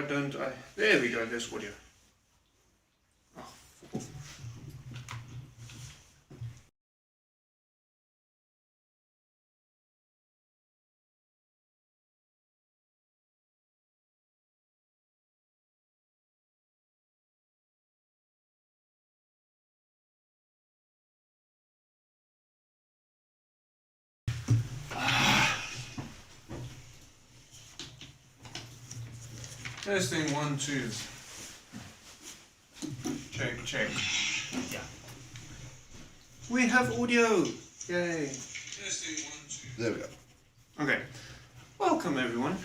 Why don't I? There we go, there's audio. Oh. Testing 1, 2. Check. Yeah. We have audio! Yay! Testing 1, 2. There we go. Okay. Welcome everyone.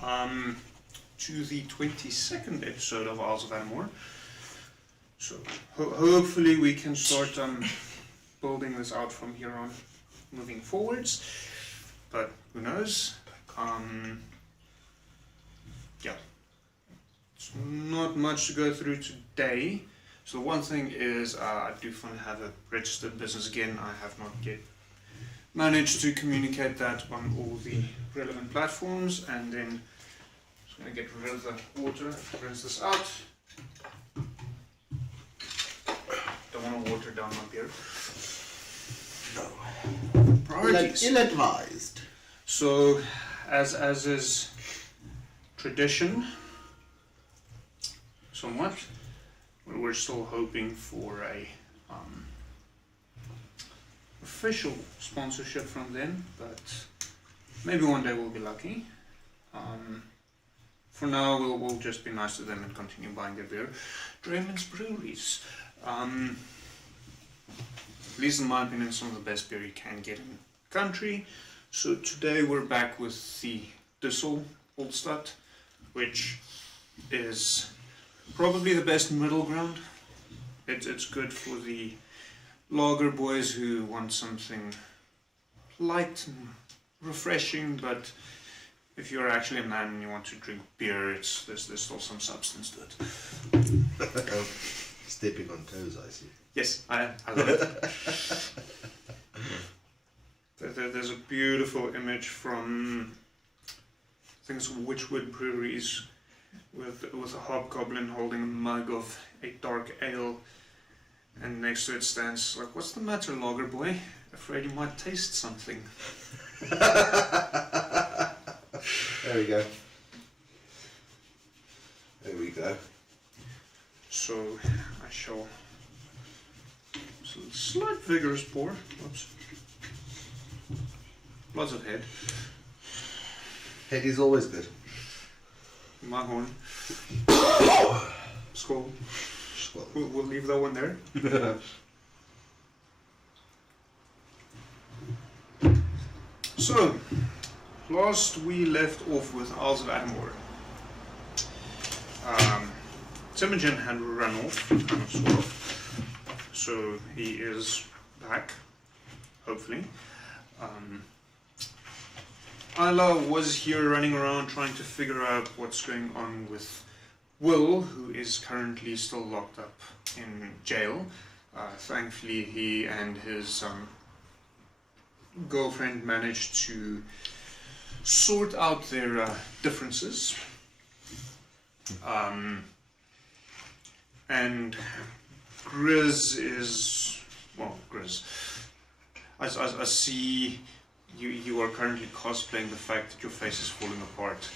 To the 22nd episode of Isles of Adomawyr. So hopefully we can start building this out from here on, moving forwards. But who knows? Yeah. It's not much to go through today. So one thing is I do finally have a registered business again. I have not yet managed to communicate that on all the relevant platforms, and then just going to get rid of the water, rinse this out. Don't want to water down my beer. No. Priorities. Ill-advised. So, as is tradition, somewhat, we're still hoping for a official sponsorship from them, but maybe one day we'll be lucky. For now, we'll just be nice to them and continue buying their beer. Draymond's Breweries. At least in my opinion, some of the best beer you can get in the country. So today we're back with the Dissel Oldstad, which is probably the best middle ground. It's good for the lager boys who want something light and refreshing, but if you're actually a man and you want to drink beer, there's still some substance to it. Stepping on toes, I see. Yes, I love it. There's a beautiful image from, I think it's Witchwood Breweries, with a Goblin holding a mug of a dark ale, and next to it stands like, "What's the matter, lager boy? Afraid you might taste something." There we go. There we go. So I shall. So slight vigorous pour. Oops. Lots of head. Head is always good. My horn. Skull. Skull. We'll leave that one there. So, last we left off with Isles of Adomawyr. Timogen had run off, kind of sort of. So he is back, hopefully. Isla was here running around trying to figure out what's going on with Will, who is currently still locked up in jail. Thankfully, he and his girlfriend managed to sort out their differences. And Grizz is, well, Grizz, I see you are currently cosplaying the fact that your face is falling apart.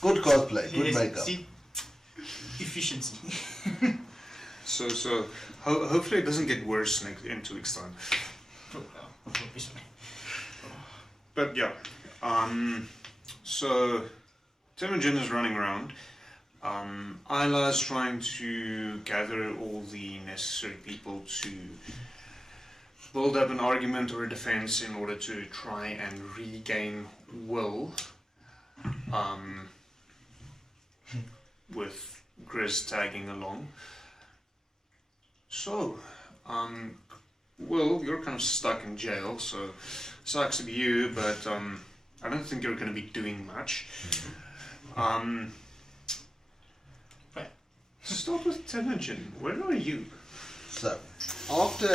Good cosplay, good Yes, makeup. see, efficiency. So hopefully it doesn't get worse in 2 weeks' time. Oh, well, obviously. But yeah, so Timogen is running around. Isla is trying to gather all the necessary people to build up an argument or a defense in order to try and regain Will, with Grizz tagging along. So, Will, you're kind of stuck in jail, so sucks to be you, but I don't think you're going to be doing much. Start with Timogen. Where are you? So, after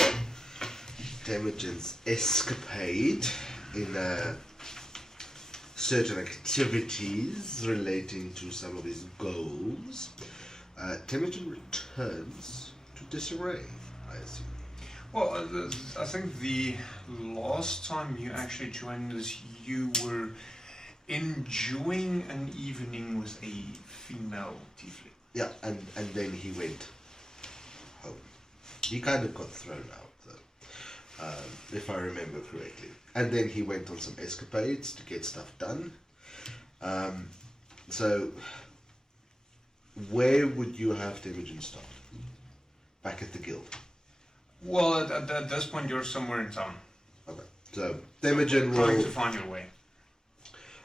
Timogen's escapade in a certain activities relating to some of his goals, Temujin returns to disarray, I assume. Well, I think the last time you actually joined us, you were enjoying an evening with a female tiefling. Yeah, and then he went home. He kind of got thrown out, though, if I remember correctly. And then he went on some escapades to get stuff done. So, where would you have Temujin start? Back at the guild. Well, at this point, you're somewhere in town. Okay. So, Temujin Trying will, to find your way.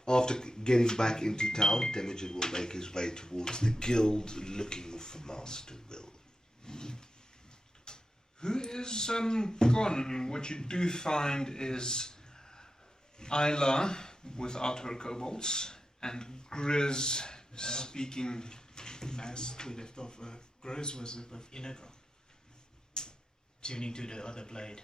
after getting back into town, Temujin will make his way towards the guild looking for Master Will. Who is gone? What you do find is Isla without her kobolds and Grizz speaking. As we left off, Grizz was with Inigo, tuning to the other blade.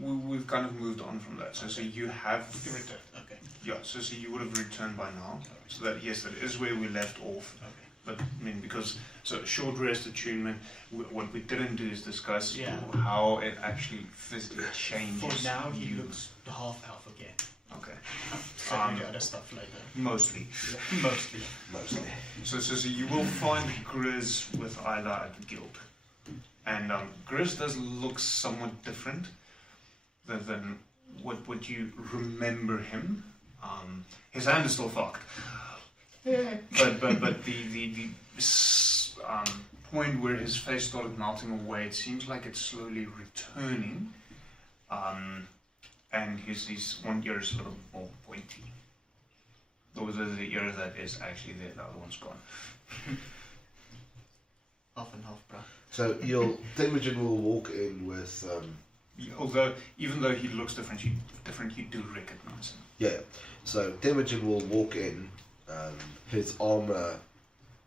We've kind of moved on from that. So you have You returned, okay. Yeah. So you would have returned by now. So that yes, that is where we left off. Okay. But I mean, because so short rest attunement. What we didn't do is discuss how it actually physically changes. For now, he you. looks half elf again. Okay. Send me the other stuff later. Mostly. Yeah, mostly. Mostly. So you will find Grizz with Isla at the guild. And Grizz does look somewhat different than what you remember him. His hand is still fucked. But the point where his face started melting away, it seems like it's slowly returning. And his one ear is a little more pointy. Those are the ear that is actually there, the other one's gone. Half and half, bro. So Temujin will walk in with Although, even though he looks different, you do recognize him. yeah. So Temujin will walk in, his armor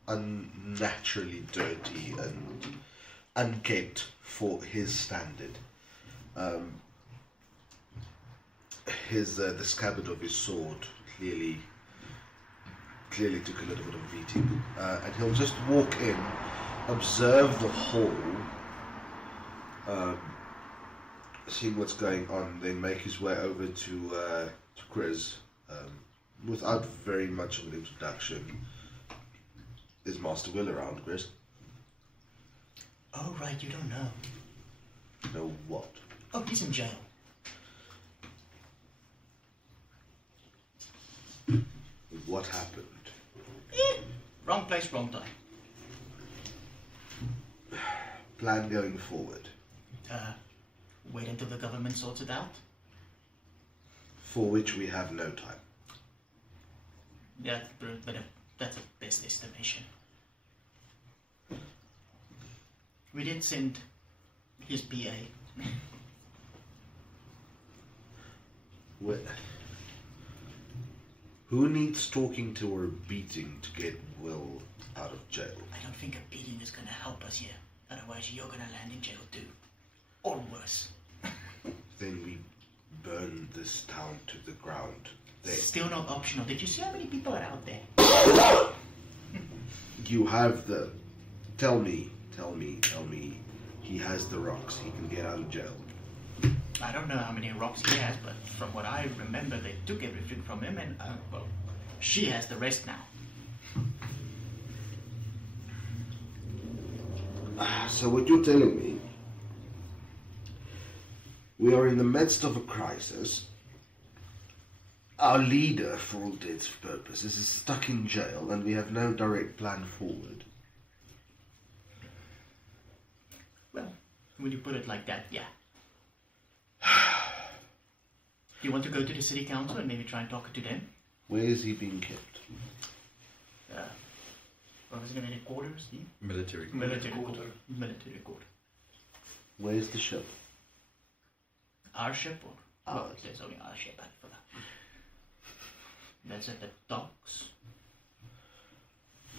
unnaturally dirty and unkempt for his standard. The scabbard of his sword clearly took a little bit of a beating, and he'll just walk in, observe the hall, seeing what's going on, then make his way over to Grizz, without very much of an introduction. Is Master Will around, Grizz? Oh, right, you don't know. Know what? Oh, he's in jail. What happened? Wrong place, wrong time. Plan going forward. Wait until the government sorts it out. For which we have no time. Yeah, but that's a best estimation. We did send his PA. Who needs talking to or beating to get Will out of jail? I don't think a beating is gonna help us here. Otherwise, you're gonna land in jail too. Or worse. Then we burn this town to the ground. Still not optional. Did you see how many people are out there? You have the... Tell me. He has the rocks. He can get out of jail. I don't know how many rocks he has, but from what I remember, they took everything from him, and well, she has the rest now. So what you're telling me, we are in the midst of a crisis. Our leader, for all intents and purposes, is stuck in jail, and we have no direct plan forward. Well, when you put it like that, yeah. You want to go to the city council and maybe try and talk to them? Where is he being kept? What was it going to be? Quarters? Yeah? Military. Military quarter. Where's the ship? Our ship? Or? Well, Ours. there's only our ship, I forgot. That's at the docks.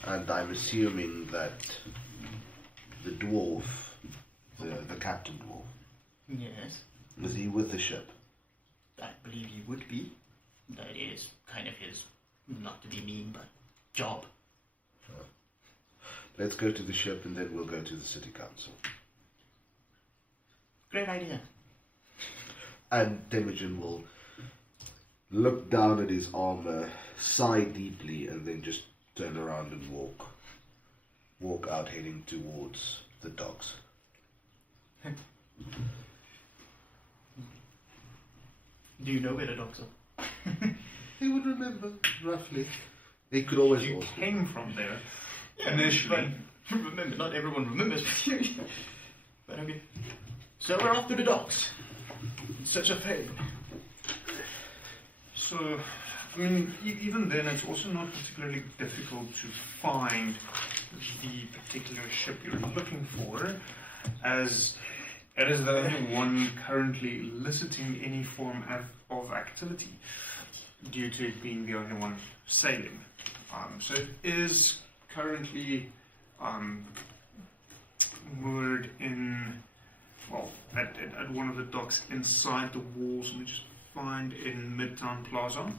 And I'm assuming that the dwarf, the captain dwarf, Yes. is he with the ship? I believe he would be. That is kind of his, not to be mean, but job. Let's go to the ship and then we'll go to the city council. Great idea. And Temujin will look down at his armor, sigh deeply, and then just turn around and walk out, heading towards the docks. Do you know where the docks are? He would remember, roughly. He could always You ask. came from there Yeah, initially. but remember, not everyone remembers. But okay. So we're off to the docks. It's such a pain. So, I mean, even then, it's also not particularly difficult to find the particular ship you're looking for, as it is the only one currently eliciting any form of activity, due to it being the only one sailing. So it is currently moored in, well, at one of the docks inside the walls. Let me just find in Midtown Plaza.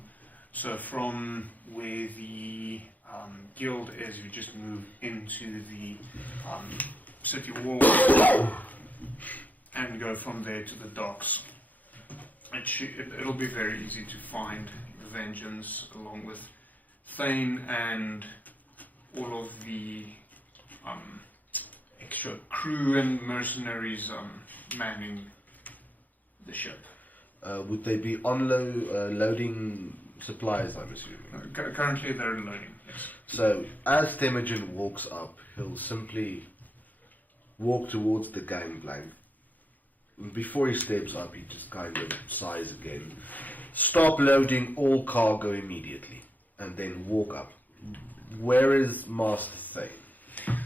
So from where the guild is, you just move into the city wall and go from there to the docks. It'll be very easy to find Vengeance along with Thane and all of the extra crew and mercenaries manning the ship. Would they be loading supplies, I'm assuming? Currently they're loading, yes. So, as Temujin walks up, he'll simply walk towards the gangplank. Before he steps up, he just kind of sighs again. Stop loading all cargo immediately. And then walk up. Where is Master Thane?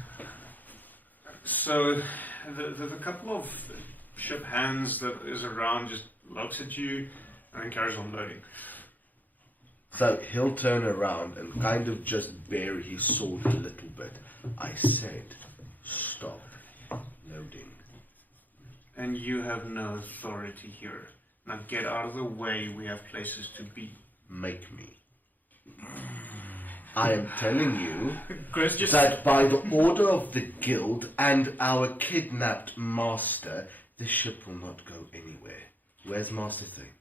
So, the couple of ship hands that is around just looks at you and then carries on loading. So he'll turn around and kind of just bury his sword a little bit. I said, stop loading. And you have no authority here. Now get out of the way, we have places to be. Make me. I am telling you Chris, just that by the order of the guild and our kidnapped master, the ship will not go anywhere. Where's Master Thane?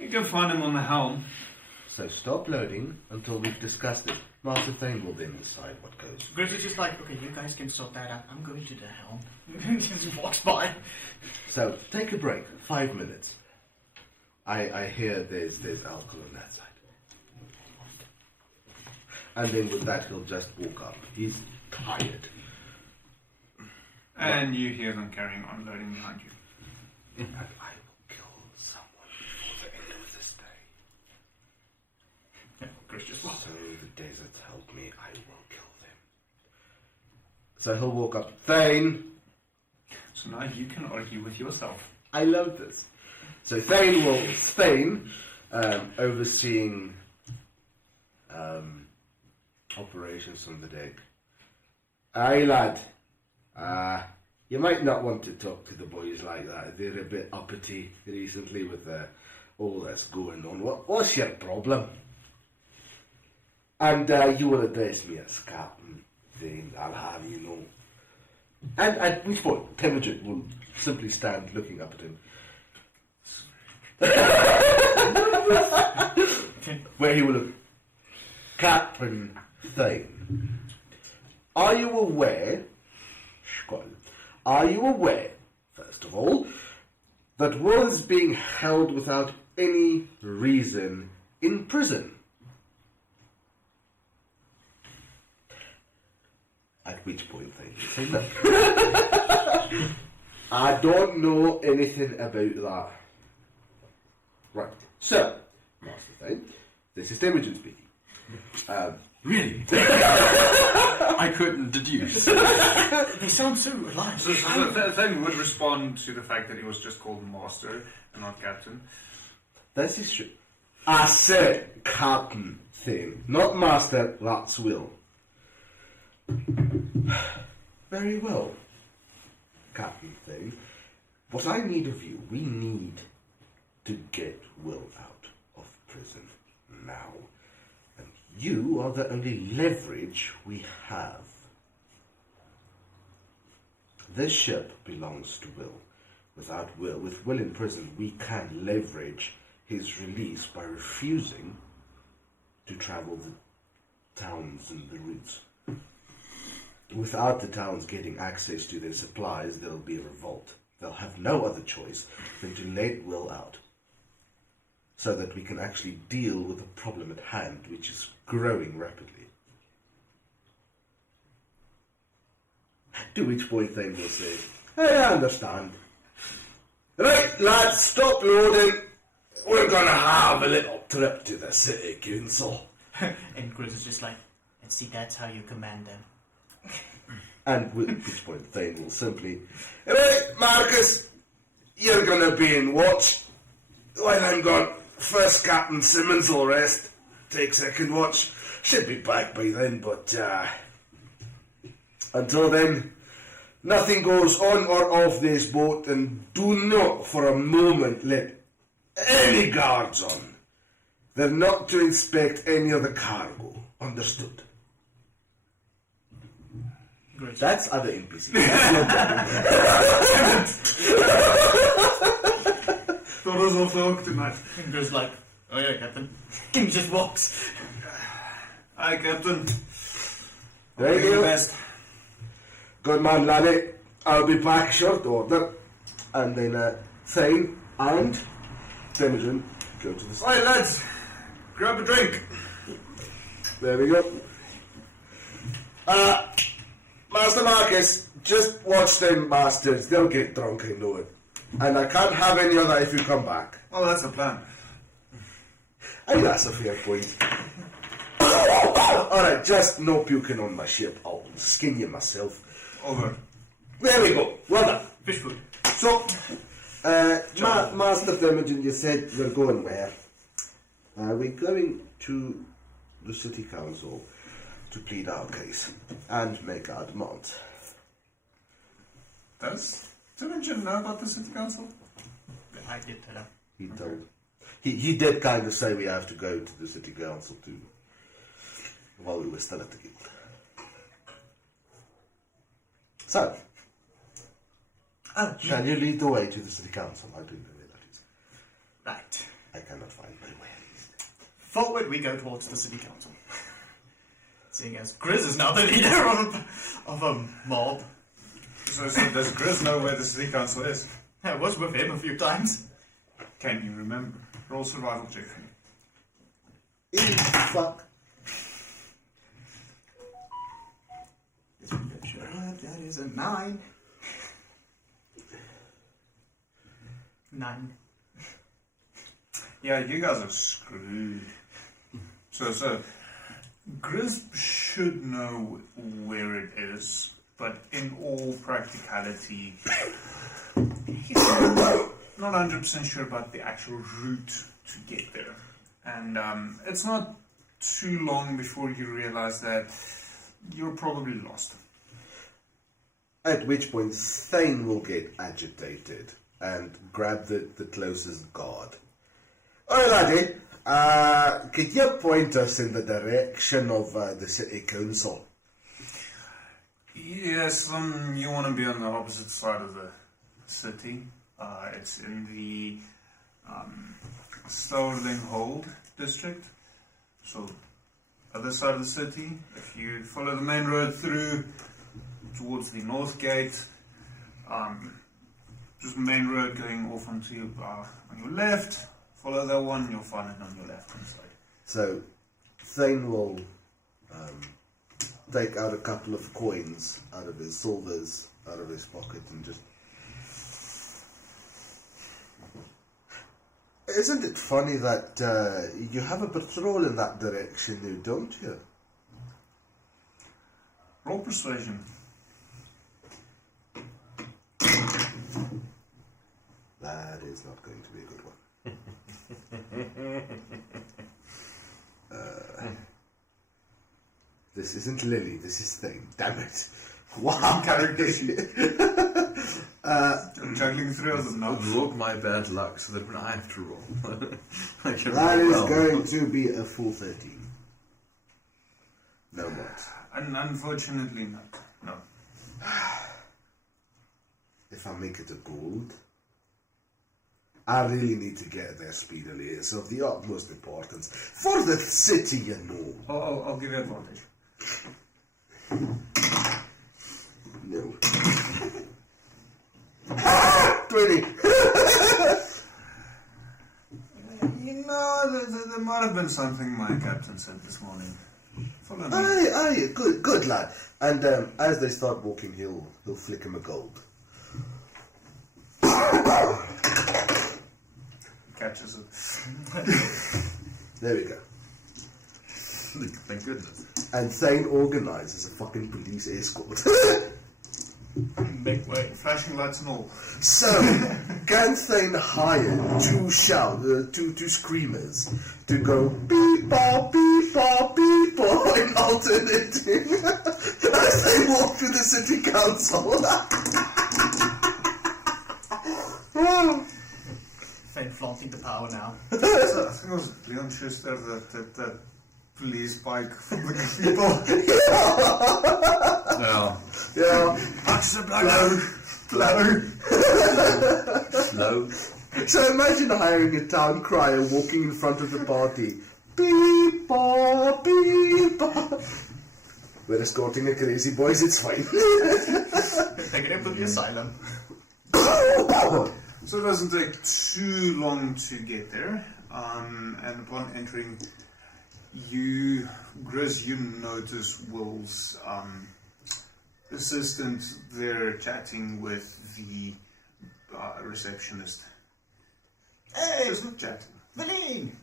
You can find him on the helm. So stop loading until we've discussed it. Master Thane will then decide what goes. Chris is just like, okay, you guys can sort that out. I'm going to the helm. Just walks by. So take a break, 5 minutes. I hear there's alcohol on that side. And then with that he'll just walk up. He's tired. And you hear them carrying on loading behind you. And I will kill someone before the end of this day. Yeah, Chris just So the desert help me, I will kill them. So he'll walk up. Thane! So now you can argue with yourself. I love this. So Thane, overseeing operations on the deck. Aye, lad. You might not want to talk to the boys like that. They're a bit uppity recently with all that's going on. What's your problem? And you will address me as Captain Thane, I'll have you know. And at which point, Temujin will simply stand looking up at him. Where he will look. Captain Thane, are you aware, first of all, that one is being held without any reason in prison? At which point Thane will say no. I don't know anything about that. Right. So, Master Thane, this is Temujin speaking. Really? I couldn't deduce. They sound so alive. So Thane would respond to the fact that he was just called Master and not Captain. This is true. I said Captain Thane, not Master, that's Will. Very well, Captain Thane. What I need of you, we need to get Will out of prison now. And you are the only leverage we have. This ship belongs to Will. With Will in prison, we can leverage his release by refusing to travel the towns and the routes. Without the towns getting access to their supplies, there will be a revolt. They'll have no other choice than to let Will out, so that we can actually deal with the problem at hand, which is growing rapidly. To which point Thane will say, I understand. Right, lads, stop loading. We're gonna have a little trip to the city council. And Grizz is just like, and see, that's how you command them. And at which point Thane will simply, right, Marcus, you're gonna be in watch while I'm gone. First Captain Simmons will rest. Take second watch. Should be back by then, but until then, nothing goes on or off this boat, and do not for a moment let any guards on. They're not to inspect any of the cargo. Understood? Grizz. That's other NPCs. That's no problem. Thought I was off the hook tonight. And Grizz like, oh yeah, Captain. King just walks. Hi, Captain. Right, Do your you. best. Good man, laddie. I'll be back short order. And then Thane and Temujin go to the side. Right, lads. Grab a drink. There we go. Master Marcus, just watch them bastards. They'll get drunk, I know it. And I can't have any other if you come back. Oh, that's the plan. I think that's a fair point. Alright, just no puking on my ship. I'll skin you myself. Over. There we go. Well done. Fish food. So, Master Temujin, you said we're going where? We're going to the city council to plead our case and make our demand. Does Temujin know about the city council? I did tell him. He told. He did kind of say we have to go to the city council too, while we were still at the guild. So, can you lead the way to the city council? I don't know where that is. Right. I cannot find my way. Forward we go towards the city council. Seeing as Grizz is now the leader of a mob. So does Grizz know where the city council is? I was with him a few times. Can you remember? Roll survival check for me. Fuck. That is a 9. 9. Yeah, you guys are screwed. So Grizz should know where it is, but in all practicality, he's not 100% sure about the actual route to get there. And it's not too long before you realize that you're probably lost. At which point, Thane will get agitated and grab the closest guard. Alright, laddie, could you point us in the direction of the city council? Yes, you want to be on the opposite side of the city. It's in the Solemn Hold district. So, other side of the city, if you follow the main road through towards the north gate, just main road going off onto on your left. Follow that one, you'll find it on your left hand side. So, Thane will take out a couple of coins out of his silvers, out of his pocket, and just... Isn't it funny that you have a patrol in that direction now, don't you? Roll persuasion. That is not going to be a good one. This isn't Lily, this is Thane. Damn it. Wow. Character sheet. I'm juggling through them now. Absorb my bad luck so that when I have to roll, I can That roll is well. going to be a full 13. No more. Unfortunately not. No. If I make it a gold, I really need to get there speedily. It's of the utmost importance. For the city, you know. I'll give you advantage. No. 20! You know, there might have been something my captain said this morning. Follow me. Aye, good lad. And as they start walking, he'll flick him a gold. Catches it. There we go. Thank goodness. And Thane organizes a fucking police escort. Big way. Flashing lights and all. So, can Thane hire two screamers to go beep-bop, beep-bop, beep-bop in alternating as they walk to the city council? Thane flaunting the power now. So, I think it was Leon Schuster that police bike from the people. No. Yeah. Max the blow. Slow. So imagine hiring a town crier walking in front of the party. Beep-bop, beep-bop. We're escorting a crazy boys, it's fine. Taking him to the asylum. So it doesn't take too long to get there. And upon entering, Grizz, you notice Will's assistant there chatting with the receptionist. Hey, Just not chatting. Valine!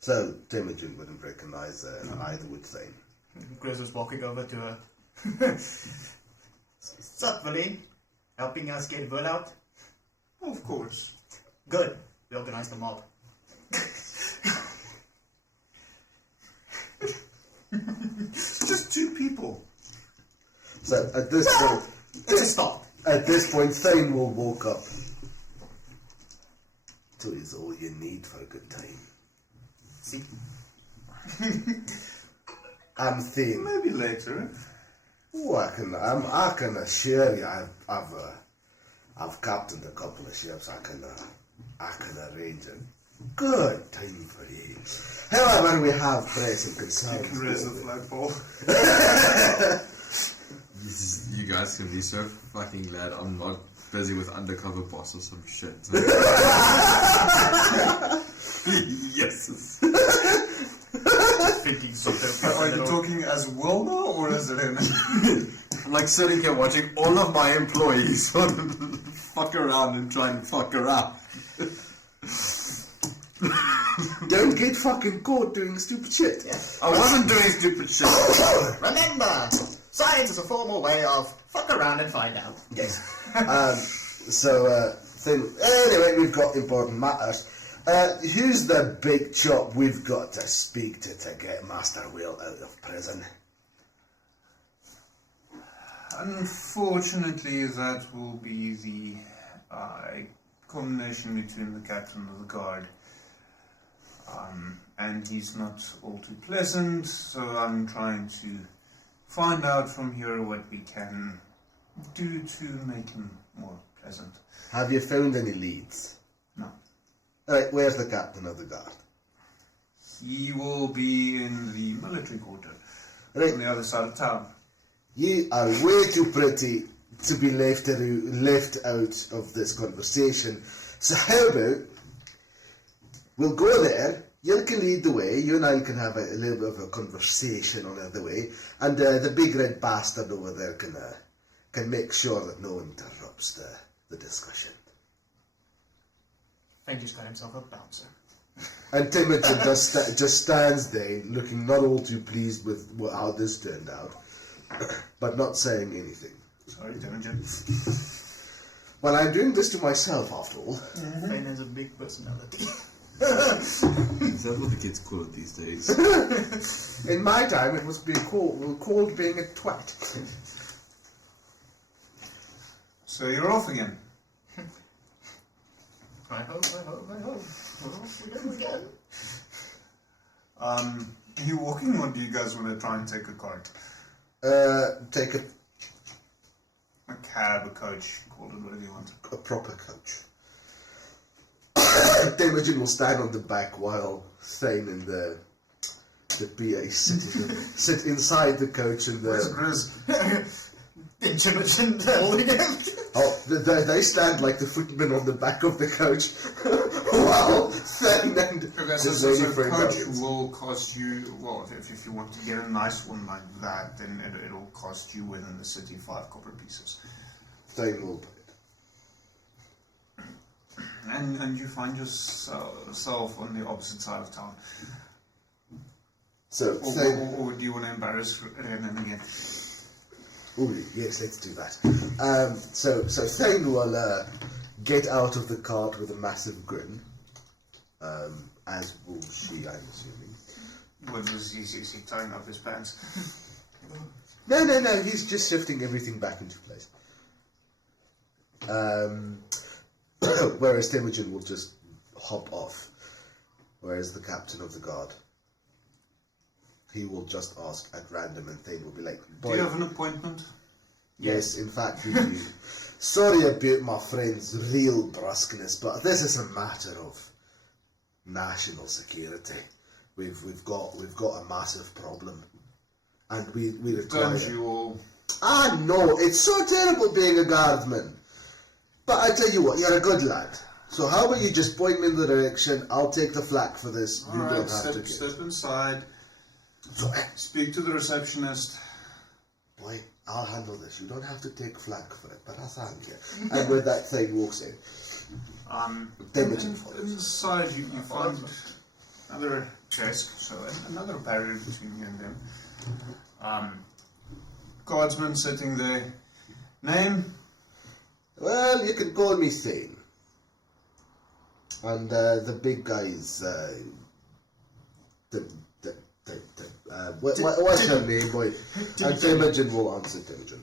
So, Temujin wouldn't recognize either would Thane. Grizz was walking over to her. Sup, Valine? Helping us get Will out? Of course. Good. We organized the mob. Just two people. So, at this point... It's a stop. At this point, Thane will walk up. Two is all you need for a good time. See? I'm Thane. Maybe later. Oh, I can assure you, I've captained a couple of ships. I can arrange a good time for you. However, we have pressing concerns. You can raise the flagpole. You guys can be so fucking glad I'm not busy with undercover boss or some shit. Yes. Thinking something. Are you talking as Will now or as Ren? I'm like sitting here watching all of my employees sort of fuck around and try and fuck around. Don't get fucking caught doing stupid shit. Yeah. I wasn't doing stupid shit. Remember, science is a formal way of fuck around and find out. Yes. Anyway, we've got important matters. Who's the big chop we've got to speak to get Master Will out of prison? Unfortunately, that will be the combination between the captain of the guard. And he's not all too pleasant, so I'm trying to find out from here what we can do to make him more pleasant. Have you found any leads? No. Alright, where's the captain of the guard? He will be in the military quarter Right. on the other side of town. You are way too pretty to be left out of this conversation. So how about we'll go there, you can lead the way, you and I can have a little bit of a conversation on the way, and the big red bastard over there can make sure that no one interrupts the discussion. Thane just got himself a bouncer. And Timothy just stands there, looking not all too pleased with how this turned out, but not saying anything. Sorry, Temujin. Well, I'm doing this to myself, after all. Thane has a big personality. Is that what the kids call it these days? In my time, it was called being a twat. So you're off again. I hope. We're off again. Are you walking, or do you guys want to try and take a cart? Take A cab, a coach, call it whatever you want. a proper coach. Temujin will stand on the back while Thane and the PA sit inside the coach and Where's the... Grizz? Imogen holding him. Oh, they stand like the footmen on the back of the coach. Wow, Thane and Okay, his so lady friend coach audience. will cost you, well, if you want to get a nice one like that, then it'll cost you within the city 5 copper pieces. Thane will pay it. And you find yourself on the opposite side of town. So Or, Thane... or do you want to embarrass Renan again? Ooh, yes, let's do that. So Thane will get out of the cart with a massive grin, as will she, I'm assuming. What was he tying up his pants? No, he's just shifting everything back into place. Whereas Temujin will just hop off, whereas the captain of the guard, he will just ask at random and Thane will be like, Do you have an appointment? Yes, in fact we do. Sorry about my friend's real brusqueness, but this is a matter of national security. We've got a massive problem, and we require. Don't you all? Ah no, it's so terrible being a guardman. But I tell you what, you're a good lad. So how about you just point me in the direction? I'll take the flak for this. You don't have to. Step inside. So, Speak to the receptionist. boy, I'll handle this. You don't have to take flak for it, but I thank you. And with that, Thane walks in. Temujin follows. Inside you find another desk, so another barrier between you and them. Guardsman sitting there. Name? Well, you can call me Thane. And the big guy's what's your name, boy? And Temujin will answer Temujin.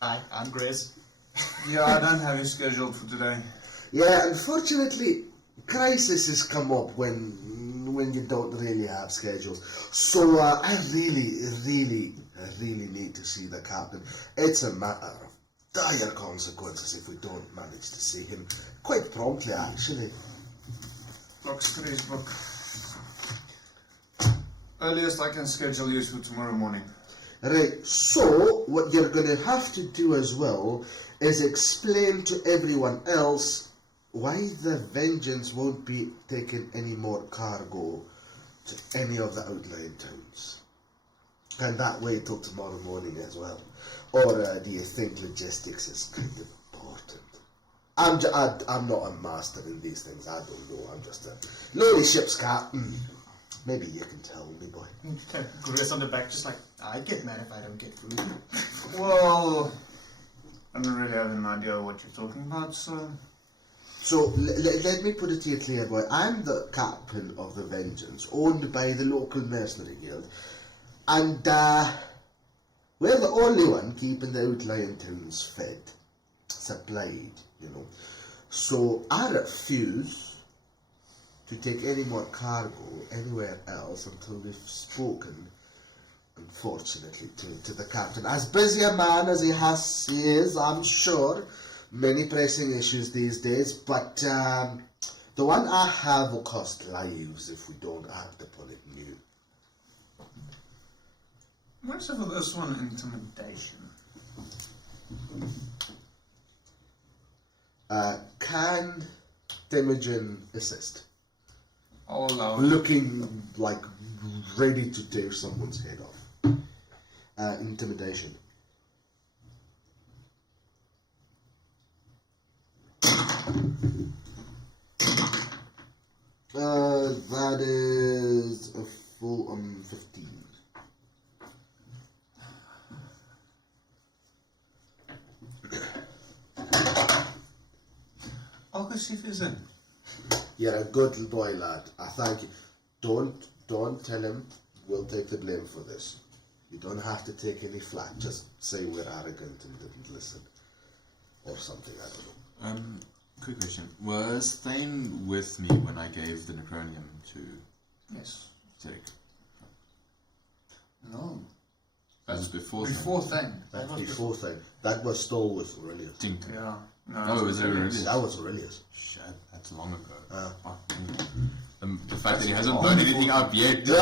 Hi, I'm Grizz. Yeah, I don't have you scheduled for today. Yeah, unfortunately, crises come up when you don't really have schedules. So I really need to see the captain. It's a matter of dire consequences if we don't manage to see him quite promptly, actually. Locks to his book. Earliest I can schedule you for tomorrow morning. Right, so what you're going to have to do as well is explain to everyone else why the Vengeance won't be taking any more cargo to any of the outlying towns. Can that wait till tomorrow morning as well? Or do you think logistics is kind of important? I'm not a master in these things, I don't know, I'm just a lowly ship's captain. Maybe you can tell me, boy. Grizz on the back, just like, I get mad if I don't get food. Well, I don't really have an idea what you're talking about, so... So, let me put it to you clear, boy. I'm the captain of the Vengeance, owned by the local mercenary guild. And, we're the only one keeping the outlying towns fed, supplied, you know. So, I refuse to take any more cargo anywhere else until we've spoken, unfortunately, to the captain. As busy a man as he is, I'm sure, many pressing issues these days, but the one I have will cost lives if we don't act upon it new. Where's for this one intimidation? Can Temujin assist? I'll allow it. Looking like ready to tear someone's head off. Intimidation. That is a full 15. I'll go see if he's in. You're a good boy, lad. I thank you. Don't tell him we'll take the blame for this. You don't have to take any flack. Just say we're arrogant and didn't listen. or something. I don't know. Quick question. Was Thane with me when I gave the Necronium to Yes. Zek? No. That was before Before Thane. That's before thing. That was still with Aurelius. Thane. Yeah. No, it was Aurelius. That was Aurelius. Shit, that's long ago. Fuck me. The fact That's that he hasn't long blown anything ago. up yet. No.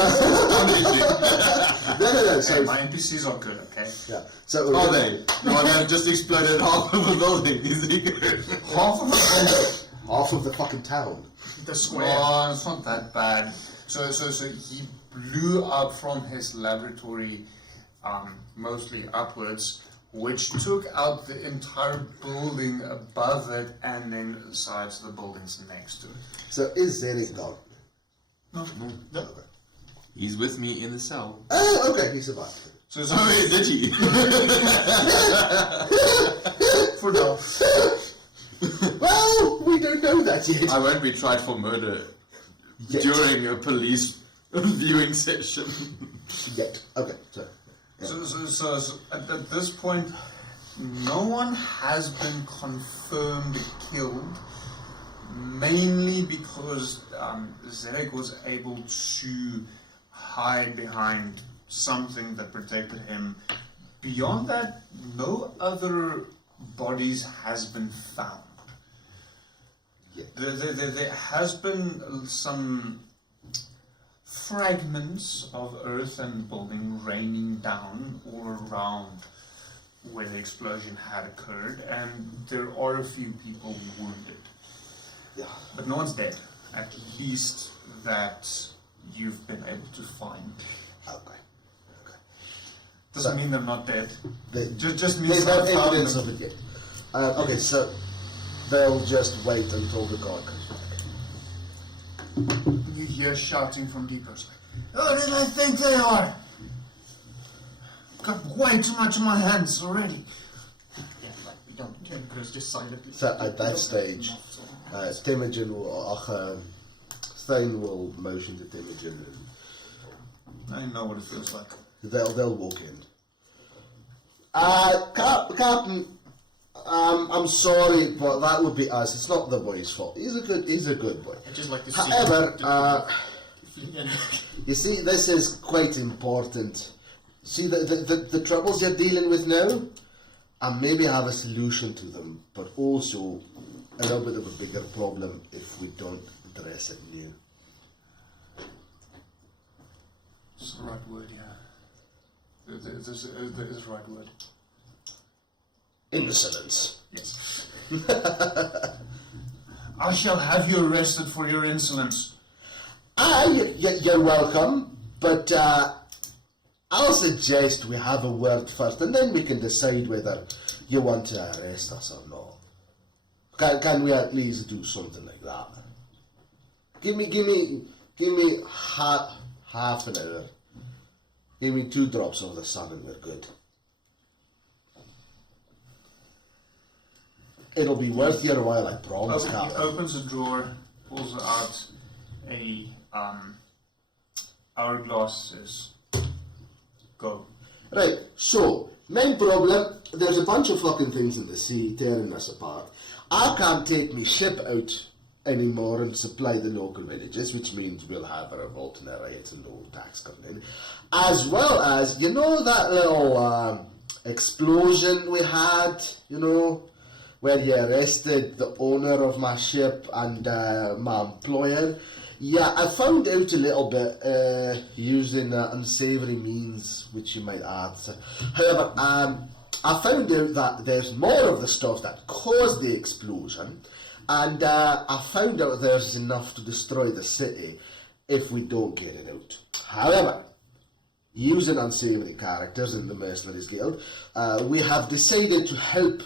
So Hey, my NPCs are good, okay? yeah. So Are Aurelius, they? The one that just exploded half of a building. Is he good? Half of the half of the fucking town. The square. Oh, it's not that bad. So he blew up from his laboratory, mostly upwards, which took out the entire building above it and then the sides of the buildings next to it. So is Zedek gone? No. Okay. He's with me in the cell. Oh, okay. He survived. So Oh, did he? for now. Well, we don't know that yet. I won't be tried for murder Yet. during a police viewing session. Yet. Okay. So. So at this point, no one has been confirmed killed, mainly because Zedek was able to hide behind something that protected him. Beyond that, no other bodies has been found. Yeah. There has been some fragments of earth and building raining down all around where the explosion had occurred, and there are a few people wounded. Yeah. But no one's dead, at least that you've been able to find. Okay. Doesn't mean they're not dead. They, Just means there's no I found evidence them. of it yet. Okay, so they'll just wait until the guard comes back. You hear shouting from Deepers. Who did I think they are? Got way too much on my hands already. Yeah, like we don't. And Chris just silently. So at that stage, Temujin will, Thane will motion to Temujin, and I know what it feels like. they'll walk in. Captain, I'm sorry, but that would be us. It's not the boy's fault. He's a good boy. I just like to see. However, you see, this is quite important. See the troubles you're dealing with now, and maybe have a solution to them, but also a little bit of a bigger problem if we don't address it new. It's the right word, yeah. It is the right word. Insolence. Yes. I shall have you arrested for your insolence. You're welcome, but I'll suggest we have a word first, and then we can decide whether you want to arrest us or not. Can we at least do something like that? Give me half an hour. Give me 2 drops of the sun, and we're good. It'll be worth your while, I promise, He Captain. opens a drawer, pulls out a hourglass, says, go. Right, so, main problem, there's a bunch of fucking things in the sea tearing us apart. I can't take my ship out anymore and supply the local villages, which means we'll have a revolt and a riot and no tax coming in. As well as, you know that little explosion we had, you know, where you arrested the owner of my ship and my employer? Yeah, I found out a little bit using unsavoury means, which you might add. However, I found out that there's more of the stuff that caused the explosion, and I found out there's enough to destroy the city if we don't get it out. However, using unsavoury characters in the Mercenaries Guild, we have decided to help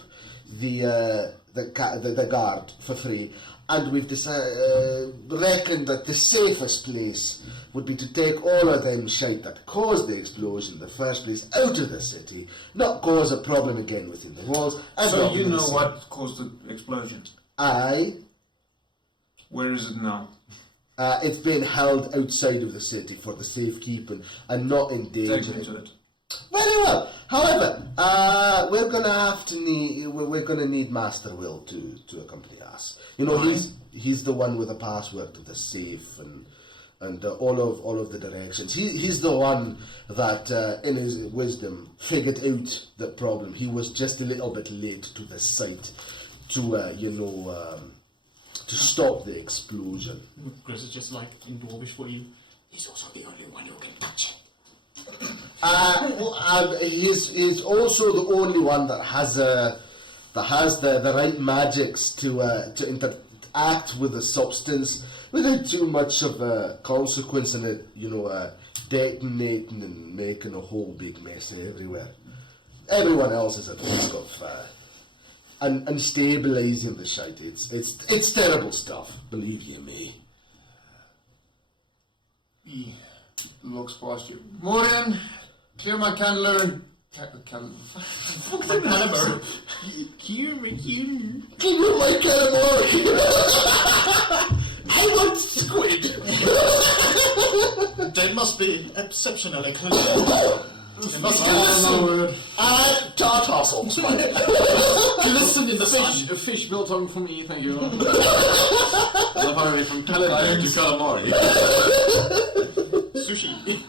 the guard for free, and we've reckoned that the safest place would be to take all of them shite that caused the explosion in the first place out of the city, not cause a problem again within the walls. And So not you in the know city. what caused the explosion. Aye. Where is it now? It's been held outside of the city for the safekeeping and not in Take danger. me to it. Very well. However, we're gonna need Master Will to accompany us. You know, he's the one with the password to the safe and all of the directions. He's the one that, in his wisdom, figured out the problem. He was just a little bit late to the site to stop the explosion. Chris is just like in Dwarvish for you. He's also the only one who can touch it. He's also the only one that has the right magics to interact with the substance without too much of a consequence in it, detonating and making a whole big mess everywhere. Everyone else is at risk of unstabilizing the shite. It's terrible stuff, believe you me. He looks past you. Morian, clear my candler. Fucking hammer. Clear my candle. I want squid. That must be exceptionally clear. It must be Another word. Tartarsel. glisten in the sun. A fish biltong for me, thank you. Love our way from calendar to calamari. Sushi.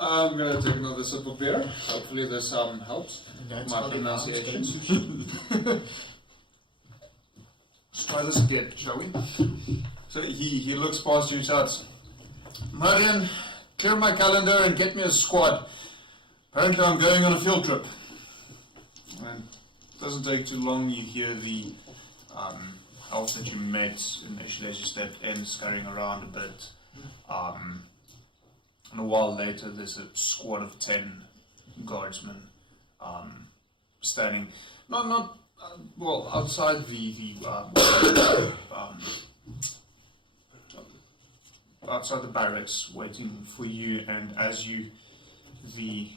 I'm gonna take another sip of beer. Hopefully this helps. That's My how they pronounce it. pronunciation. Let's try this again, shall we? So he looks past you and shouts, Marion, clear my calendar and get me a squad. Apparently I'm going on a field trip. And it doesn't take too long, you hear the elf that you met initially as you stepped in scurrying around a bit. And a while later there's a squad of 10 guardsmen standing, outside outside the barracks waiting for you, and as the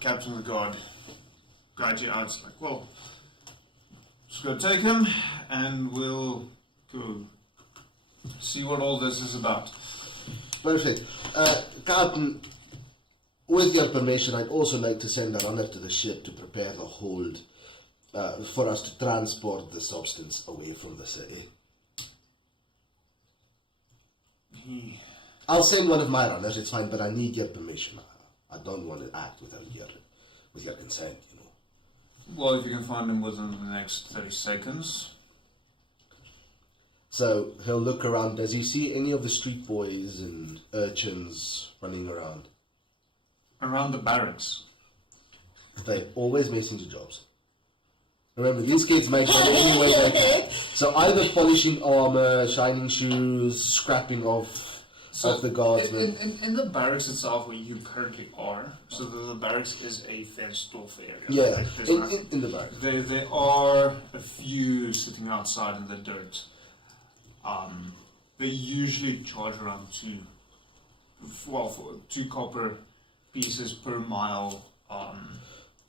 captain of the guard guides you out, it's like, well, just go take him and we'll go see what all this is about. Perfect. Captain, with your permission, I'd also like to send a runner to the ship to prepare the hold for us to transport the substance away from the city. I'll send one of my runners, it's fine, but I need your permission. I don't want to act without your consent, Well, if you can find him within the next 30 seconds. So he'll look around. Does he see any of the street boys and urchins running around? Around the barracks. They're always missing jobs. Remember, these kids make money any way they can. So either polishing armor, shining shoes, scrapping off the guardsmen. In the barracks itself, where you currently are, so the barracks is a fenced off area. Yeah, Like, in the barracks. There are a few sitting outside in the dirt. They usually charge around 2 copper pieces per mile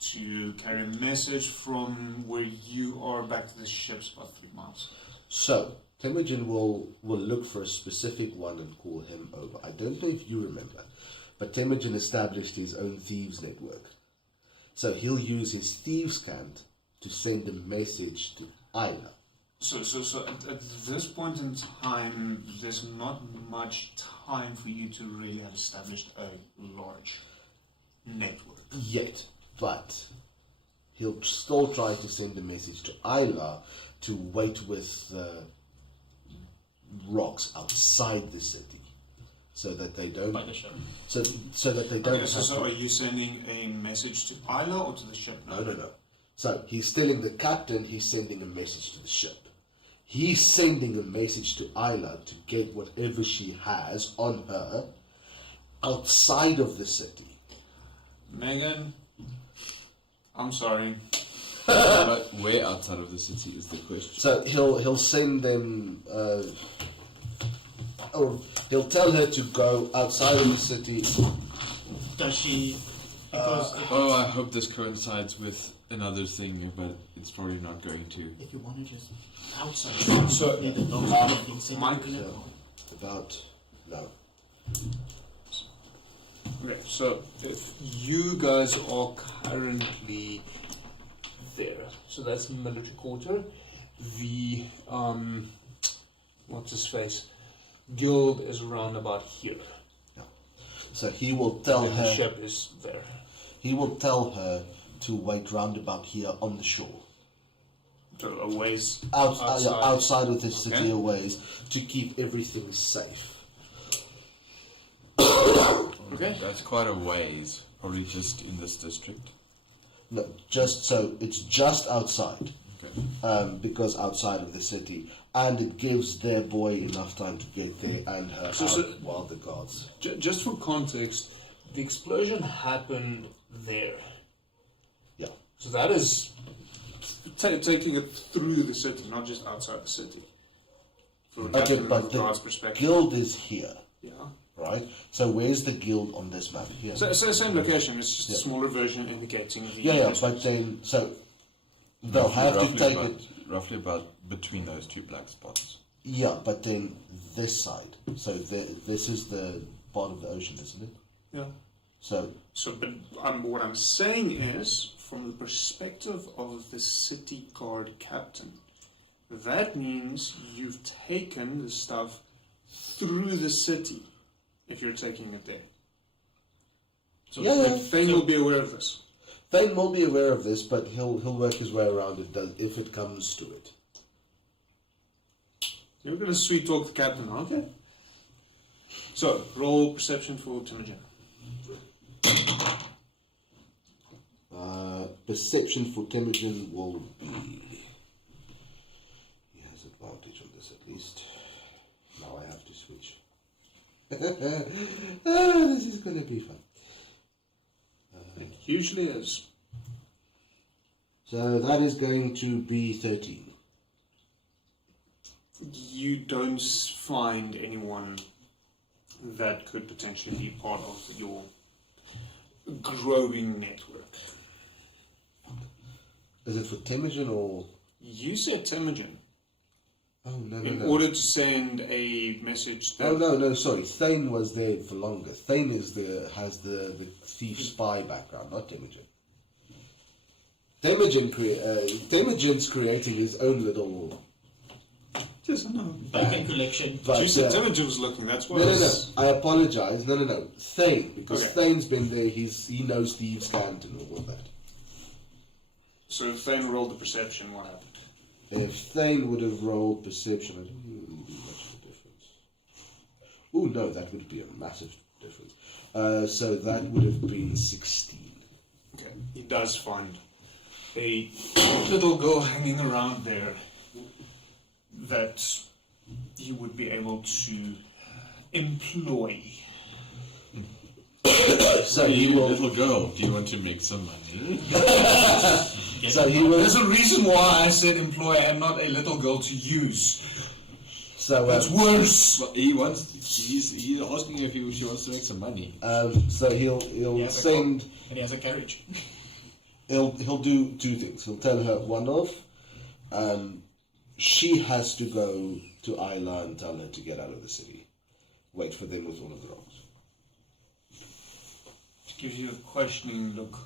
to carry a message from where you are back to the ship's about 3 miles. So Temujin will look for a specific one and call him over. I don't know if you remember, but Temujin established his own thieves network. So he'll use his thieves cant to send a message to Isla. So at this point in time, there's not much time for you to really have established a large network. Yet, but he'll still try to send a message to Isla to wait with rocks outside the city, so that they don't. By the ship. So that they don't. Okay, so are you sending a message to Isla or to the ship? No. So he's telling the captain he's sending a message to the ship. He's sending a message to Isla to get whatever she has on her outside of the city. Megan, I'm sorry. But where outside of the city is the question? So he'll send them, or he'll tell her to go outside of the city. Does she? Because I hope this coincides with another thing, but it's probably not going to. if you want to just outside, So, Mike, About no. Okay, so if you guys are currently there, so that's military quarter. The what's his face? Guild is around about here. So he will tell And the her. ship is there. He will tell her to wait round about here on the shore. So a ways Outside of the city Okay. a ways to keep everything safe. Okay. That's quite a ways. Probably just in this district. No, just so it's just outside, Okay. because outside of the city, and it gives their boy enough time to get there and her So- out so- while the guards. Just for context, the explosion happened there. Yeah. So that is taking it through the city, not just outside the city. From the Okay, captain but of the guard's the perspective. guild is here, Yeah. right? So where's the guild on this map? Here. So same location, it's just a Yeah. smaller version indicating the. Yeah, but then so they'll have to Roughly take about, it. Roughly about between those two black spots. Yeah, but then this side. So this is the part of the ocean, isn't it? Yeah. So So, but what I'm saying is, from the perspective of the city guard captain, that means you've taken the stuff through the city. If you're taking it there. So Yeah. Thane will be aware of this. Thane will be aware of this, but he'll work his way around it if it comes to it. You're going to sweet talk the captain, okay? So, roll perception for Timogen. Perception for Temujin will be. He has advantage on this at least. Now I have to switch. This is going to be fun. It usually is. So that is going to be 13. You don't find anyone that could potentially be part of your growing network. Is it for Temujin or? You said Timogen. Oh no no In no. order to send a message that... Oh no, sorry. Thane was there for longer. Thane has the thief spy background, not Temujin. Temujin's creating his own little. Yes, I know. Bacon collection. But, You said Timogen was looking, that's why I No. was- I apologize. No. Thane, because Okay. Thane's been there. He knows thieves' cant and all of that. So if Thane rolled the perception, what happened? If Thane would have rolled perception, I don't think it would be much of a difference. Oh no, that would be a massive difference. So that would have been 16. Okay. He does find a little girl hanging around there that you would be able to employ. So he will. Little girl, do you want to make some money? So he will. There's a reason why I said employ and not a little girl to use. So That's worse. Well, he's asking if she wants to make some money. So he'll has a send. And he has a carriage. He'll do two things. He'll tell her one off. She has to go to Isla and tell her to get out of the city. Wait for them with one of the rocks. Gives you a questioning look.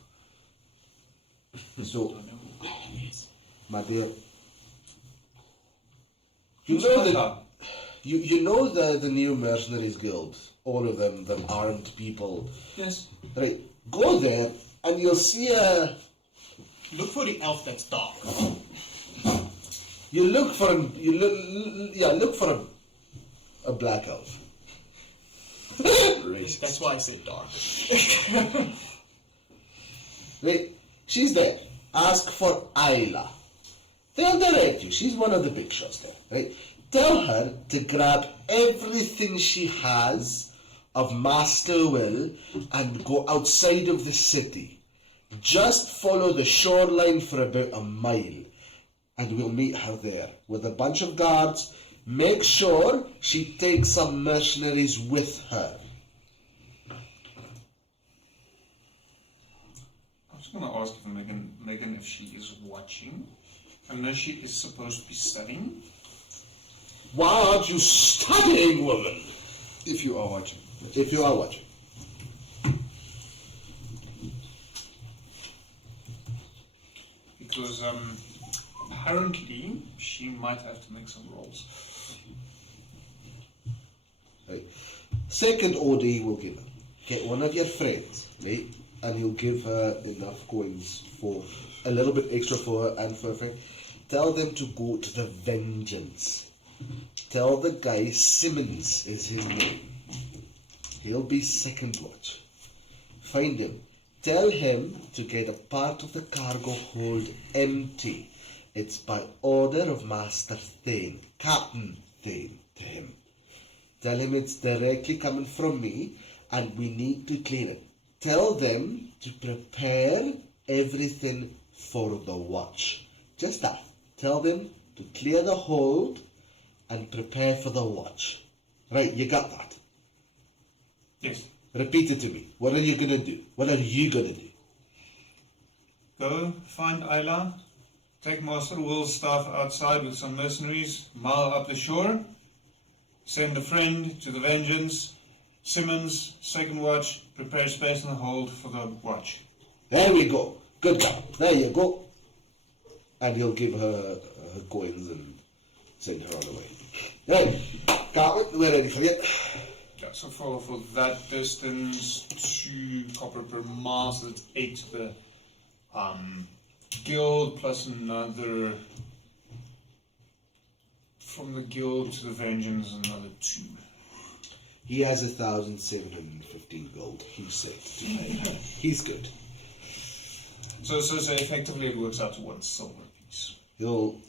So, Yes. my dear, you know that you know the new mercenaries guild, all of them, the armed people. Yes. Right, go there and you'll see a. Look for the elf that's dark. You look for look for a black elf. That's why I said dark. Right, she's there. Ask for Isla. They'll direct you. She's one of the big shots there. Right? Tell her to grab everything she has of Master Will and go outside of the city. Just follow the shoreline for about a mile, and we'll meet her there with a bunch of guards. Make sure she takes some mercenaries with her. I was going to ask if Megan if she is watching. I know she is supposed to be studying. Why aren't you studying, woman? If you are watching. If you are watching. Because apparently she might have to make some rolls. Second order he will give her. Get one of your friends, right? And he'll give her enough coins for a little bit extra for her and for her friend. Tell them to go to the Vengeance. Tell the guy Simmons is his name. He'll be second watch. Find him. Tell him to get a part of the cargo hold empty. It's by order of Master Thane, Captain Thane, to him. Tell him it's directly coming from me and we need to clean it. Tell them to prepare everything for the watch. Just that. Tell them to clear the hold and prepare for the watch. Right, you got that? Yes. Repeat it to me. What are you gonna do? What are you gonna do? Go find Ayla. Take Master Will's staff outside with some mercenaries. Mile up the shore. Send a friend to the Vengeance. Simmons, second watch. Prepare space in the hold for the watch. There we go. Good job. There you go. And he'll give her her coins and send her on the way. Right, Goblin, we're ready for you. Yeah, so for that distance, 2 copper per mile, so that's 8 to the guild, plus another from the guild to the Vengeance, another 2. He has 1,715 gold. He's set to pay. He's good. So effectively it works out to 1 silver piece. He'll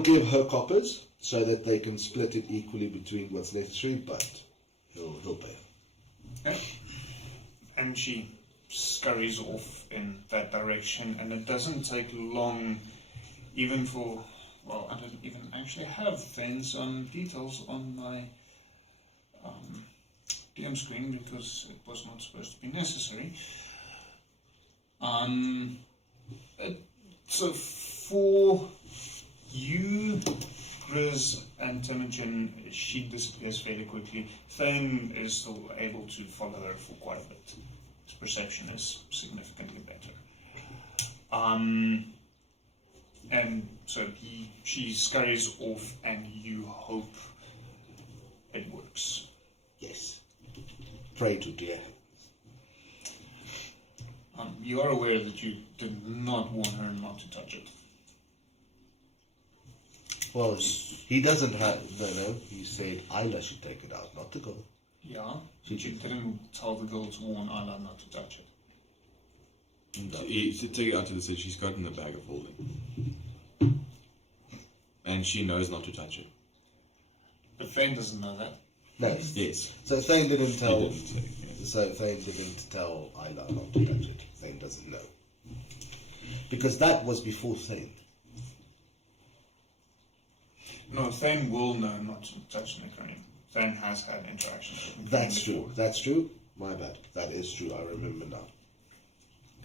give her coppers so that they can split it equally between what's necessary, but he'll pay her. Okay. And she scurries off in that direction, and it doesn't take long, even for, well, I don't even actually have Thane's details on my DM screen because it was not supposed to be necessary. So for you, Grizz and Temujin, she disappears fairly quickly. Thane is still able to follow her for quite a bit. His perception is significantly better. And so she scurries off, and you hope it works. Yes. Pray to dear. You are aware that you did not want her not to touch it. Well, he doesn't have, no, he said Isla should take it out, not the girl. Yeah, but you didn't tell the girl to warn Ayla not to touch it. No. To take it out to the city, she's got in the bag of holding. And she knows not to touch it. But Thane doesn't know that. No. Yes. So Thane didn't tell. He didn't say, yeah. So Thane didn't tell Ayla not to touch it. Thane doesn't know. Because that was before Thane. No, Thane will know not to touch Necronium. Thane has had interactions with Necronium That's before. true. That's true. My bad. That is true. I remember now.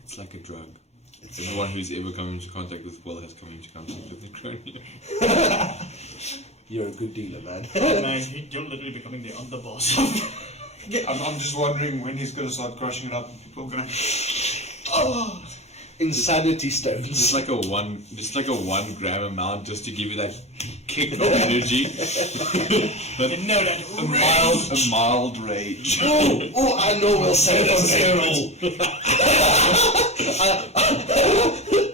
It's like a drug. Everyone who's ever come into contact with Will has come into contact with Necronium. You're a good dealer, man. Man, you're literally becoming the underboss. I'm just wondering when he's going to start crushing it up and people are going to... Insanity stones. Just like a 1 gram amount, just to give you that kick of energy. But You know that a mild rage. Oh, I know we'll sell it as a Red Bull.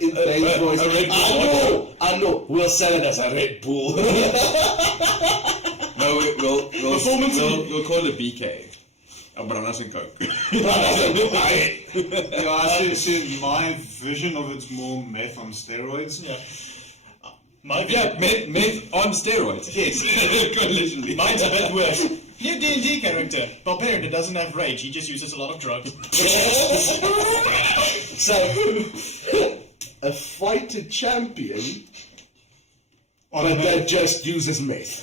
In Thane's voice. A Red Bull. I know. We'll sell it as a Red Bull. No, we'll call it a BK. A bananas and Coke. Yeah, I see. My vision of it's more meth on steroids. Yeah. Meth on steroids. Yes. Literally. Mine's a bit worse. New D&D character. Barbarian that doesn't have rage, he just uses a lot of drugs. So, a fighter champion, but that just uses meth.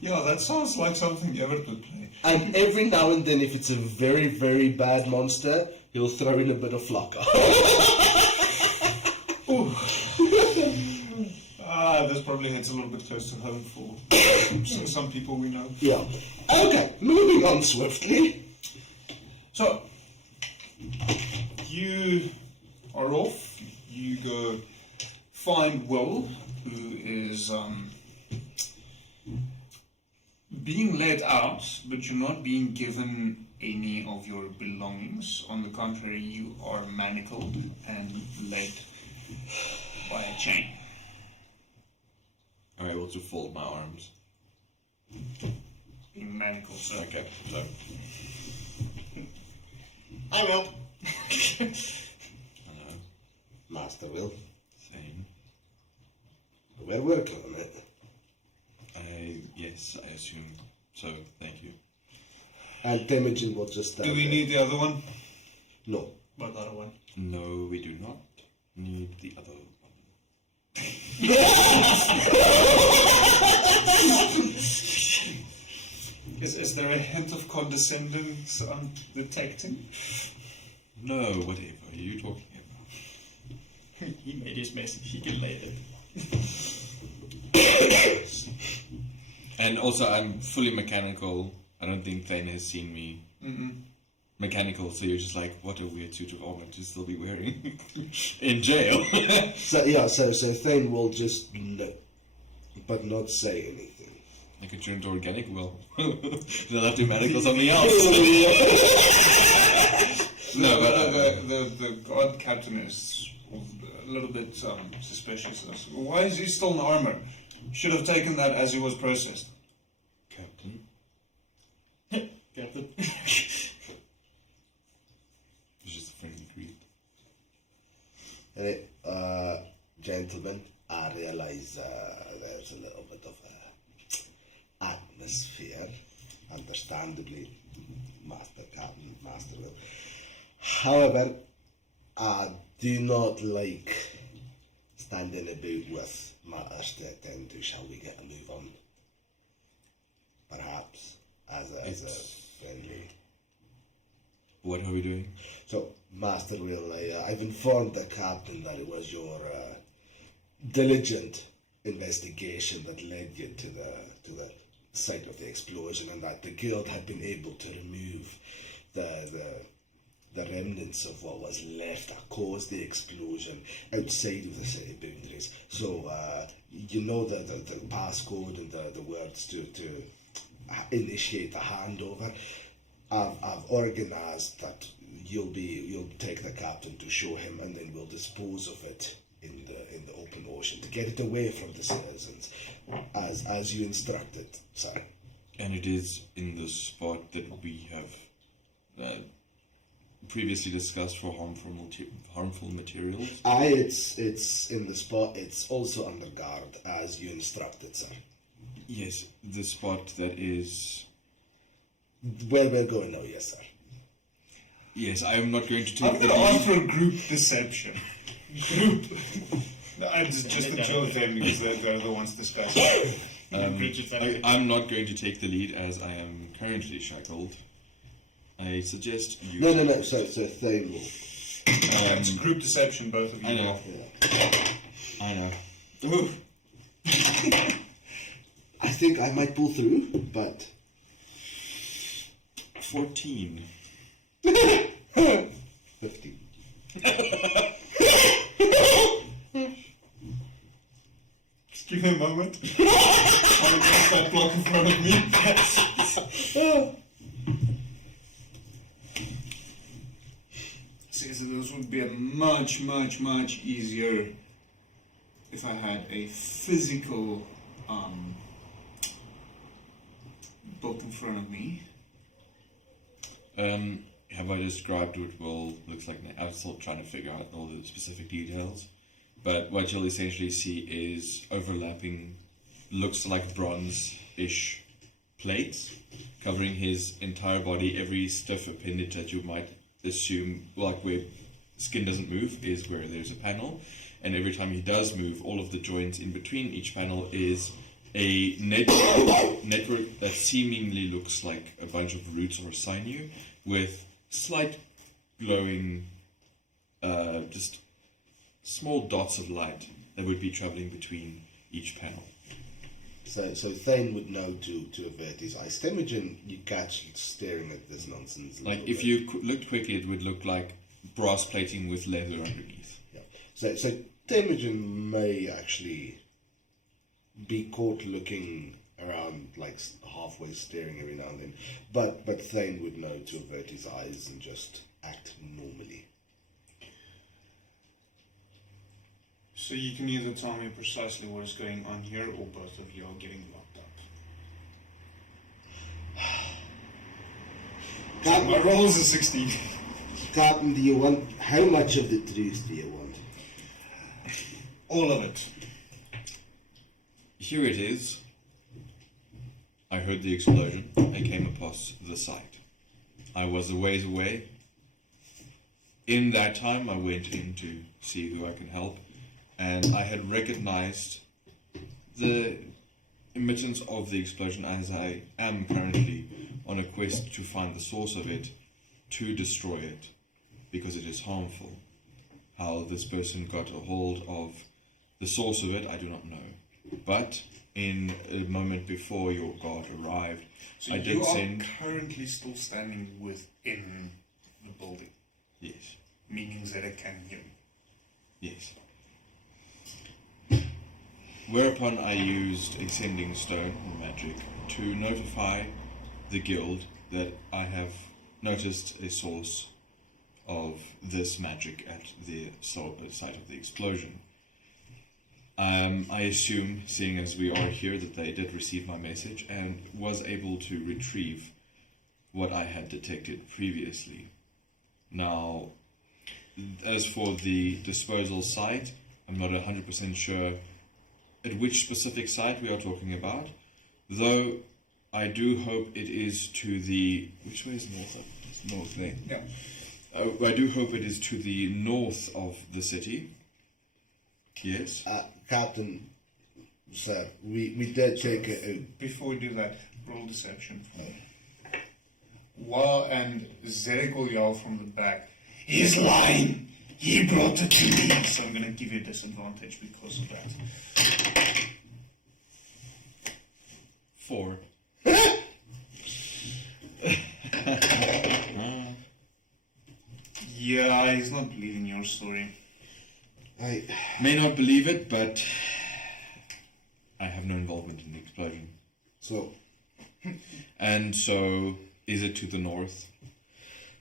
Yeah, that sounds like something Everett would play. And every now and then, if it's a very, very bad monster, he'll throw in a bit of flakka. This probably hits a little bit close to home for some people we know. Yeah. Okay, moving on swiftly. So, you are off. You go find Will, who is being let out, but you're not being given any of your belongings. On the contrary, you are manacled and led by a chain. I'm able to fold my arms. Being manacled, so. Okay, so. I will. Hello. Master Will. Thane. We're working on it. Yes, I assume so. Thank you. And Temujin will just stand Do we there. need the other one? No. What other one? No, we do not need the other one. Is there a hint of condescendence I'm detecting? No, whatever are you talking about? He made his mess. He can lay it. And also, I'm fully mechanical. I don't think Thane has seen me mechanical, so you're just like, what a weird suit of armor to still be wearing in jail. So Thane will just look, but not say anything. I could turn to organic, well, they'll have to medical something else. No, but the guard captain is a little bit suspicious. Why is he still in armor? Should have taken that as he was processed. Captain? Captain. It's just a friendly greet. Gentlemen, I realize there's a little bit of atmosphere, understandably, Master Captain, Master Will. However, I do not like standing about with matters to attend to. Shall we get a move on? Perhaps, as a friendly. What are we doing? So, Master Will, I've informed the captain that it was your diligent investigation that led you to the site of the explosion, and that the guild had been able to remove the remnants of what was left that caused the explosion outside of the city boundaries. So you know the passcode and the words to initiate a handover. I've organised that you'll take the captain to show him, and then we'll dispose of it in the open ocean to get it away from the citizens, as you instructed, sir. And it is in the spot that we have previously discussed for harmful materials. It's in the spot. It's also under guard, as you instructed, sir. Yes, the spot that is. Where we're going now, yes, sir. Yes, I am not going to take I'm the going to lead. offer group deception. Group. No, I just the two of them because they're the ones discussing. I'm not going to take the lead as I am currently shackled. I suggest you. No. So Thane will. It's group deception, both of you. I know. Yeah. I know. Ooh. I think I might pull through, but 14. 15. Just give me a moment. I'll adjust that block in front of me. See, so this would be a much easier if I had a physical book in front of me. Have I described what Will looks like? I'm still trying to figure out all the specific details. But what you'll essentially see is overlapping, looks like bronze-ish plates covering his entire body. Every stiff appendage that you might assume, like where skin doesn't move, is where there's a panel. And every time he does move, all of the joints in between each panel is a network that seemingly looks like a bunch of roots or sinew with slight glowing, just small dots of light that would be traveling between each panel. So Thane would know to avert his eyes. Temujin, you catch staring at this nonsense. a Like, little if bit. you looked quickly, it would look like brass plating with leather underneath. Yeah. So Temujin may actually be caught looking around, like halfway staring every now and then. But Thane would know to avert his eyes and just act normally. So you can either tell me precisely what is going on here, or both of you are getting locked up. My roll is a 16. Captain, do you want, how much of the truth do you want? All of it. Here it is. I heard the explosion. I came across the site. I was a ways away. In that time, I went in to see who I can help, and I had recognized the emittance of the explosion, as I am currently on a quest to find the source of it, to destroy it, because it is harmful. How this person got a hold of the source of it, I do not know. But in a moment before your guard arrived, So I you did are send... currently still standing within the building, Yes, meaning that it can hear me. yes. Whereupon I used a sending stone magic to notify the guild that I have noticed a source of this magic at the site of the explosion. I assume, seeing as we are here, that they did receive my message and was able to retrieve what I had detected previously. Now, as for the disposal site, I'm not 100% sure at which specific site we are talking about, though I do hope it is to the... Which way is north? It's north there. Yeah. I do hope it is to the north of the city. Yes. Captain, sir, we did take it. Before we do that, roll deception for me. And Zedek will yell from the back, "He's lying! He brought it to me!" So I'm going to give you a disadvantage because of that. 4. Yeah, he's not believing your story. I May not believe it, but I have no involvement in the explosion. so And so, is it to the north?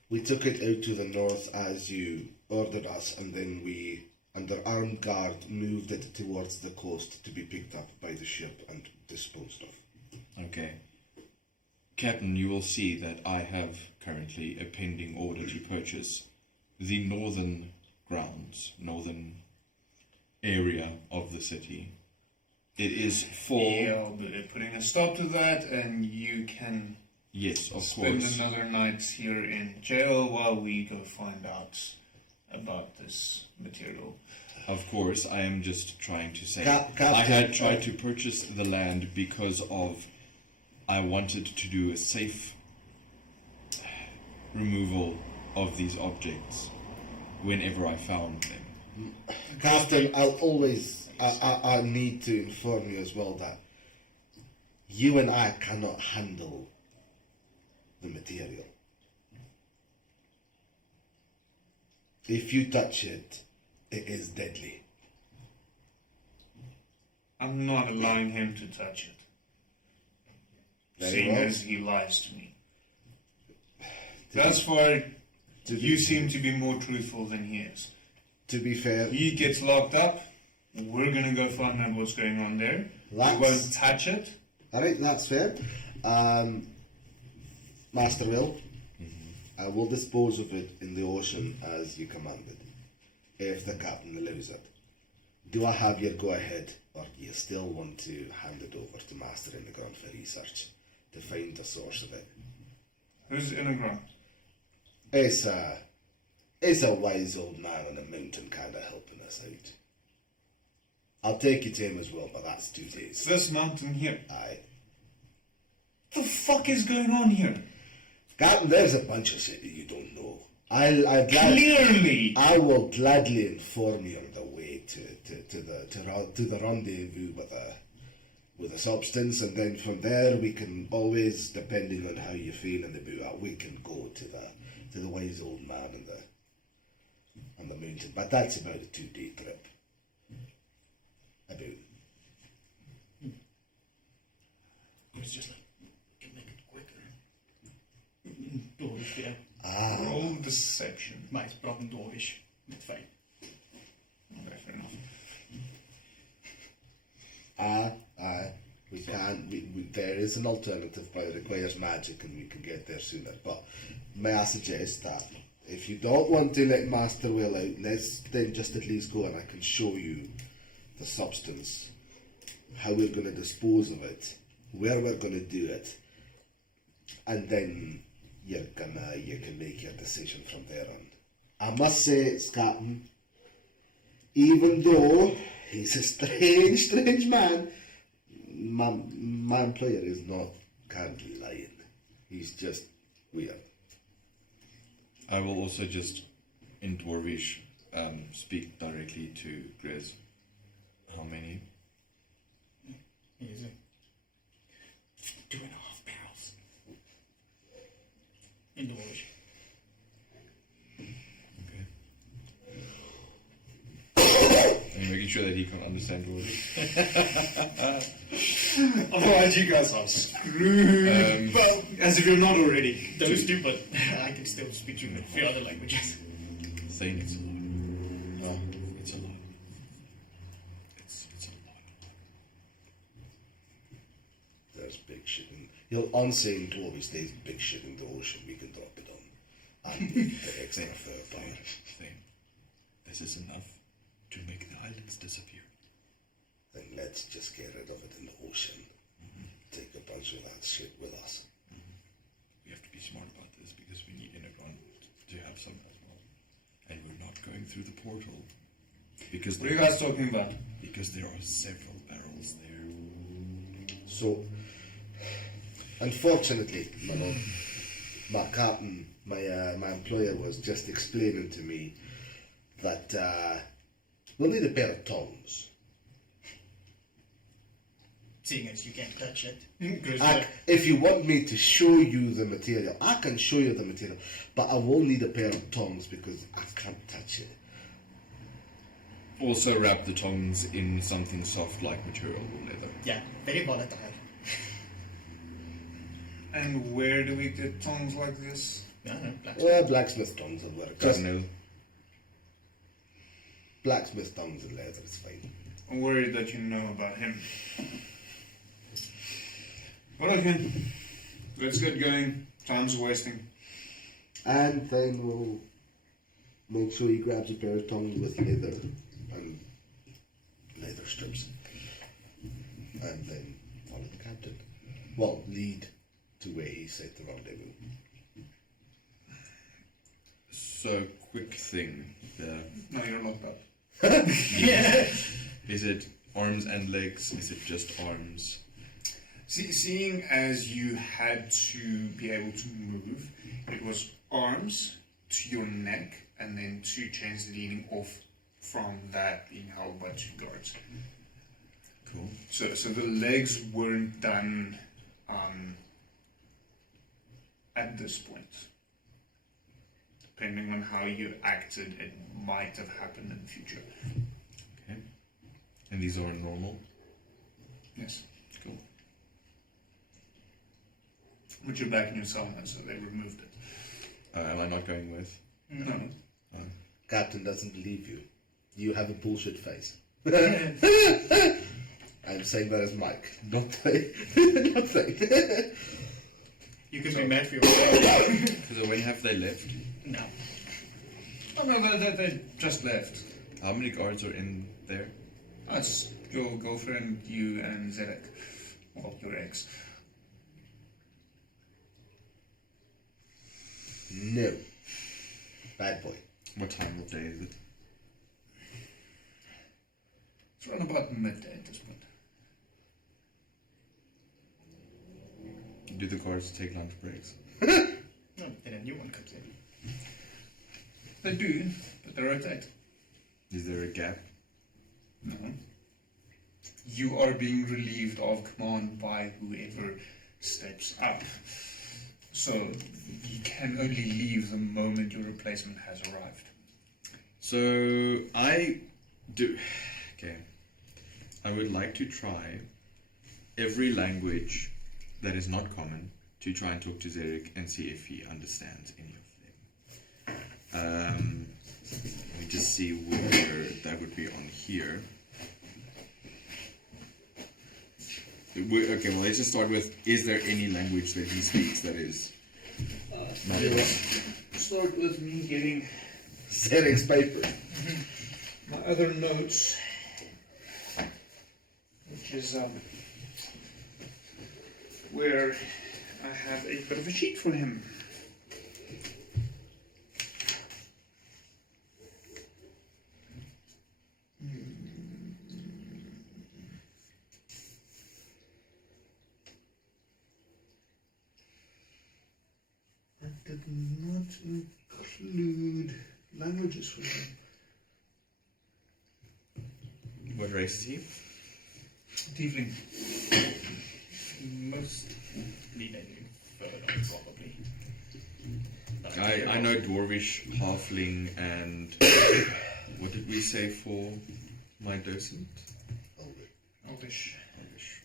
we took it out to the north as you ordered us, and then we, under armed guard, moved it towards the coast to be picked up by the ship and disposed of. Okay. Captain, you will see that I have currently a pending order to purchase the northern grounds, northern area of the city. It is for... Yeah, I'll be putting a stop to that, and you can Yes, of spend course. another night here in jail while we go find out about this material. Of course, I am just trying to say... Captain, I had tried to purchase the land because of... I wanted to do a safe removal of these objects whenever I found them. Captain, I need to inform you as well that you and I cannot handle the material. If you touch it, it is deadly. I'm not allowing him to touch it, Very seeing well. as he lies to me. Thus far, you seem to be more truthful than he is. To be fair, He gets locked up, we're gonna go find out what's going on there. We That's- won't touch it. alright, that's fair. Master Will, I will dispose of it in the ocean as you commanded, if the captain allows it. Do I have your go-ahead, or do you still want to hand it over to Master Integron for research, to find the source of it? Who's Integron? It's a wise old man on a mountain kind of helping us out. I'll take you to him as well, but that's 2 days. This mountain here. Aye. What the fuck is going on here? Captain, there's a bunch of shit that you don't know. Clearly! I will gladly inform you on the way to the rendezvous with a substance, and then from there we can always, depending on how you're feeling about it, we can go to the wise old man on the mountain. But that's about a 2-day trip. About. It's just like, can make it quicker. Dorisch weer. Roll deception. Maar het praat een Dorisch. Met 5. Okay, fair enough. We can't. There is an alternative, but it requires magic, and we can get there sooner. But may I suggest that if you don't want to let Master Will out, let's then just at least go and I can show you the substance, how we're going to dispose of it, where we're going to do it, and then you can make your decision from there on. I must say, Captain, even though he's a strange man, my employer is not currently lying. He's just weird. I will also just, in Dwarvish, speak directly to Grizz. How many? Easy. 2.5 barrels. In Dwarvish. And making sure that he can understand Dwarvish. Otherwise, you guys are screwed. Well, as if you're not already. Those two, but I can still speak to a few other languages. Thane, it's a lot. No, it's a lot. It's a lot. There's big shit in. You'll unseen Dwarvish, there's big shit in the ocean. We can drop it on. And the extra fur power. Thane, this is enough to make the islands disappear. Then let's just get rid of it in the ocean. Take a bunch of that shit with us. We have to be smart about this because we need Inagron to have some as well. And we're not going through the portal. Because What are you guys talking about? Because there are several barrels there. So, unfortunately, my captain, my employer was just explaining to me that we'll need a pair of tongs. Seeing as you can't touch it. If you want me to show you the material, I can show you the material, but I will need a pair of tongs because I can't touch it. Also wrap the tongs in something soft like material or leather. Yeah, very volatile. And where do we get tongs like this? No, blacksmith. Blacksmith tongs will work. Just No. blacksmith tongs and leather is fine. I'm worried that you know about him. Alright, then. Let's get going. Time's wasting. And then we'll make sure he grabs a pair of tongs with leather and leather strips. And then follow the captain. Well, lead to where he set the rendezvous. So, quick thing. No, you're locked up. Is it arms and legs? Is it just arms? Seeing as you had to be able to move, it was arms to your neck and then 2 chains leading off from that being held by 2 guards. Cool. So the legs weren't done at this point. Depending on how you acted, it might have happened in the future. Okay. And these are normal? Yes. Cool. But you're back in your cell now, so they removed it. Am I not going with? No. Captain doesn't believe you. You have a bullshit face. I'm saying that as Mike, not they. Not they. You can be mad for yourself. So when have they left? No. Oh no, they just left. How many guards are in there? That's your girlfriend, you, and Zedek. Well, your ex. No. Bad boy. What time of day is it? It's around about midday at this point. Do the guards take lunch breaks? No, then a new one comes in. They do, but they rotate. Is there a gap? No. you are being relieved of command by whoever steps up. So you can only leave the moment your replacement has arrived. So I do. Okay. I would like to try every language that is not common to try and talk to Zarek and see if he understands any of them. Let me just see where that would be on here. Okay, well, let's just start with, is there any language that he speaks that is not Start with me getting Zarek's paper. my other notes, which is where I have a bit of a sheet for him. I did not include languages for him. What race is he? Tiefling. Mostly maybe further, probably. I know Dwarvish, Halfling, and what did we say for my docent? Elvish. Elvish.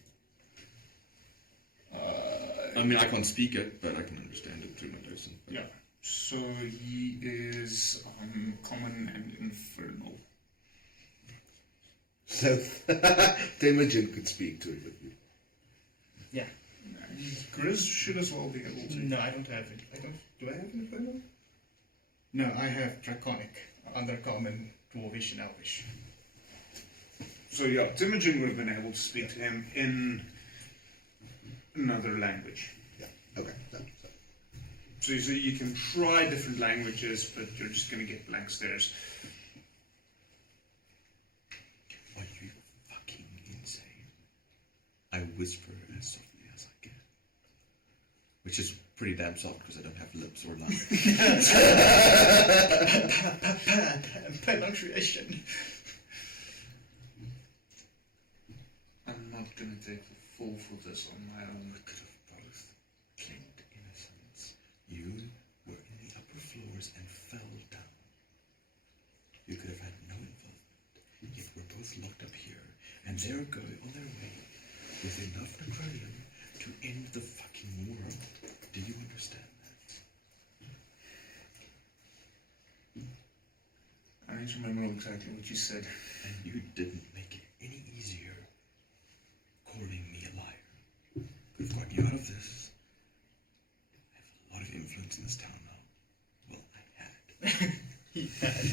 I mean, I can't speak it, but I can understand it through my docent. Yeah. So he is common and infernal. So Temujin could speak to it. Yeah. Grizz should as well be able to. No, I don't have it. Do I have Infernal? No, I have Draconic, Undercommon, Dwarvish, and Elvish. So yeah, Temujin would have been able to speak to him in another language. Yeah. Okay. So you can try different languages, but you're just going to get blank stares. Are you fucking insane? I whisper as softly as I can. Which is pretty damn soft because I don't have lips or lungs. Pronunciation. I'm not going to take the fall for this on my own. We could have both claimed innocence. You were in the upper floors and fell down. You could have had no involvement. Yet we're both locked up here, and they're going on their way with enough necronium to end the fucking world. Do you understand that? I need to remember exactly what you said. And you didn't make it any easier calling me a liar. Could have gotten you out of this. I have a lot of influence in this town now. Well, I had. He had.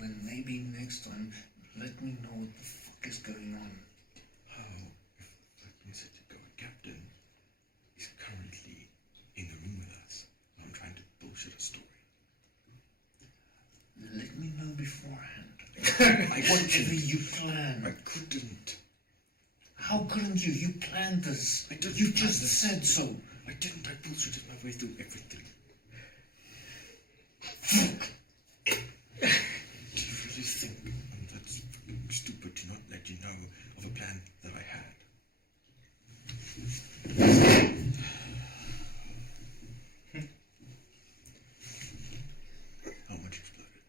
Then maybe next time, let me know what the fuck is going on. How if the City Guard captain is currently in the room with us? I'm trying to bullshit a story. Let me know beforehand. Whatever you plan. I couldn't. How couldn't you? You planned this. I didn't. You just said so. I didn't. I bullshitted my way through everything. Do you really think I'm that fucking stupid to not let you know of a plan that I had? How much exploded?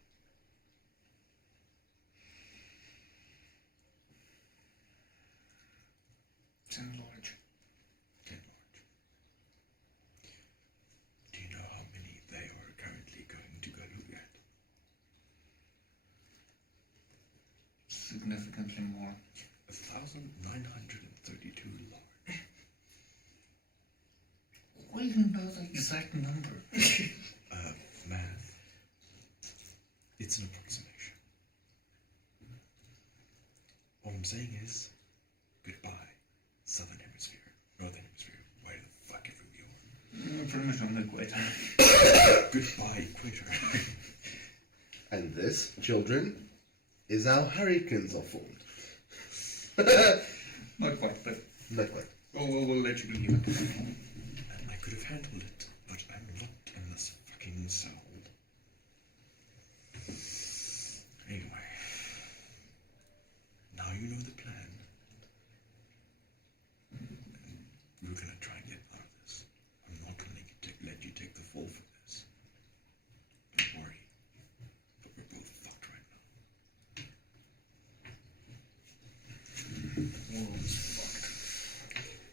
10 large. 10 large. Do you know how many they are currently going to go at? Significantly more. 1,932 large. Why do you know the exact number? Math. It's an approximation. All I'm saying is, goodbye, Southern Hemisphere, Northern Hemisphere, where the fuck ever we are. Pretty much on the equator. Goodbye, equator. And this, children, is how hurricanes are formed. Not quite, but Not quite. we'll let you believe it. And I could have handled it, but I'm locked in this fucking cell.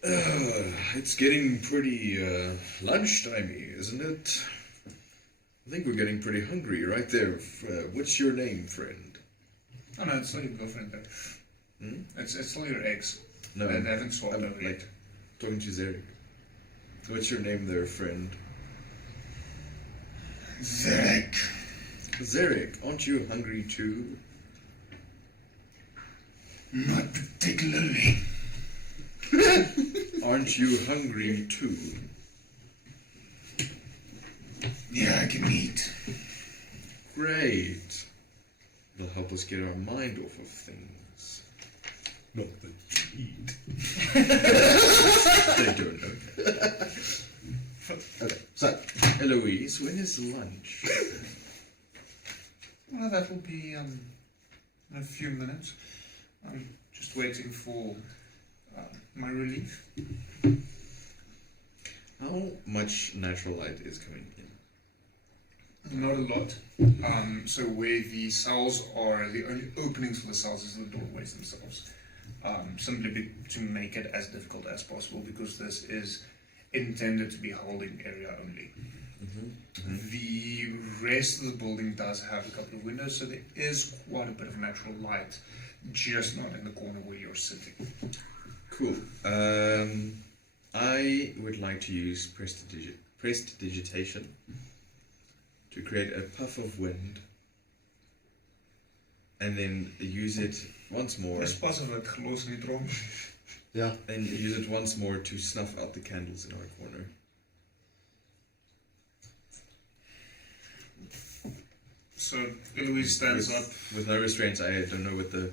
It's getting pretty lunchtimey, isn't it? I think we're getting pretty hungry right there. What's your name, friend? Oh no, it's still your girlfriend there. It's still your ex. No, They haven't swapped over yet. like talking to Zarek. What's your name there, friend? Zarek. Zarek, aren't you hungry too? Not particularly. Aren't you hungry too? Yeah, I can eat. Great. That'll help us get our mind off of things. Not that you eat. They don't know. Okay, so Eloise, when is lunch? Well, that will be in a few minutes. I'm just waiting for my relief. How much natural light is coming in? Not a lot. So where the cells are, the only openings for the cells is the doorways themselves. Simply to make it as difficult as possible, because this is intended to be holding area only. The rest of the building does have a couple of windows, so there is quite a bit of natural light, just not in the corner where you're sitting. Cool. I would like to use prestidigitation to create a puff of wind, and then use it once more. Dis pas of ek gelos in die tronk. yeah, And use it once more to snuff out the candles in our corner. So Eloise stands up. With no restraints. I don't know what the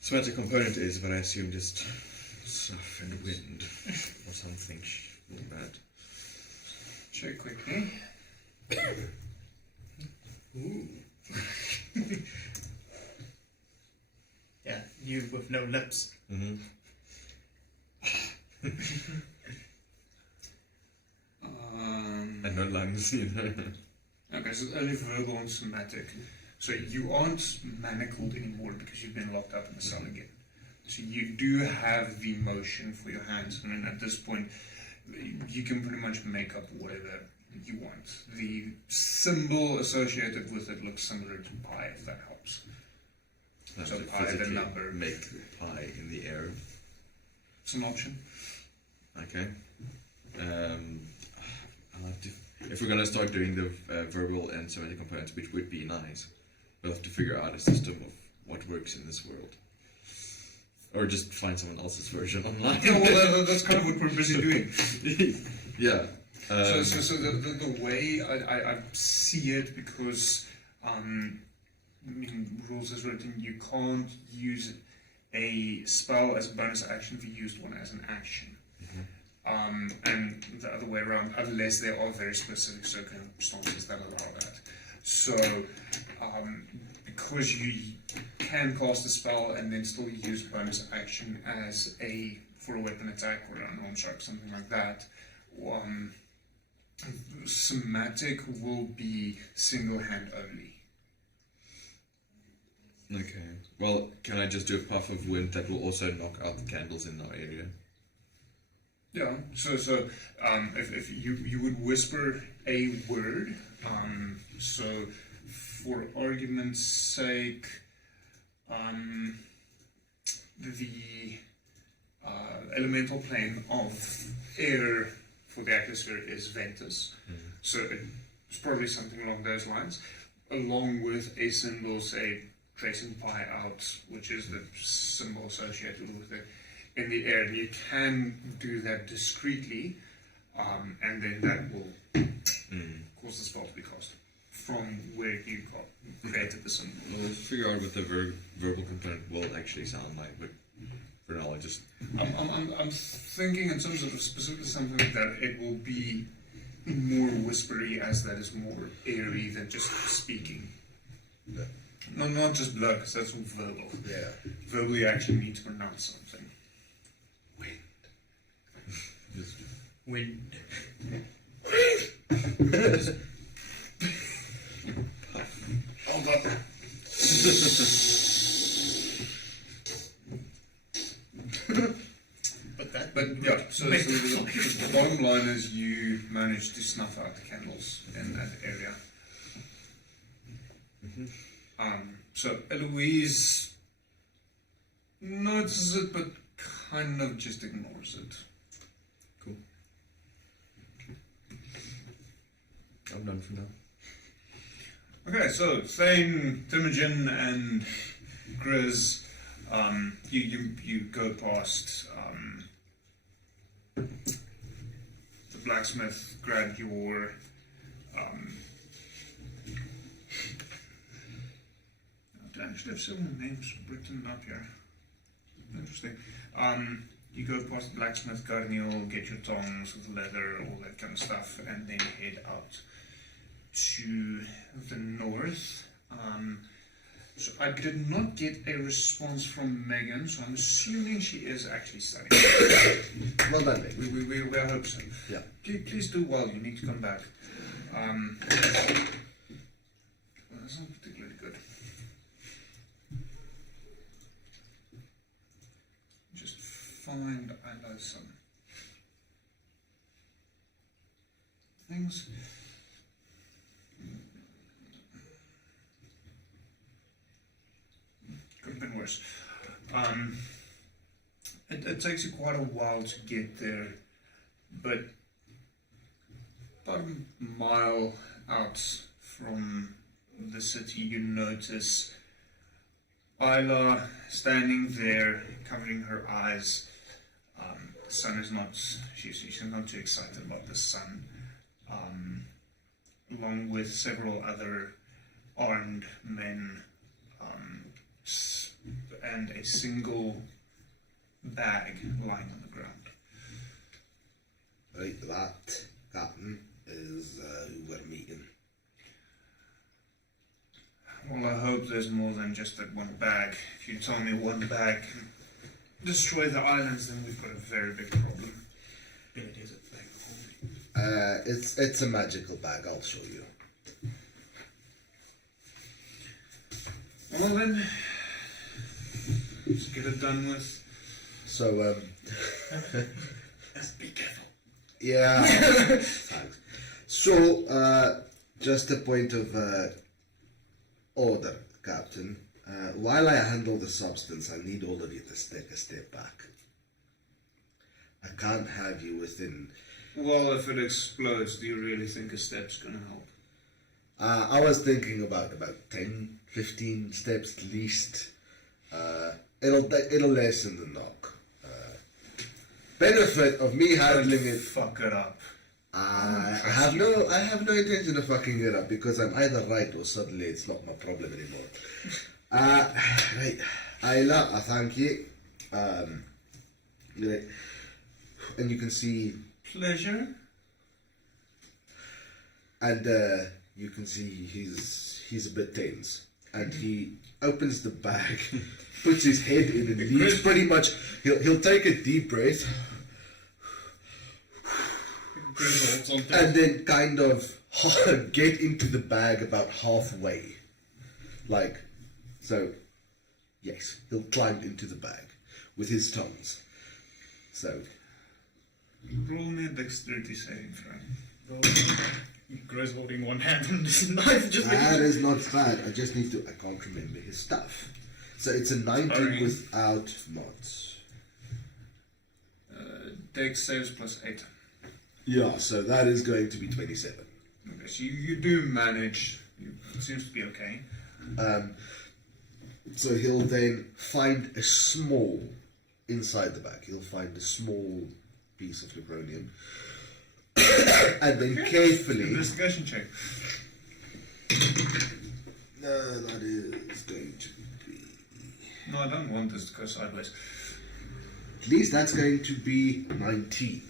somatic component is, but I assume just snuff and wind or something like that. Check quickly. Ooh. Yeah, you with no lips. Mm-hmm. And no lungs, you know. Okay, so it's only verbal and somatic. So you aren't manacled anymore because you've been locked up in the cell again. So you do have the motion for your hands, and then at this point, you can pretty much make up whatever you want. The symbol associated with it looks similar to pi, if that helps. Have So to pi, the physically number. make the pie in the air. It's an option. Okay. I'll have to. If we're gonna start doing the verbal and somatic components, which would be nice, we'll have to figure out a system of what works in this world, or just find someone else's version online. Yeah, well, that's kind of what we're busy doing. Yeah. So the way I see it, because rules is written, you can't use a spell as a bonus action if you used one as an action. And the other way around, unless there are very specific circumstances that allow that. So, because you can cast a spell and then still use bonus action as for a weapon attack or an unarmed strike, something like that, somatic will be single hand only. Okay. Well, can I just do a puff of wind that will also knock out the candles in our area? Yeah. So if you would whisper a word, so for argument's sake, the elemental plane of air for the atmosphere is Ventus. So it's probably something along those lines, along with a symbol, say, tracing pi out, which is the symbol associated with it in the air. And you can do that discreetly, and then that will cause the spell to be cast from where you created the symbol. We'll figure out what the verbal component will actually sound like, but for now, I just... I'm thinking in terms of specifically something like that, it will be more whispery, as that is more airy than just speaking. Yeah. No, not just blood, because that's all verbal. Yeah. Verbally, you actually need to pronounce something. Just Wind. Oh god. But that. But So the bottom line is you managed to snuff out the candles in that area. So Eloise notices it, but kind of just ignores it. Cool. I'm done for now. Okay, so Thane, Timogen, and Grizz, you go past the blacksmith, grab your I actually have several names written up here. Interesting. You go past the blacksmith, Garniel, get your tongs with leather, all that kind of stuff, and then head out to the north. So I did not get a response from Megan, so I'm assuming she is actually studying. Well done, Nick. We hope so. Yeah. Please do well. You need to come back. That's not particularly good. Just find some things. Could have been worse. It takes you quite a while to get there, but about a mile out from the city, you notice Isla standing there, covering her eyes. The sun is not, she's not too excited about the sun, along with several other armed men, and a single bag lying on the ground. Right, that, Captain, is who we're meeting. Well, I hope there's more than just that one bag. If you tell me one bag can destroy the islands, then we've got a very big problem. It is a thing. It's a magical bag, I'll show you. Well then, let's get it done with. So, Be careful. yeah, thanks. So, just a point of order, Captain. While I handle the substance, I need all of you to take a step back. I can't have you within... Well, if it explodes, do you really think a step's gonna help? I was thinking about 10, 15 steps at least. It'll lessen the knock. Benefit of me handling it. Fuck it up. I have no intention of fucking it up because I'm either right or suddenly it's not my problem anymore. Right, Isla, thank you. Right. And you can see, Pleasure. and you can see he's a bit tense, and he opens the bag, puts his head in, and he's pretty much he'll take a deep breath. And then kind of get into the bag about halfway. Like, so, yes, he'll climb into the bag with his tongues. So, Roll me a dexterity saving throw. Grows holding one hand on this knife. Just that is not bad. I just need to, I can't remember his stuff. So it's a 19 Sorry. without mods. Dex saves plus 8. Yeah, so that is going to be 27. Okay, so you do manage. It seems to be okay. So he'll then find a small, inside the bag, he'll find a small piece of vibranium. And then carefully... Investigation check. No, that is going to be... No, I don't want this to go sideways. At least that's going to be 19.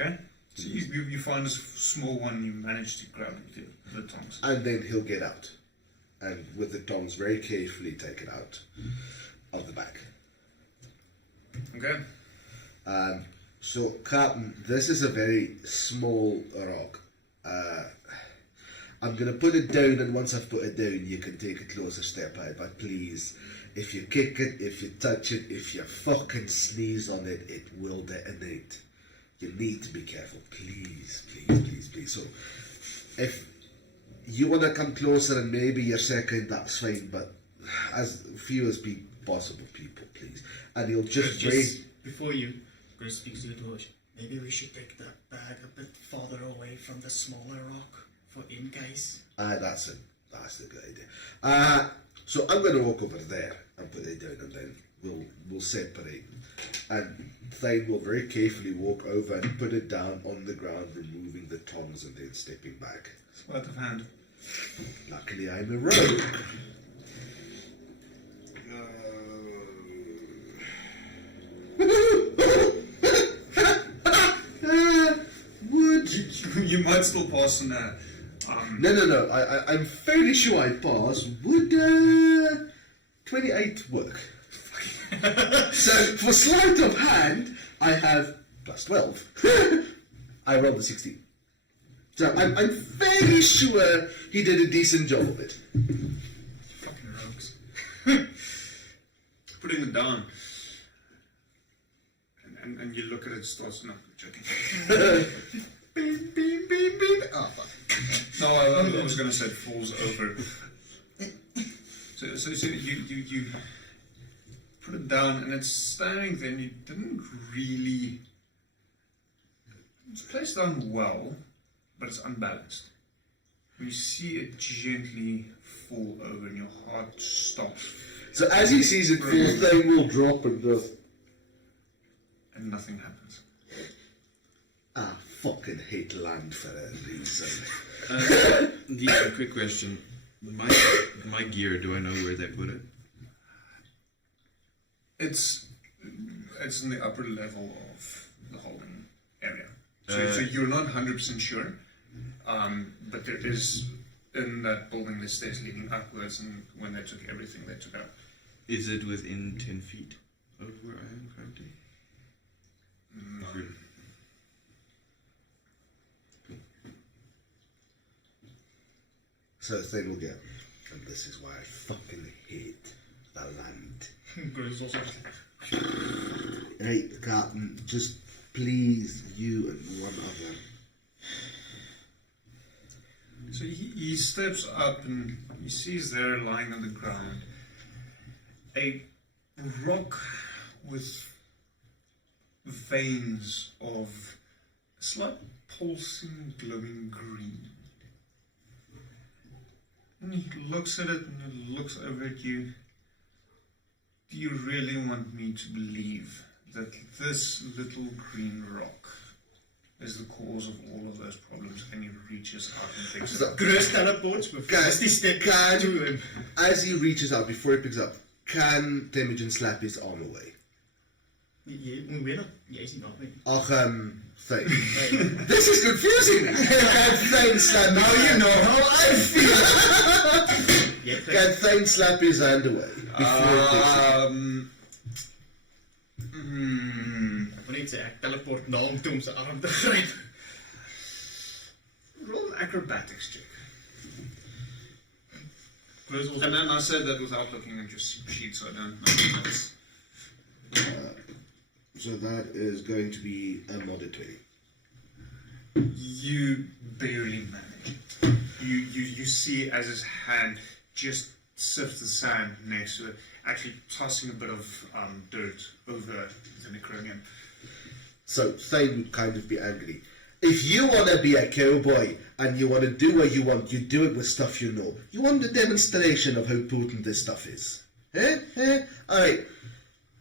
Okay? So you find a small one, you manage to grab it with the tongs. And then he'll get out. And with the tongs very carefully take it out of the bag. Okay? So, Captain, this is a very small rock. I'm going to put it down, and once I've put it down, you can take a closer step out. But please, if you kick it, if you touch it, if you fucking sneeze on it, it will detonate. you need to be careful. Please, please, please, please. So, if you want to come closer and maybe you're second, that's fine, but as few as possible people, please. And you'll just wait. Before you, Chris speaks to the dwarves. Maybe we should take that bag a bit farther away from the smaller rock for in case. That's a good idea. So I'm going to walk over there and put it down, and then we'll separate. And Thane will very carefully walk over and put it down on the ground, removing the tongs and then stepping back. Sleight of hand. Luckily, I'm a rogue. You might still pass on that. No. I'm fairly sure I pass. Would 28 work? So for sleight of hand, I have plus 12. I rolled a 16. So I'm fairly sure he did a decent job of it. Fucking rogues. Putting it down. And you look at it, starts. No, joking. Beep, beep, beep, beep. Oh, fuck. No, I was going to say it falls over. So you put it down, and it's standing there, and you didn't really. It's placed down well, but it's unbalanced. You see it gently fall over, and your heart stops. So as he sees it fall, Thane will drop and just. And nothing happens. I fucking hate land for a reason. A quick question. My gear, do I know where they put it? It's in the upper level of the holding area. So you're not 100% sure, but there is, in that building, the stairs leading upwards, and when they took everything, they took out. Is it within 10 feet of where I am currently? No. So Thane will go, and this is why I fucking hate the land. Chris also. Right, Captain, just please, you and one other. So he steps up and he sees there lying on the ground a rock with veins of a slight pulsing, glowing green. And he looks at it and he looks over at you. Do you really want me to believe that this little green rock is the cause of all of those problems, and he reaches out and picks it up? Chris teleports with 50 steps to him. As he reaches out, before he picks up, can Temujin slap his arm away? We weet dat jij ziet nog niet. Ach, Thane. This is confusing me. Can Thane slap Now you know how I feel. Can Thane slap his hand away before he picks it up? Ik wil niet zeggen, teleport naar hem toe om zijn arm te grijpen. Roll an acrobatics check. Chris was And then I said that without looking at your sheet, so I don't know else. So that is going to be a modded 20. You barely manage it. You see as his hand just sifts the sand next to it, actually tossing a bit of dirt over the necronium. So Thane would kind of be angry. If you want to be a cowboy and you want to do what you want, you do it with stuff you know. You want a demonstration of how potent this stuff is. Alright.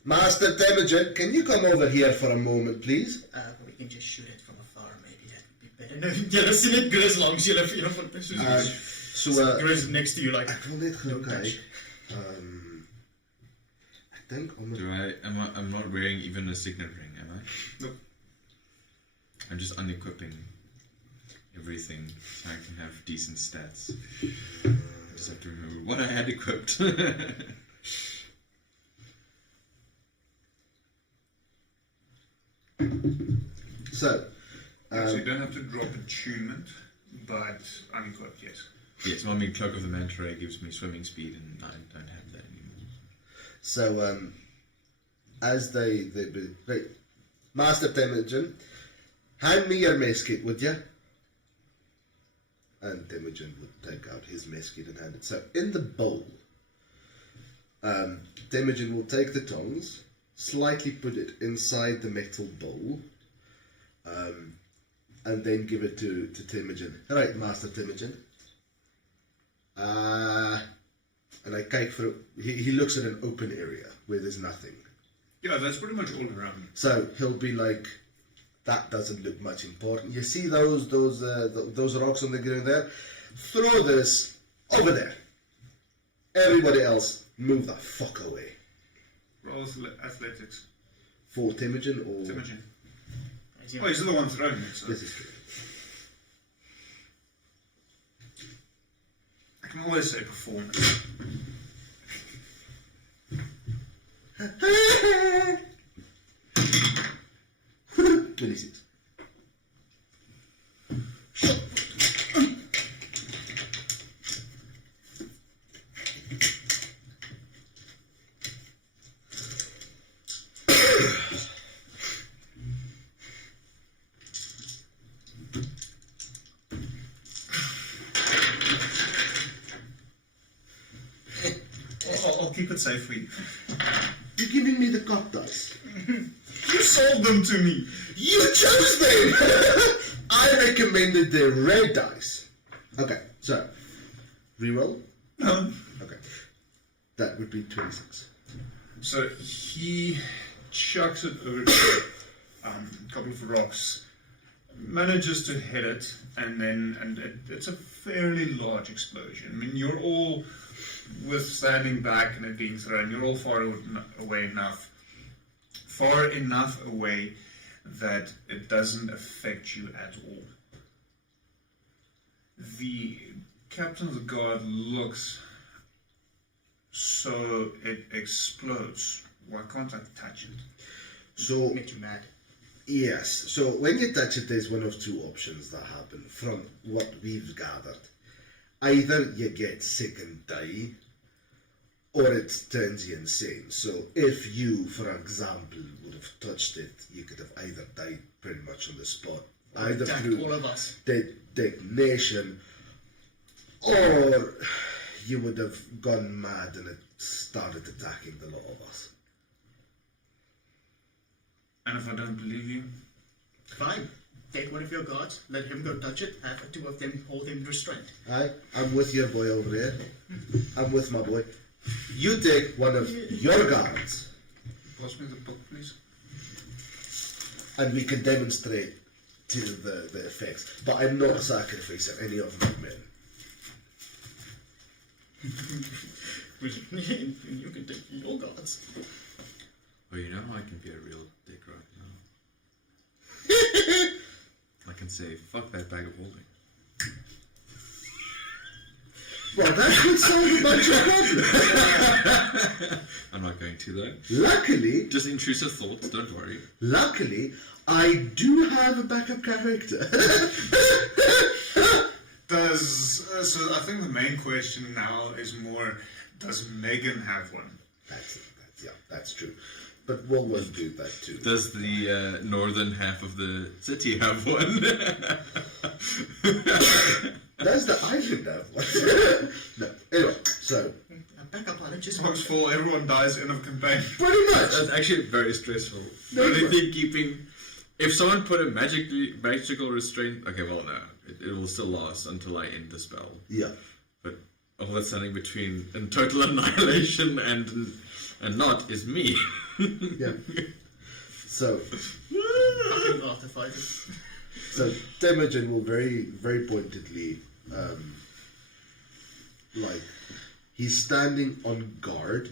Master Temujin, can you come over here for a moment, please? we can just shoot it from afar, maybe that would be better. No, jullie zien het Chris langs jullie vier van Chris next to you like. Ik wil net gaan kijken. I think I'm not wearing even a signet ring, am I? Nope. I'm just unequipping everything so I can have decent stats. I just have to remember what I had equipped. So you don't have to drop attunement, but unequipped, yes. Yes, I mean, Cloak of the Manta Ray gives me swimming speed, and I don't have that anymore. So, as they right, Master Temujin, Hand me your mess kit, would you? And Temujin would take out his mess kit and hand it. So in the bowl, Temujin will take the tongs, slightly put it inside the metal bowl, and then give it to Temujin. All right, Master Temujin. And I kijk for he looks at an open area where there's nothing. Yeah, that's pretty much all around. So he'll be like, that doesn't look much important. You see those rocks on the ground there? Throw this over there. Everybody else, move the fuck away. Roll athletics. For Temujin or Temujin. Oh, he's the one throwing it. So. This is true. I can always say performance. 26. I'll keep it safe for you. You're giving me the cock dice. You sold them to me. You chose them! I recommended the red dice. Okay, so, reroll? No. Okay. That would be 26. So he chucks it over to a couple of rocks, manages to hit it, and it's a fairly large explosion. I mean, you're all standing back and it being thrown. You're all far enough away that it doesn't affect you at all. The captain of the guard looks, so it explodes. Why can't I touch it? So, Make you mad. yes, so when you touch it, there's one of two options that happen from what we've gathered. Either you get sick and die, or it turns you insane. So if you, for example, would have touched it, you could have either died pretty much on the spot, either Attack through all of us. detonation, or you would have gone mad and it started attacking the lot of us. And if I don't believe you? Fine. Take one of your guards, let him go touch it, have the two of them hold him restrained. Aye, I'm with your boy over here. I'm with my boy. You take one of your guards, Pass me the book, please. and we can demonstrate to the effects. But I'm not sacrificing any of my men. You can take your guards. Well, you know, I can be a real dick right now. I can say, fuck that bag of holding. Well, that would solve a bunch of problems. I'm not going to, though. Luckily, Just intrusive thoughts, don't worry. luckily, I do have a backup character. So I think the main question now is more, does Megan have one? That's true. But we'll do that too. Does the northern half of the city have one? Does the island have one? No. Anyway, so A backup plan, just Box full, everyone dies, end of campaign. pretty much. That's actually very stressful. No, I but- think keeping... If someone put a magical restraint... Okay, well, no. It will still last until I end the spell. Yeah. But all that's standing between total annihilation and not is me. Yeah. So fucking after fighting. So Temujin will very, very pointedly, like, he's standing on guard,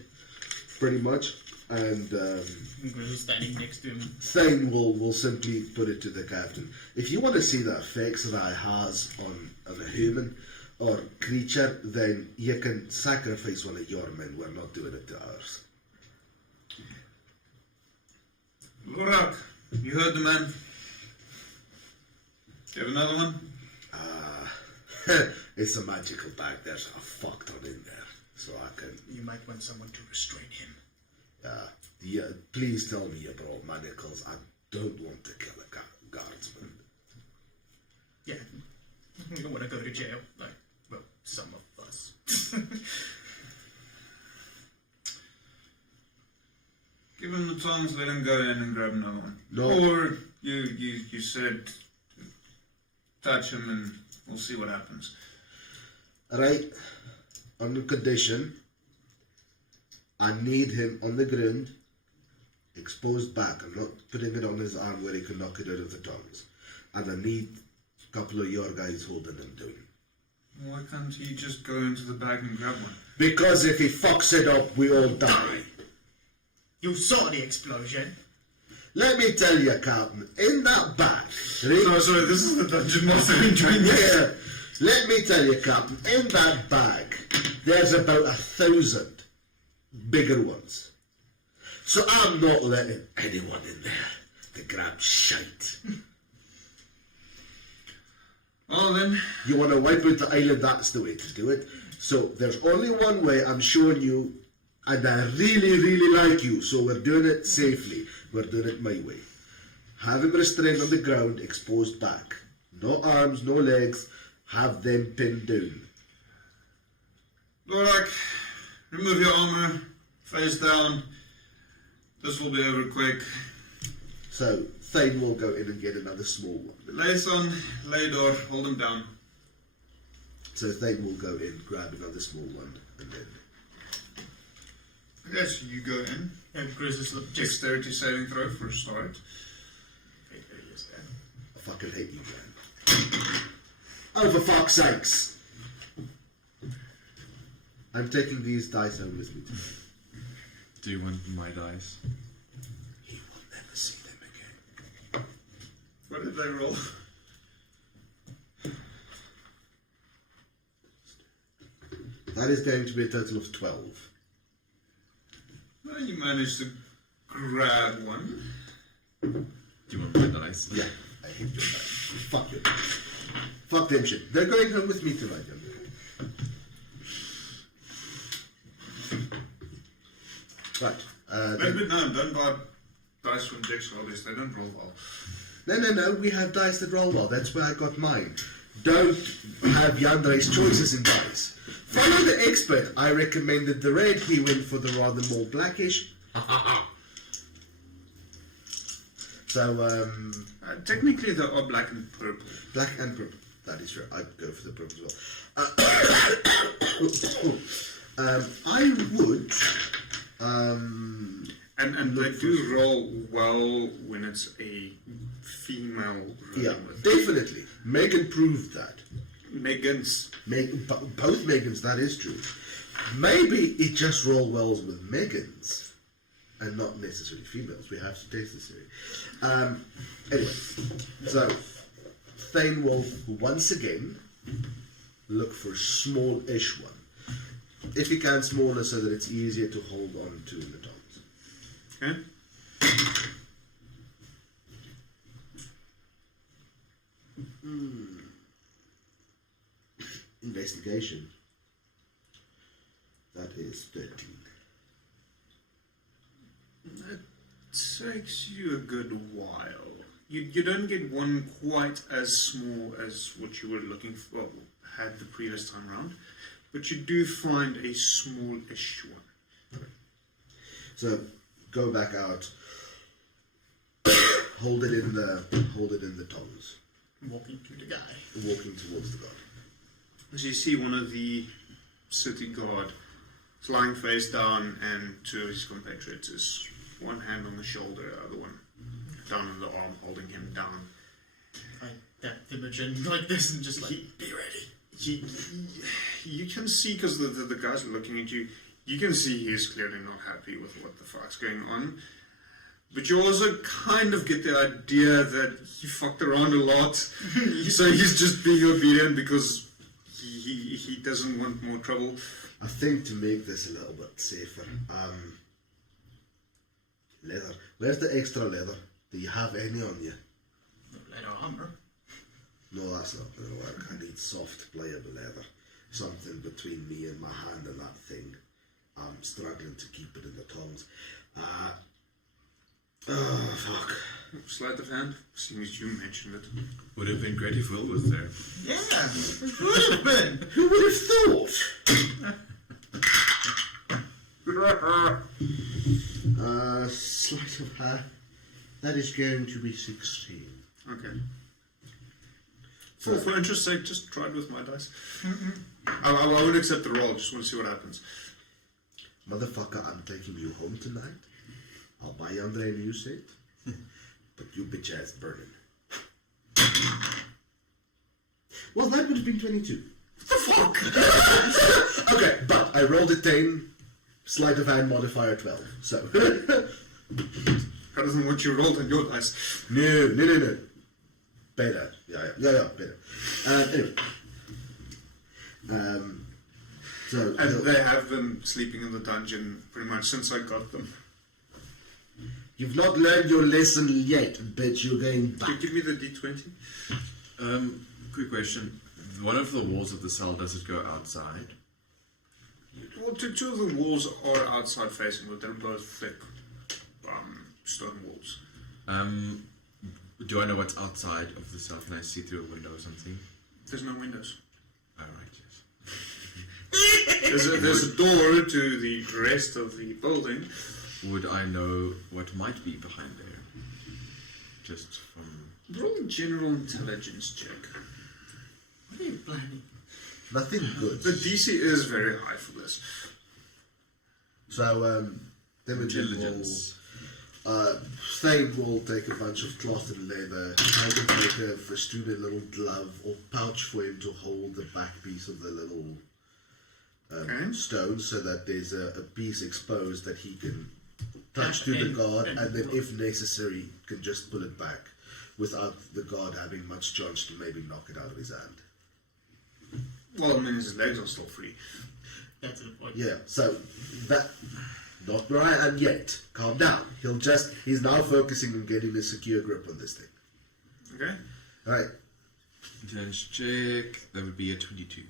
pretty much, and Grizzle's standing next to him. Thane will simply put it to the captain. If you want to see the effects that I has on a human or creature, then you can sacrifice one of your men. We're not doing it to ours. Lorak, you heard the man. Do you have another one? It's a magical bag. There's a fuck ton in there, so I can. You might want someone to restrain him. Yeah, please tell me you brought manacles. I don't want to kill a guardsman. to jail. Like, well, some of us. Give him the tongs, let him go in and grab another one. No. Or you said touch him and we'll see what happens. Right, on the condition, I need him on the ground, exposed back. I'm not putting it on his arm where he can knock it out of the tongs. And I need a couple of your guys holding him down. Why can't he just go into the bag and grab one? Because if he fucks it up, we all die. You saw the explosion. Let me tell you, Captain, in that bag, right? Sorry, this is the dungeon master enjoying this. Yeah. Let me tell you, Captain, in that bag, there's about 1,000 bigger ones. So I'm not letting anyone in there to grab shite. Well then, You want to wipe out the island, that's the way to do it. So there's only one way, I'm showing you, and I really, really like you, so we're doing it safely. We're doing it my way. Have him restrained on the ground, exposed back. No arms, no legs, have them pinned down. Lorak, remove your armor, face down. This will be over quick. So Thane will go in and get another small one. Layson, Laydor, hold him down. So Thane will go in, grab another small one, and then... Yes, you go in. And Chris is just... Dexterity saving throw for a start. I fucking hate you, man. Oh, for fuck's sakes! I'm taking these dice home with me today. Do you want my dice? He will never see them again. What did they roll? That is going to be a total of 12. Well, you managed to grab one. Do you want my dice? Yeah, I hate your dice. Fuck your dice. Fuck them shit. They're going home with me tonight, young man. Right. Don't buy dice from Dick's Hobbies. They don't roll well. No. We have dice that roll well. That's where I got mine. Don't have Yandre's choices in dice. Follow the expert. I recommended the red. He went for the rather more blackish. So, Technically, they are black and purple. black and purple. That is true. I'd go for the purple as well. I would. And they do roll well when it's a female. Yeah, definitely. Megan proved that. Megan's. Both Megans, that is true. Maybe it just roll wells with Megans and not necessarily females. We have to taste this theory. Anyway, so Thane will once again look for a small-ish one. If he can, smaller so that it's easier to hold on to in the tongs. Okay. Investigation. That is 13. It takes you a good while. You don't get one quite as small as what you were looking for, had the previous time round, but you do find a small-ish one. So go back out. hold it in the tongs. Walking to the guy. Walking towards the guard. As you see one of the city guard is lying face down, and two of his compatriots is one hand on the shoulder, the other one down on the arm, holding him down. I that Imogen like this and just like, be ready. You can see, because the guys are looking at you, you can see he's clearly not happy with what the fuck's going on. But you also kind of get the idea that he fucked around a lot, so he's just being obedient because he doesn't want more trouble. I think to make this a little bit safer, leather. Where's the extra leather? Do you have any on you? Leather armor. No, that's not going to work. I need soft, pliable leather. Something between me and my hand and that thing. I'm struggling to keep it in the tongs. Oh, fuck. Sleight of hand, seeing as you mentioned it. Would have been great if Will was there. Yeah, it would have been. Who would have thought? Sleight of hand. That is going to be 16. Okay. For interest's sake, just try it with my dice. I would accept the roll, just want to see what happens. Motherfucker, I'm taking you home tonight. I'll buy you Andre a new set. But you bitch ass burning. Well, that would have been 22. What the fuck? Okay, but I rolled a 10, sleight of hand modifier 12. So. Better than what you rolled on your dice. No. Better. Yeah, better. Anyway. So. And they have been sleeping in the dungeon pretty much since I got them. You've not learned your lesson yet, bitch. You're going Can you back. give me the D20? Quick question. One of the walls of the cell, does it go outside? Well, two of the walls are outside facing, but they're both thick stone walls. Do I know what's outside of the cell? Can I see through a window or something? There's no windows. Alright, There's a door to the rest of the building. yes. Would I know what might be behind there? Just from... Roll a general intelligence check. What are you planning? Nothing good. The DC is very high for this. So, Intelligence. Thane will take a bunch of cloth and leather, kind of make a festooned little glove or pouch for him to hold the back piece of the little stone, so that there's a piece exposed that he can touch to the guard, and then if necessary can just pull it back without the guard having much chance to maybe knock it out of his hand. Well, I mean, his legs are still free. That's the point. Yeah, so that, not where I am yet. Calm down. He's now focusing on getting a secure grip on this thing. Okay? Alright. Intelligence check. That would be a 22.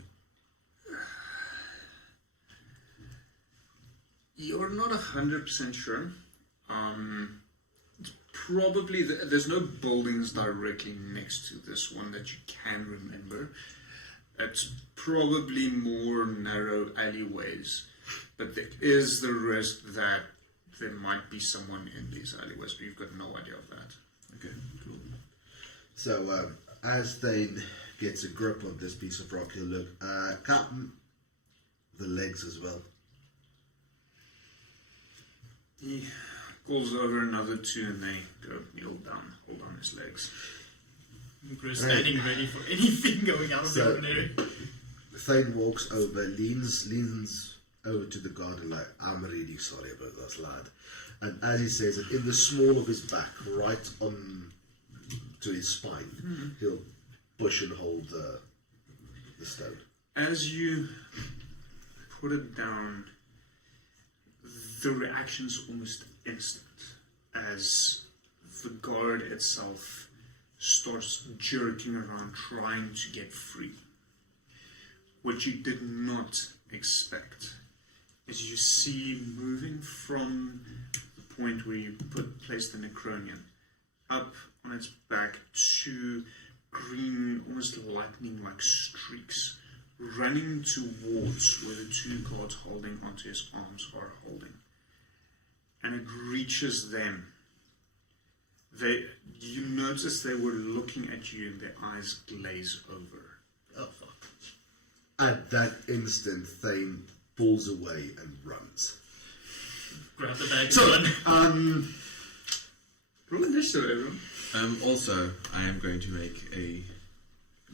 You're not 100% sure. It's probably there's no buildings directly next to this one that you can remember. It's probably more narrow alleyways, but there is the risk that there might be someone in these alleyways, but you've got no idea of that. Okay, cool. So, as Thane gets a grip on this piece of rock, he'll look, Captain, the legs as well. He calls over another two and they go kneel down, hold on his legs. We're standing ready for anything going out of the ordinary. Thane walks over, leans over to the guard and like, I'm really sorry about this, lad. And as he says it, in the small of his back, right on to his spine, he'll push and hold the stone. As you put it down, the reaction is almost instant as the guard itself starts jerking around trying to get free. What you did not expect is you see moving from the point where you placed the Necronian up on its back two green, almost lightning-like streaks running towards where the two guards holding onto his arms are holding. And it reaches them. You notice they were looking at you and their eyes glaze over. Oh, fuck. At that instant, Thane pulls away and runs. Grab the bag and run. Roll initiative, everyone. Also, I am going to make a...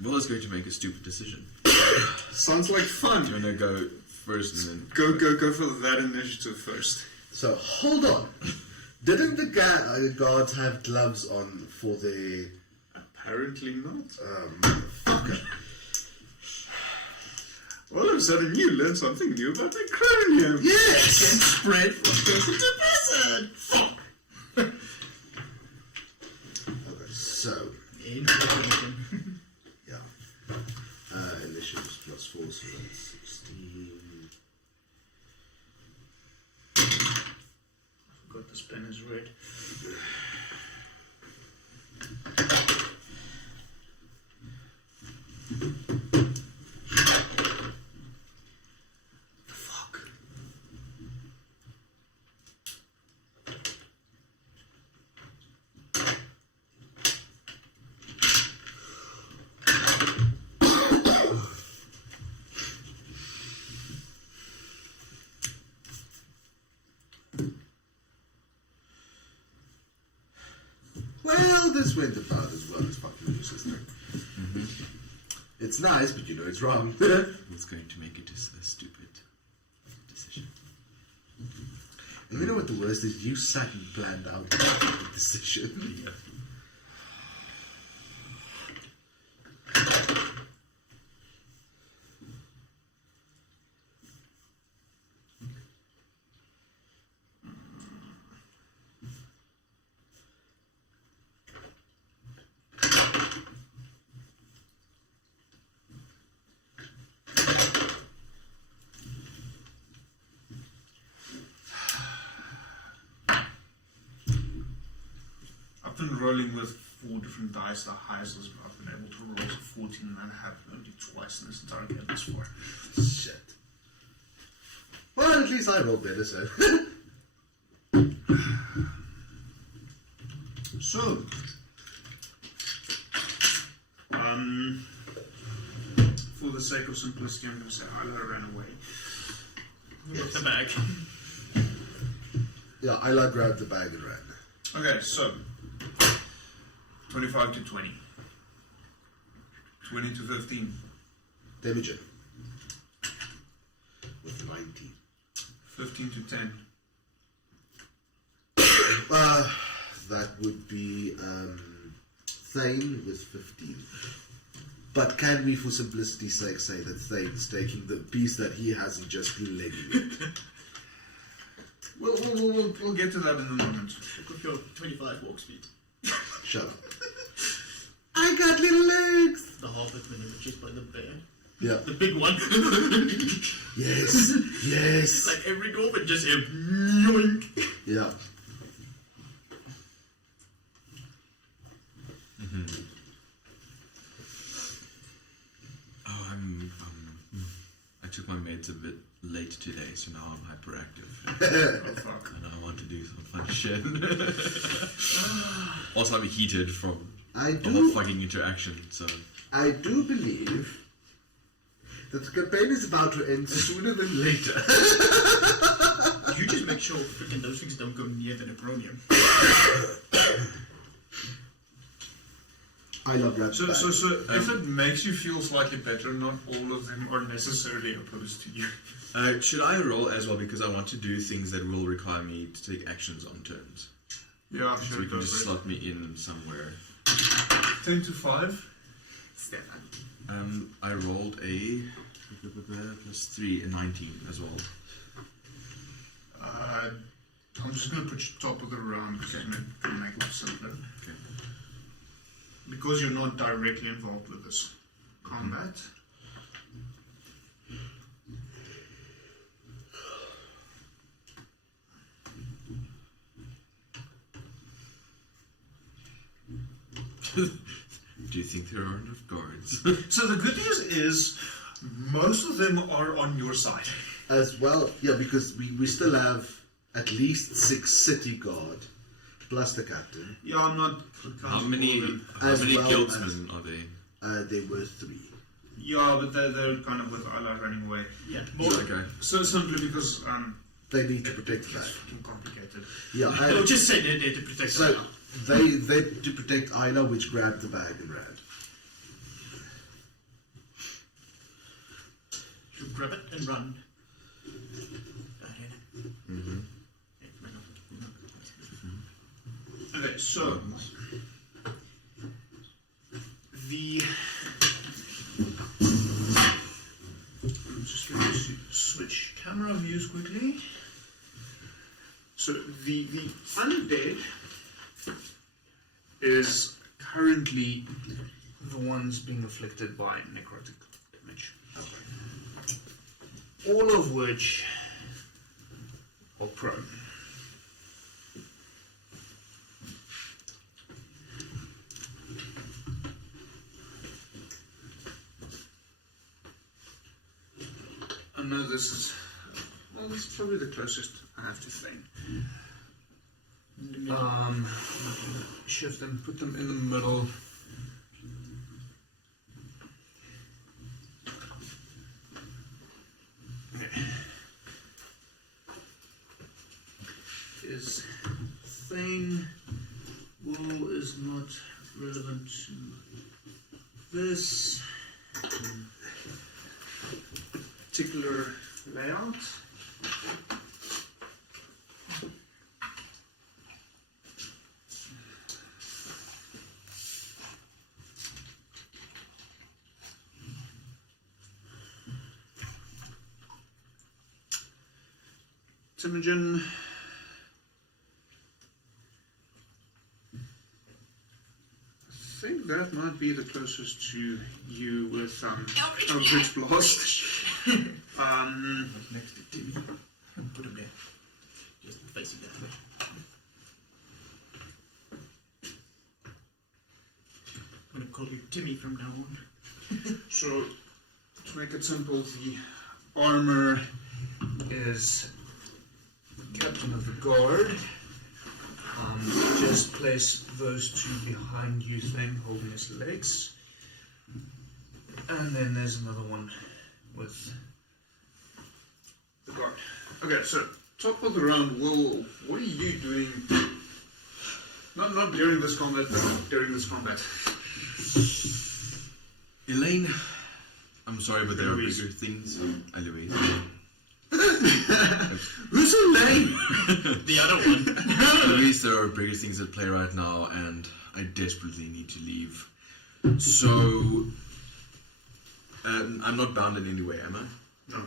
Will is going to make a stupid decision. Sounds like fun. Do you want to go first and then... Go for that initiative first. So, hold on. Didn't the guards have gloves on for the... Apparently not. Motherfucker. All of a sudden you learn something new about the cranium. Yes! Spread from person to person. Fuck. Okay, so... Information. Yeah. Initiatives plus 4, so that's 16. I forgot this pen is red. this went about as well as fucking your sister. It's nice, but you know it's wrong. Who's going to make it a stupid decision? And you know what the worst is? You sat and planned out the decision. Yeah. I've been rolling with 4 different dice. The highest I've been able to roll is a 14, and I have only twice in this entire game thus far. Shit. Well, at least I rolled better, so. So, for the sake of simplicity, I'm going to say Isla ran away. With the bag. Yeah, Isla grabbed the bag and ran. Okay, so 25 to 20, 20 to 15, Damage it. With 19. 15 to 10. That would be Thane with 15. But can we, for simplicity's sake, say that Thane's taking the piece that he has and just legging it? We'll get to that in a moment. Look with your 25 walk speed. Shut up. I got little legs! The Hobbit when he was chased by the bear. Yeah. The big one. Yes. Yes. Like every Goblin just hear yoink. Yeah. Oh, I took my meds a bit late today, so now I'm hyperactive. Oh fuck. And I want to do some fun shit. Also, I'm heated from I all the do, fucking interaction, so... I do believe that the campaign is about to end sooner than later. You just make sure freaking those things don't go near the Nebronium. I love that. So if it makes you feel slightly better, not all of them are necessarily opposed to you. should I roll as well, because I want to do things that will require me to take actions on turns. Yeah, So sure. you can just slot me in somewhere. 10 to 5. Stefan. I rolled a +3, a 19 as well. I'm just going to put you top of the round because it's going to make it simpler. Okay. Because you're not directly involved with this combat. Do you think there are enough guards? So the good news is most of them are on your side. As well, yeah, because we still have at least 6 city guard plus the captain. Yeah, I'm not. How many As well guildsmen are they? They were 3. Yeah, but they're kind of with Isla running away. Yeah. Okay. So simply because They need to protect the it's bag. fucking complicated. Yeah, No, and just say they're there to protect so us. they to protect Isla, which grabbed the bag and ran. You grab it and run. Okay, so the I'm just going to switch camera views quickly. So the undead is currently the ones being afflicted by necrotic damage. All of which are prone. I know this is, well, this is probably the closest I have to Thane. Shift them, put them in the middle. Okay. Is Thane will wool is not relevant to this particular layout. Imogen. I think that might be the closest to you with Eldritch Blast. Next to Timmy. Put him there. Just facing that way. I'm gonna call you Timmy from now on. So, to make it simple, the armor is Captain of the Guard. Just place those two behind you, Thane, holding his legs. And then there's another one with the guard. Okay, so top of the round, Will, what are you doing? Not during this combat, but during this combat. Elaine, I'm sorry, but there Louise. are bigger things. Louise. Who's Elaine? The other one. Louise, there are bigger things at play right now, and I desperately need to leave. So, I'm not bound in any way, am I? No.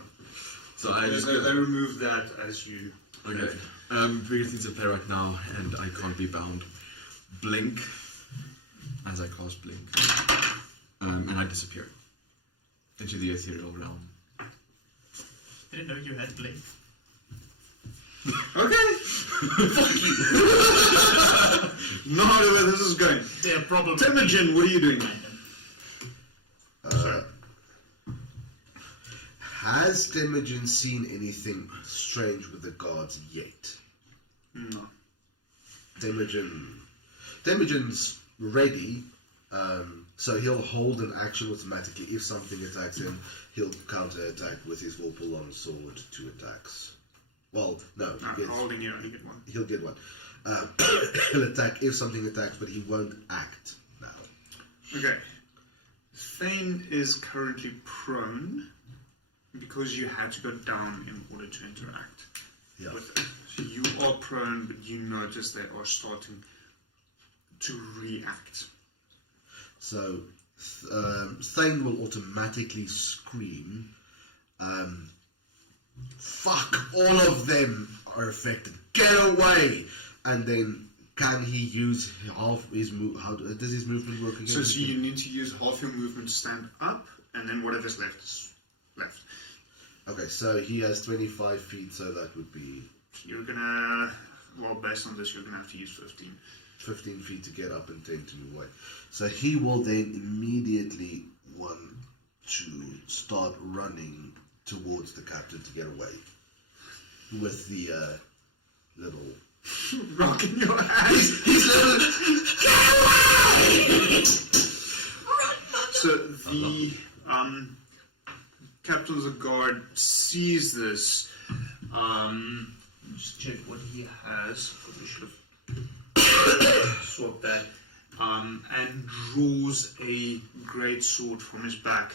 So I just... I removed that as you... Okay. Bigger things at play right now, and I can't be bound. Blink, as I cast Blink, and I disappear into the ethereal realm. I didn't know you had Blink. Okay. Fuck you. No idea where this is going. They're probably... Imogen, what are you doing? Has Temujin seen anything strange with the guards yet? No. Temujin's ready, so he'll hold an action automatically. If something attacks him, he'll counter-attack with his Vorpal Longsword 2 attacks. Well, no, holding you only get one. He'll get one. He'll attack if something attacks, but he won't act now. Okay. Thane is currently prone because you had to go down in order to interact with it. So you are prone, but you notice they are starting to react. So Thane will automatically scream, fuck, all of them are affected, get away! And then can he use half his move? How does his movement work again? So you need to use half your movement to stand up, and then whatever's left is left. Okay, so he has 25 feet, so that would be... You're gonna, well, based on this, you're gonna have to use 15. 15 feet to get up and 10 to move away. So he will then immediately want to start running towards the captain to get away. With the little... rock in your hand. He's little... Get away! So the captain of the guard sees this. Just check what he has. Probably should have swapped that. And draws a great sword from his back.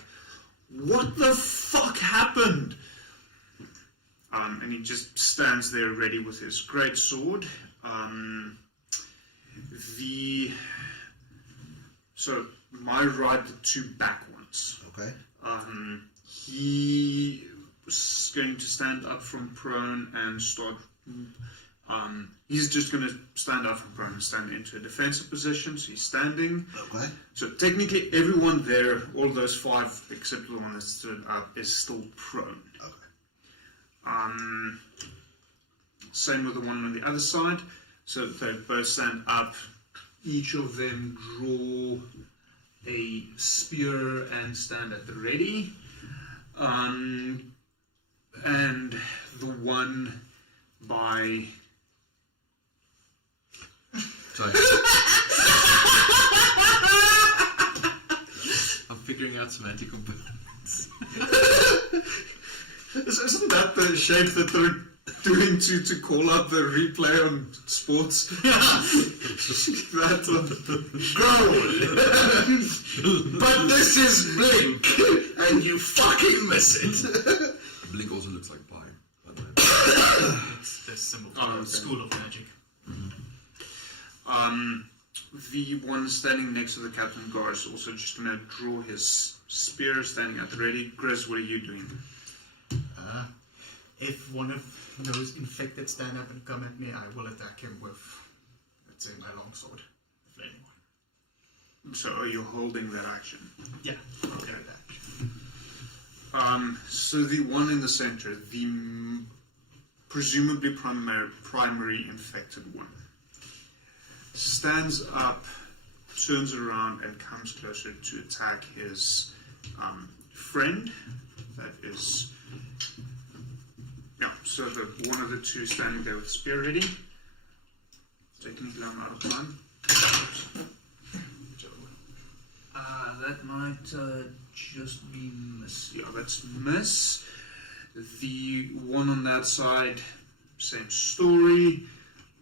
What the fuck happened? And he just stands there ready with his great sword. So my right, the two back ones. Okay. He is going to stand up from prone and start. He's just going to stand up from prone and stand into a defensive position. So he's standing. Okay. So technically, everyone there, all those 5 except the one that stood up, is still prone. Okay. Same with the one on the other side. So they both stand up. Each of them draw a spear and stand at the ready. And the one by... Sorry. I'm figuring out semantic components. Isn't that the shape that the doing to call up the replay on sports. That one. Goal! But this is Blink, and you fucking miss it. Blink also looks like pie, by the way. It's the symbol for Oh, the okay. School of Magic. The one standing next to the Captain Gar is also just going to draw his spear, standing at the ready. Grizz, what are you doing? If one of those infected stand up and come at me, I will attack him with, let's say, my longsword, the flaming one. So are you holding that action? Yeah, I'll carry that. So the one in the center, the presumably primary infected one, stands up, turns around, and comes closer to attack his friend. That is, yeah. So the one of the two standing there with spear ready. Technically, I'm out of time. That might just be miss. Yeah, that's miss. The one on that side, same story.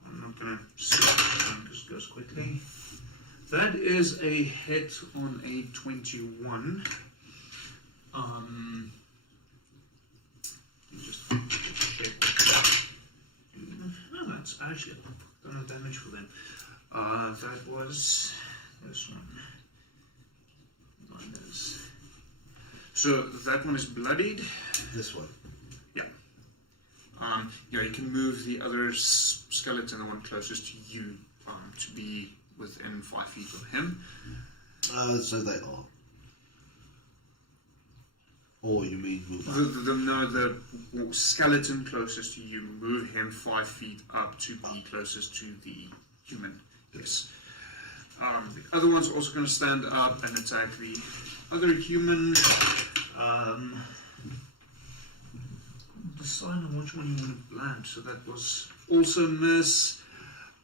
I'm not gonna skip it because it goes quickly. That is a hit on a 21. Just check. Oh, that's actually done no damage for them. That was this one. So that one is bloodied. This one. Yeah. Yeah, you can move the other skeleton, the one closest to you, to be within 5 feet of him. So they are. Or you mean move up? The skeleton closest to you, move him 5 feet up to be closest to the human. Yes. The other one's also going to stand up and attack the other human. Decide on which one you want to land. So that was also miss.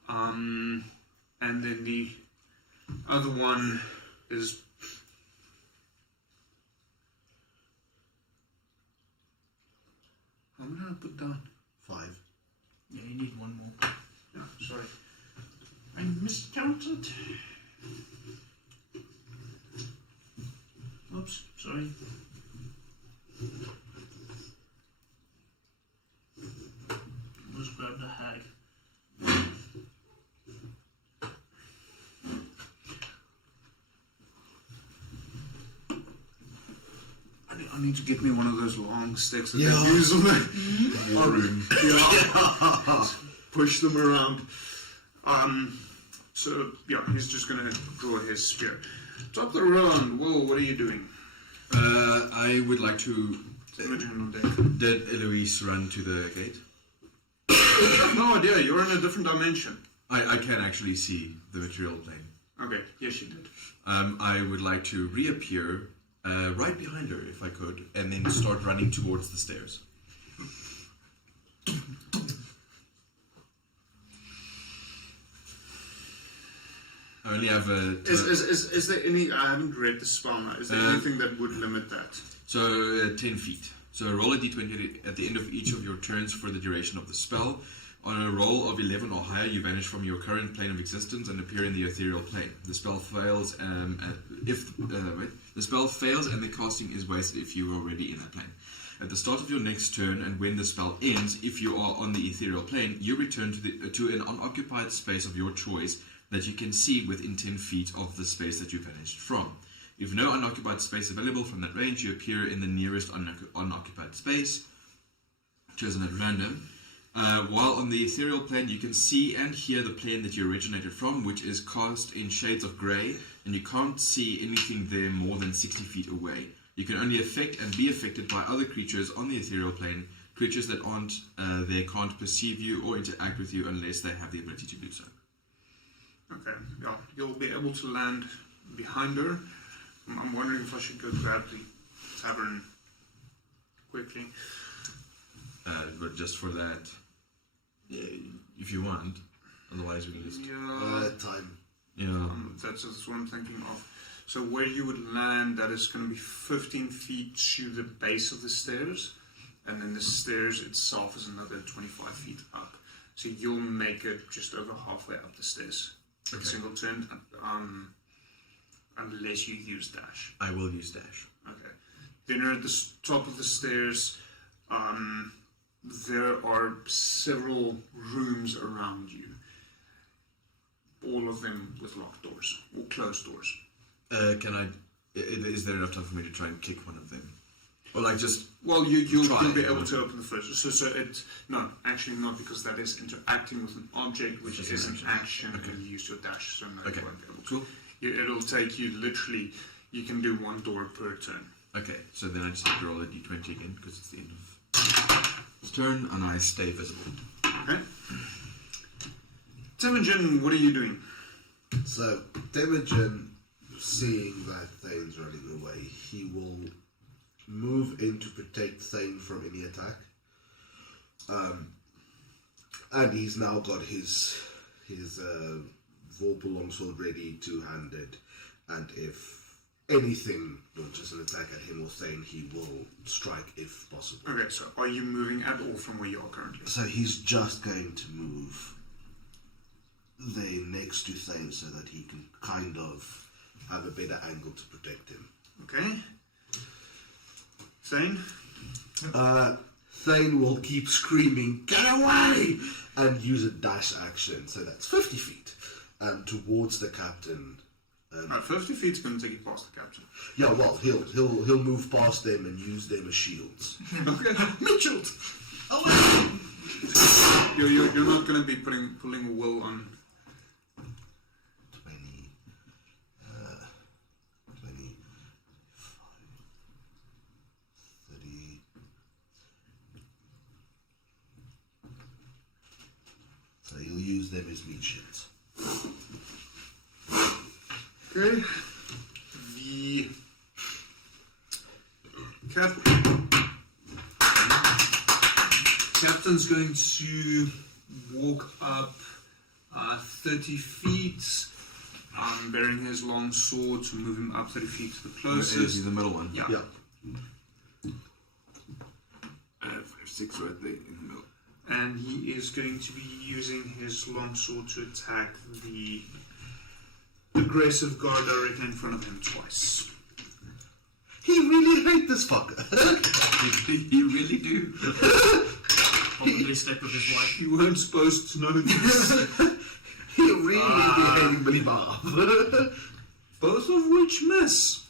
And then the other one is. How many did I put down? 5. Yeah, you need one more. Yeah, sorry. I miscounted. Oops, sorry. Let's grab the hag. I need to get me one of those long sticks that they use on the War room. Yeah. Push them around. So yeah, he's just gonna draw his spear. Top of the round. Whoa, what are you doing? I would like to. Original deck. Did Eloise run to the gate? I have no idea. You're in a different dimension. I can actually see the material plane. Okay. Yes, you did. I would like to reappear right behind her, if I could, and then start running towards the stairs. I only have a... Is there any... I haven't read the spell now. Is there anything that would limit that? So, 10 feet. So roll a d20 at the end of each of your turns for the duration of the spell. On a roll of 11 or higher, you vanish from your current plane of existence and appear in the ethereal plane. The spell fails the spell fails and the casting is wasted if you are already in that plane. At the start of your next turn, and when the spell ends, if you are on the ethereal plane, you return to an unoccupied space of your choice that you can see within 10 feet of the space that you vanished from. If no unoccupied space available from that range, you appear in the nearest unoccupied space, chosen at random. While on the ethereal plane, you can see and hear the plane that you originated from, which is cast in shades of grey, and you can't see anything there more than 60 feet away. You can only affect and be affected by other creatures on the ethereal plane. Creatures that aren't there can't perceive you or interact with you unless they have the ability to do so. Okay, yeah, you'll be able to land behind her. I'm wondering if I should go grab the tavern quickly. But just for that, if you want. Otherwise, we can just... Time. Yeah. That's what I'm thinking of. So where you would land, that is going to be 15 feet to the base of the stairs. and then the stairs itself is another 25 feet up. So you'll make it just over halfway up the stairs. Okay. Single turn, unless you use dash. I will use dash. Okay. Then at the top of the stairs, there are several rooms around you. All of them with locked doors or closed doors. Is there enough time for me to try and kick one of them? Or like just... Well, you'll be able to open the first. No, actually not, because that is interacting with an object, which is an action, and you use your dash, so no, you won't be able to. Cool. It'll take you literally, you can do one door per turn. Okay, so then I just have to roll a d20 again, because it's the end of this turn, and I stay visible. Okay. Temujin, what are you doing? So, Temujin, seeing that Thane's running away, he will move in to protect Thane from any attack. And he's now got his Vorpal longsword ready, two-handed, and if anything launches an attack at him or Thane, he will strike if possible. Okay, so are you moving at all from where you are currently? So he's just going to move there next to Thane so that he can kind of have a better angle to protect him. Okay. Thane? Thane will keep screaming, "Get away!" and use a dash action, so that's 50 feet, towards the captain. 50 feet is going to take you past the captain. Yeah, well, he'll move past them and use them as shields. Okay. Mitchell! You're not going to be pulling a will on. 20, 25, 30. So you'll use them as meat shields. Okay. The captain's going to walk up 30 feet, bearing his long sword to move him up 30 feet to the Is closest. he the middle one? Yeah. 5, 6 right there in the middle. And he is going to be using his long sword to attack the aggressive guard directly in front of him twice. He really hates this fucker. You really do. Probably slept with his wife. You weren't supposed to know this. He really be hating Billy Bob. Both of which miss.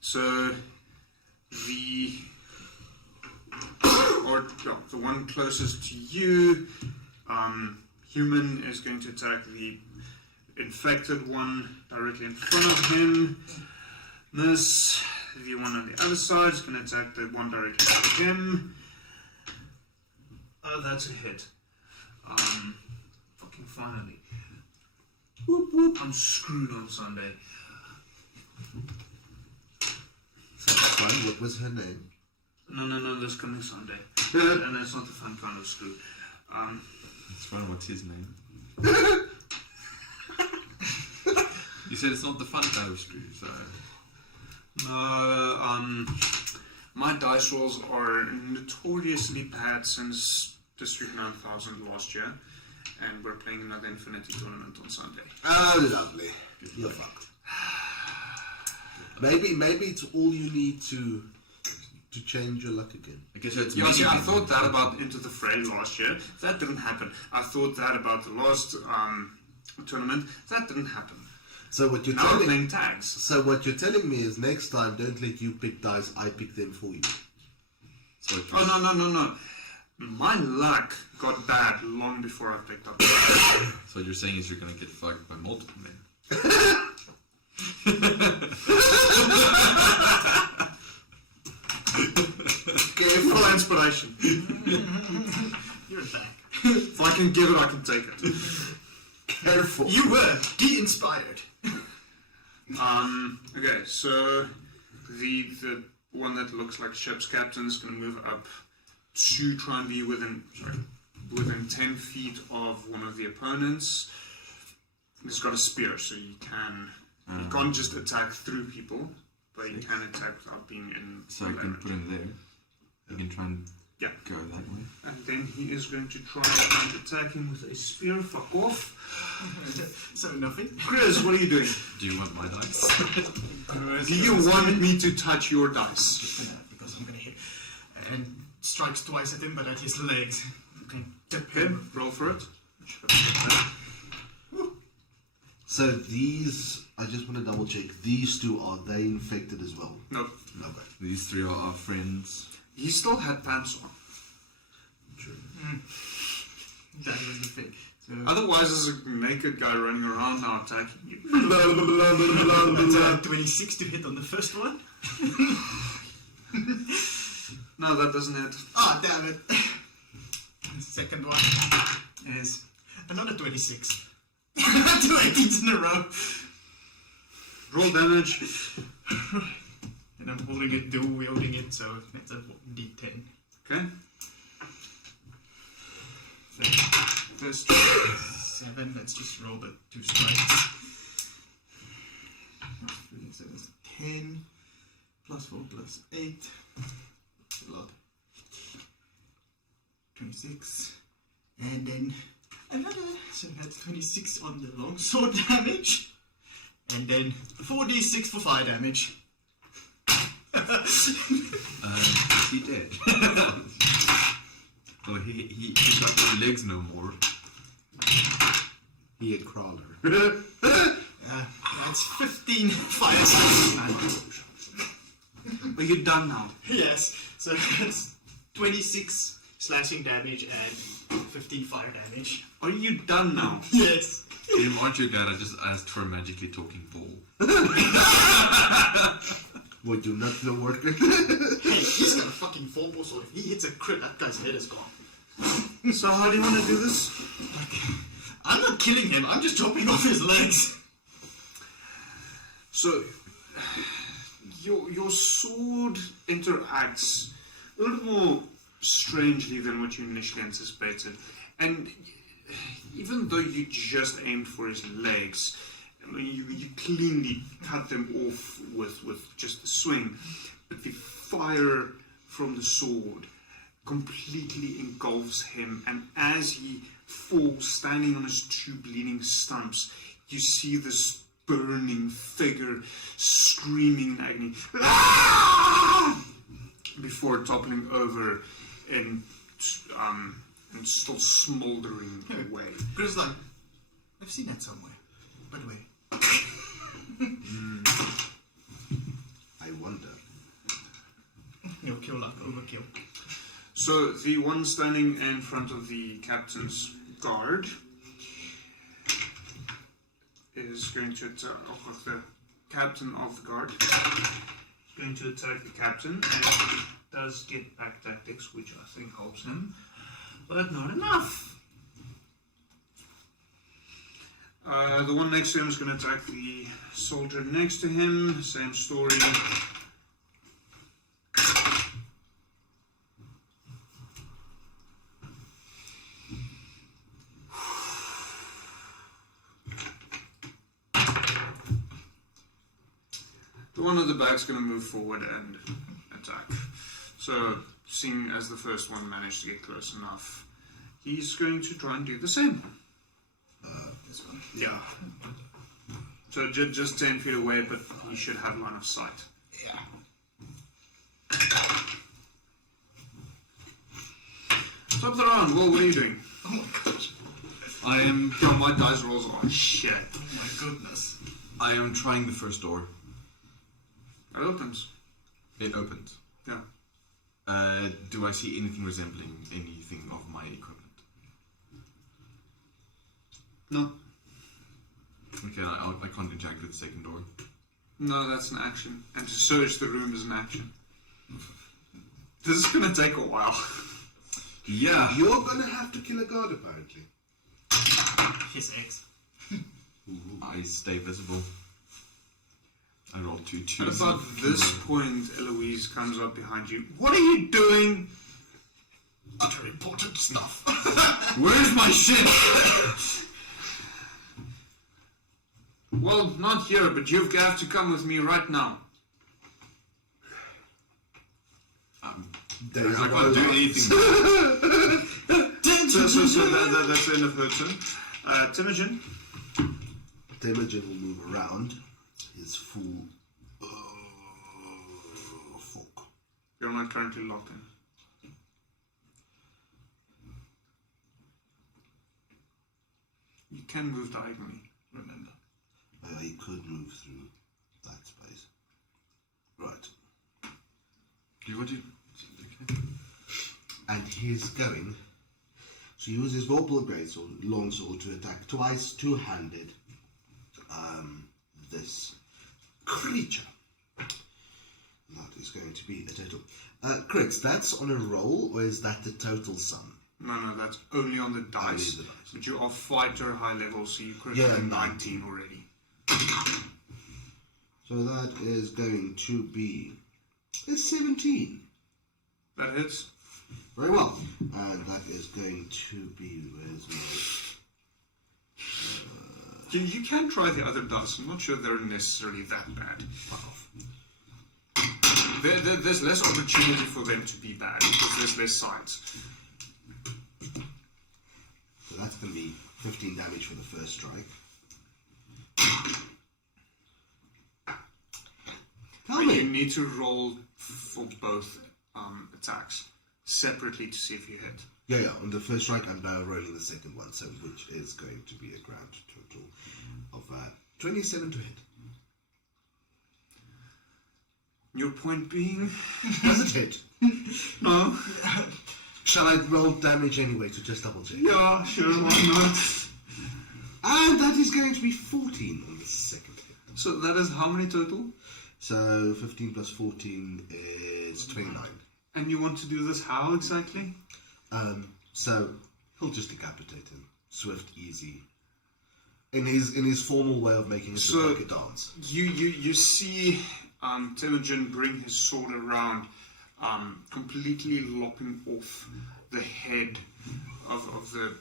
So the one closest to you, human, is going to attack the infected one directly in front of him. Miss. The one on the other side is going to attack the one directly to him. That's a hit. Fucking finally. Whoop whoop. I'm screwed on Sunday. So that's fine. What was her name? No, this coming Sunday. And it's not the fun kind of screw. That's fine, what's his name? You said it's not the fun kind of screw, so... No, my dice rolls are notoriously bad since District 9000 last year. And we're playing another Infinity tournament on Sunday. Oh, lovely. You're fucked. Maybe it's all you need to change your luck again. I guess it's Yeah, see, I thought that about Into the Fray last year. That didn't happen. I thought that about the last tournament. That didn't happen. So what you're Now we're telling playing tags. So what you're telling me is next time don't let you pick dice, I pick them for you. So Oh no. My luck got bad long before I picked up. So what you're saying is you're gonna get fucked by multiple men. Full inspiration. You're back. If I can give it, I can take it. Careful. You were de-inspired. Okay, so the one that looks like ship's captain is going to move up to try and be within 10 feet of one of the opponents. He's got a spear, so you can't just attack through people. but he can attack without being in. So I can put him there. You can try and go that way. And then he is going to try and attack him with a spear. Fuck off. So nothing. Chris, what are you doing? Do you want my dice? Do you want me to touch your dice? Because I'm gonna hit. And strikes twice at him, but at his legs. Okay, roll for it. So these, I just want to double check. These two, are they infected as well? No. No. These three are our friends. He still had pants on. True. That was the thing. So, Otherwise, there's a naked guy running around now attacking you. it's 26 to hit on the first one. No, that doesn't hit. Ah, damn it. The second one is another 26. 2 18s in a row. Roll damage. And I'm holding it, dual wielding it, so that's a d10. Okay. So, first strike, 7, let's just roll the 2 strikes. So that's 10, plus 4, plus 8. That's a lot. 26. And then another, so that's 26 on the longsword damage. And then 4d6 for fire damage. He dead. Oh, he got no legs no more. He a crawler. That's 15 fire damage. Are you done now? Yes, so that's 26 slashing damage and 15 fire damage. Are you done now? Yes. Tim, aren't you dad? I just asked for a magically talking ball. Would you not the worker? Hey, he's got a fucking 4-ball sword. If he hits a crit, that guy's head is gone. So how do you want to do this? I'm not killing him, I'm just chopping off his legs. So, your sword interacts a little more strangely than what you initially anticipated. And even though you just aimed for his legs, I mean, you cleanly cut them off with just the swing, but the fire from the sword completely engulfs him, and as he falls, standing on his 2 bleeding stumps, you see this burning figure screaming in agony, "Ah!" before toppling over and still smoldering away. Chris is like, I've seen that somewhere. By the way. I wonder. No kill luck, overkill. So the one standing in front of the captain's guard is going to attack the captain of the guard. Is going to attack the captain, and he does get back tactics, which I think helps him, but not enough. The one next to him is going to attack the soldier next to him. Same story. The one at the back is going to move forward and attack. So, seeing as the first one managed to get close enough, he's going to try and do the same. This one. Yeah. So just 10 feet away, but he should have line of sight. Yeah. Top of the round. Well, what are you doing? Oh my gosh. I am. Oh, my dice rolls are shit. Oh my goodness. I am trying the first door. It opens. It opens. Yeah. Do I see anything resembling anything of my equipment? No. Okay, I can't interact with the second door. No, that's an action. And to search the room is an action. This is going to take a while. Yeah. You're gonna have to kill a guard, apparently. His eggs. I stay visible. I roll 2 At 2s. about this point, Eloise comes up behind you. What are you doing? Utter important stuff. Where's my shit? Well, not here, but you've got to come with me right now. There is I can't do anything. So that's the end of her turn. Temujin. Temujin will move around. His full. Fuck. You're not currently locked in. You can move diagonally, remember. He could move through that space. Right. You want to? And he's going to use his Vorpal Greatsword, Longsword, to attack twice, two-handed, this creature. That is going to be a total. Crits, that's on a roll, or is that the total sum? No, that's only on the dice. Only the dice. But you are fighter high level, so you could Yeah, have 19 already. So that is going to be a 17. That hits. Very well. And that is going to be, where's my... You can try the other dice. I'm not sure they're necessarily that bad. Fuck off. There's less opportunity for them to be bad because there's less sides. So that's going to be 15 damage for the first strike. Tell You me. need to roll for both attacks separately to see if you hit. Yeah, on the first strike I'm now rolling the second one, so which is going to be a grand total of 27 to hit. Your point being? Does it hit? No. Shall I roll damage anyway to just double check? Yeah, sure, why not? And that is going to be 14 on the second hit. So that is how many total? So 15 plus 14 is 29. And you want to do this how exactly? So he'll just decapitate him. Swift, easy. In his formal way of making it look like a dance. You see Temujin bring his sword around, completely lopping off the head of the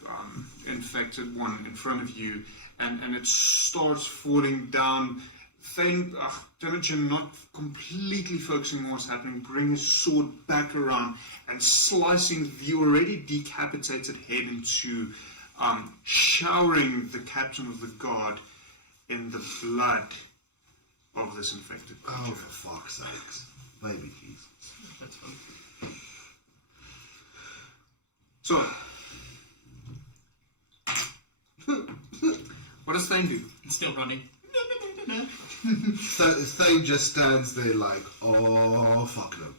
infected one in front of you, and it starts falling down. Thane, Temujin, not completely focusing on what's happening, bring his sword back around and slicing the already decapitated head in two, showering the captain of the guard in the blood of this infected creature. Oh, for fuck's sakes. Baby Jesus. That's fun. So, what does Thane do? It's still running. So Thane just stands there like, oh, fuck no.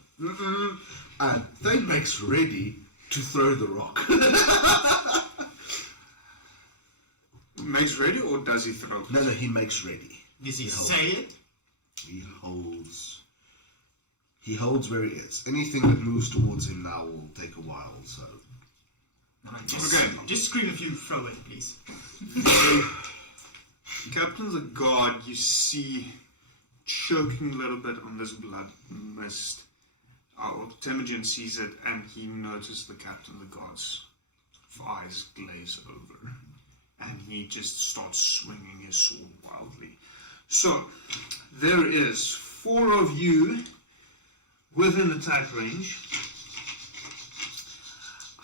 And Thane makes ready to throw the rock. Makes ready, or does he throw? No, he makes ready. Does he holds- say it? He holds where he is. Anything that moves towards him now will take a while, so... Just scream if you throw it, please. Captain of the guard, you see choking a little bit on this blood mist. Temujin sees it, and he notices the captain of the guard's eyes glaze over, and he just starts swinging his sword wildly. So, there is 4 of you within attack range.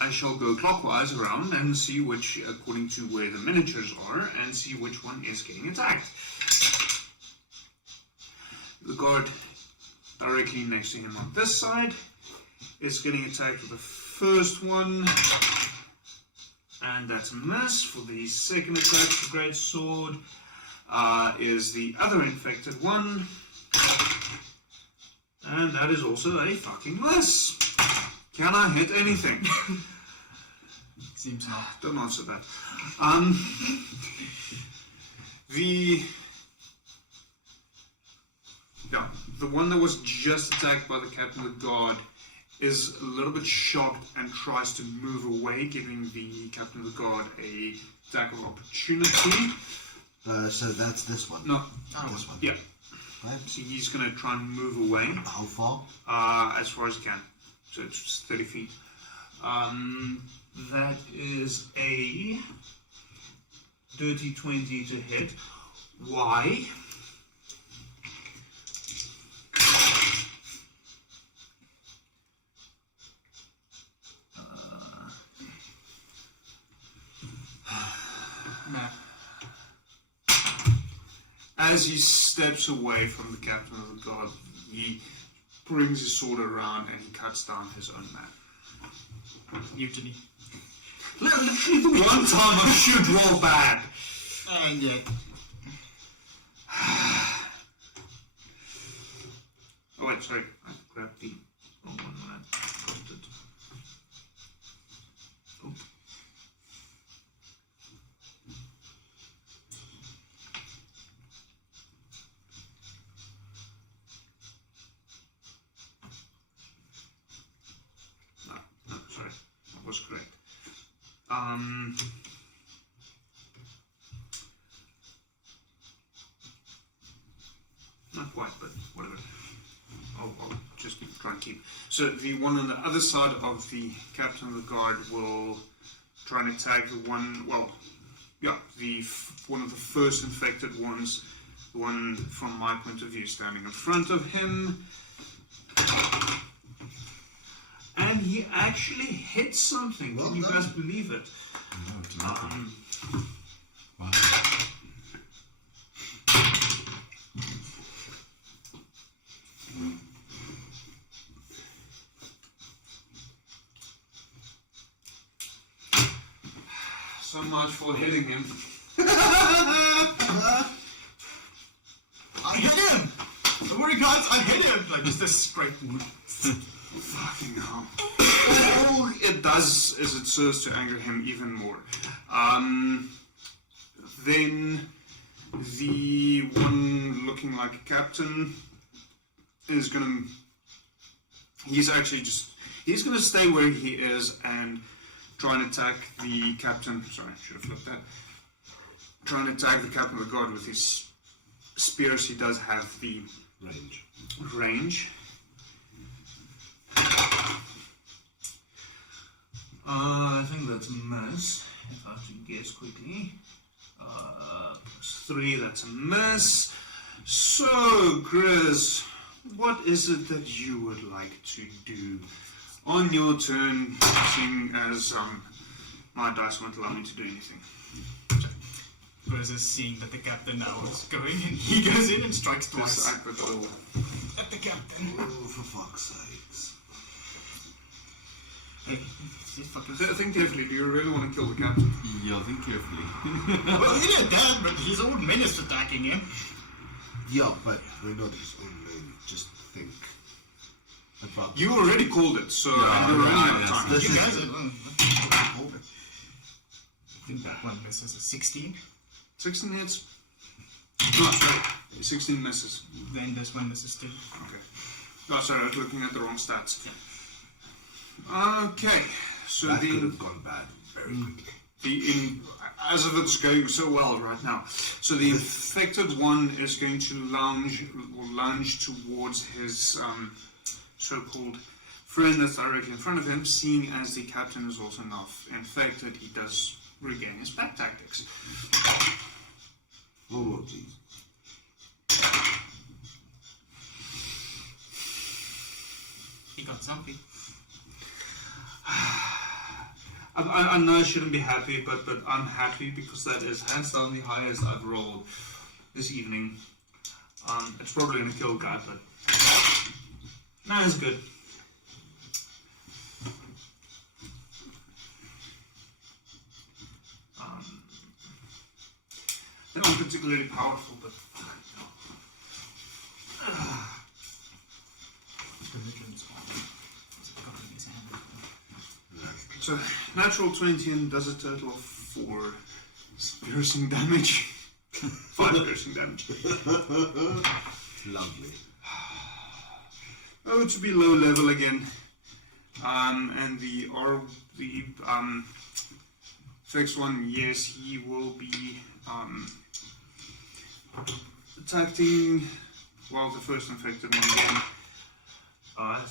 I shall go clockwise around and see which, according to where the miniatures are, and see which one is getting attacked. The guard directly next to him on this side is getting attacked with the first one, and that's a miss. For the second attack, the great sword is the other infected one, and that is also a fucking miss. Can I hit anything? Seems not. Don't answer that. The one that was just attacked by the captain of the guard is a little bit shocked and tries to move away, giving the captain of the guard a attack of opportunity. So that's this one. No. This one. Yeah. Right. So he's going to try and move away. How far? As far as he can. So it's 30 feet. That is a dirty 20 to hit. Why? as he steps away from the captain of the guard, he brings his sword around and he cuts down his own man. Mutiny. One time I should roll bad. And yet, Oh wait, sorry. I grabbed the wrong one when I dropped it. Oh. No, sorry. That was correct. Not quite, but whatever. I'll just try and keep. So the one on the other side of the captain of the guard will try and attack the one. Well, yeah, one of the first infected ones. The one from my point of view, standing in front of him, and he actually hit something. Can you guys believe it? No, it's not. Wow. So much for hitting him. I hit him! Don't worry, guys, I hit him! Like, just this straight wound. Fucking hell. All it does is it serves to anger him even more. Then the one looking like a captain is gonna... He's gonna stay where he is and try and attack the captain. Sorry, I should have flipped that. Try and attack the captain of the guard with his spears. He does have the range. I think that's a miss. If I have to guess quickly. +3, that's a miss. So, Chris, what is it that you would like to do on your turn, seeing as my dice won't allow me to do anything? Versus seeing that the captain now is going and he goes in and strikes twice. This accurate roll. At the captain. Oh, for fuck's sakes. Hey, this fucking... Think carefully, do you really want to kill the captain? Yeah, think carefully. Well, he did that, but his old men is attacking him. Yeah, but we're not his own men. Just think about... You already called it, so you're running out of time. You guys are... I think that one misses a 16. 16 hits? No, sorry. 16 misses. Then this one misses 2. Okay. Oh, sorry, I was looking at the wrong stats. Okay, so That could have gone bad very quickly. As if it's going so well right now. So the infected one is going to lunge towards his so-called friend that's directly in front of him. Seeing as the captain is also now infected, he does regain his pack tactics. Oh, jeez. He got something. I know I shouldn't be happy, but I'm happy because that is hands down the highest I've rolled this evening. It's probably gonna kill guy, but nah, it's good. They're not particularly powerful, but so natural 20 and does a total of 4 piercing damage. 5 piercing damage. Lovely. Oh, to be low level again. And the fixed one, yes, he will be attacking, well, the first infected one again. I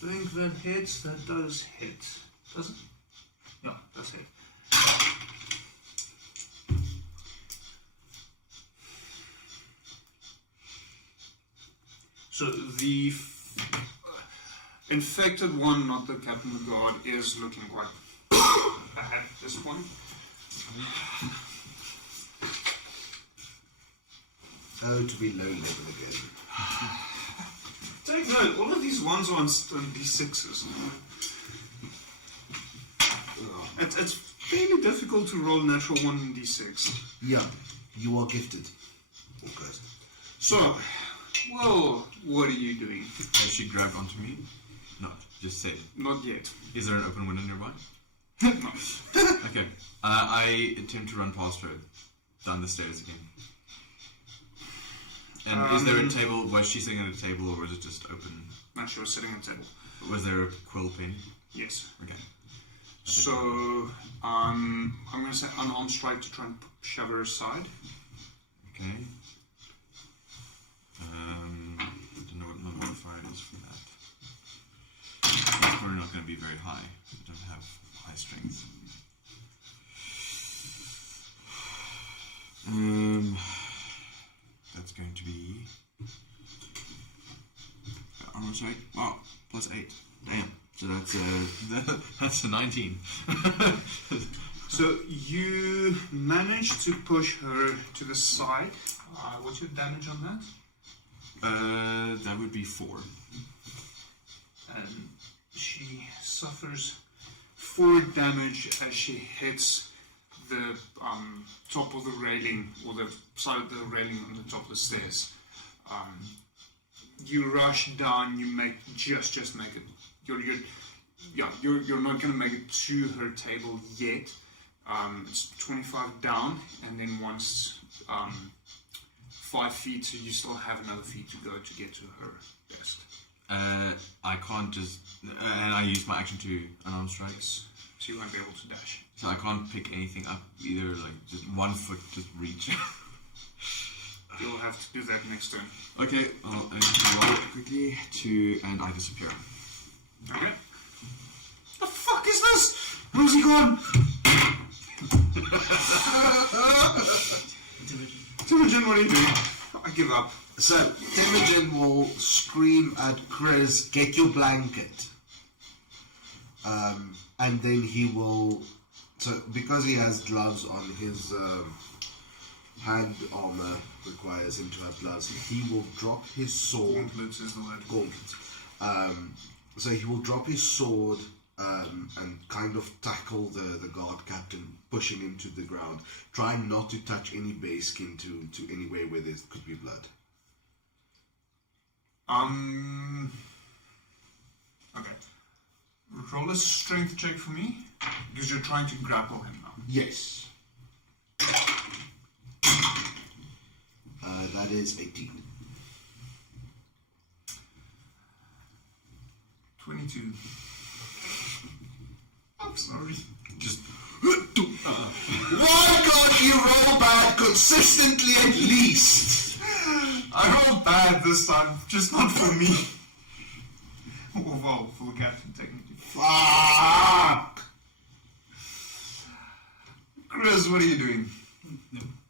think that hits, that does hit. Does it? Yeah, does hit. So the infected one, not the captain of the guard, is looking quite bad at this point. Oh, to be low level again. Take note, all of these ones are on D6s. It's fairly difficult to roll natural 1 in D6. Yeah, you are gifted. Okay. So, well, what are you doing? Has she grabbed onto me? No, just say. Not yet. Is there an open window nearby? No. Okay. I attempt to run past her down the stairs again. And is there a table? Was she sitting at a table, or was it just open? No, she was sitting at a table. Was there a quill pen? Yes. Okay. So, I'm going to say unarmed strike to try and shove her aside. Okay. I don't know what my modifier is for that. It's probably not going to be very high. I don't have high strength. That's going to be armor strike. Oh, plus 8. Damn. So that's a 19. So you managed to push her to the side. What's your damage on that? That would be 4. And she suffers 4 damage as she hits the top of the railing, or the side of the railing on the top of the stairs. You rush down. You just make it. You're not going to make it to her table yet. It's 25 down, and then once 5 feet, so you still have another feet to go to get to her desk. I can't just, and I use my action to unarmed strikes. So you won't be able to dash. So I can't pick anything up either, like just 1 foot, just reach. You'll have to do that next turn. Okay, I'll roll quickly and I disappear. Okay. The fuck is this? Who's he gone? Timogen, what are you doing? I give up. So, Imogen will scream at Chris, get your blanket. And then he will, so because he has gloves on, his hand armor requires him to have gloves. He will drop his sword. Gauntlets is the word. Gauntlets. So he will drop his sword and kind of tackle the guard captain, pushing him to the ground, trying not to touch any bare skin to anywhere where there could be blood. Okay. Roll a strength check for me, because you're trying to grapple him now. Yes. That is 18. 22. I'm sorry. Just. Why can't you roll bad consistently at least? I rolled bad this time, just not for me. Well, for the captain, technically. Fuck! Chris, what are you doing?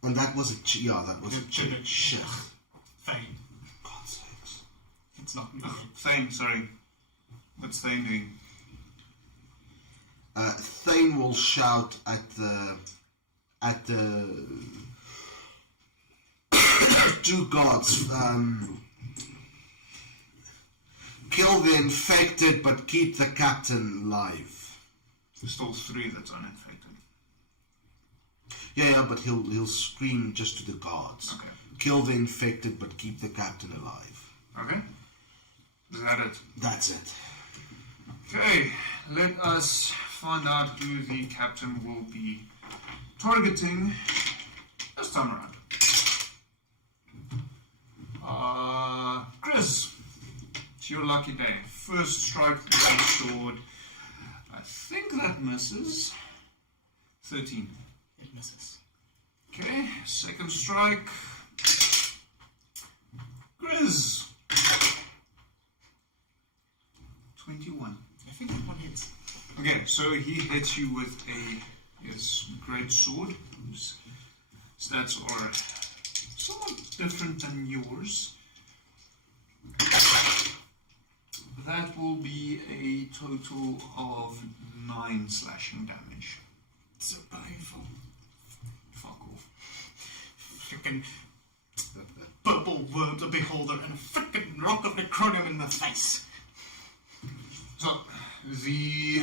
And that was that was a shit. Thane. God's sakes. It's not me. Thane, sorry. What's Thane doing? Thane will shout at the two gods. Kill the infected, but keep the captain alive. There's still 3 that's uninfected. Yeah, but he'll scream just to the guards. Okay. Kill the infected, but keep the captain alive. Okay. Is that it? That's it. Okay, let us find out who the captain will be targeting this time around. Chris, it's your lucky day. First strike with the sword. I think that misses. 13. It misses. Okay, second strike. Grizz. 21. I think that one hits. Okay, so he hits you with his great sword. His stats are somewhat different than yours. That will be a total of 9 slashing damage. So painful. Fuck off. Freaking purple worm, a beholder, and a frickin' rock of necronium in the face. So, the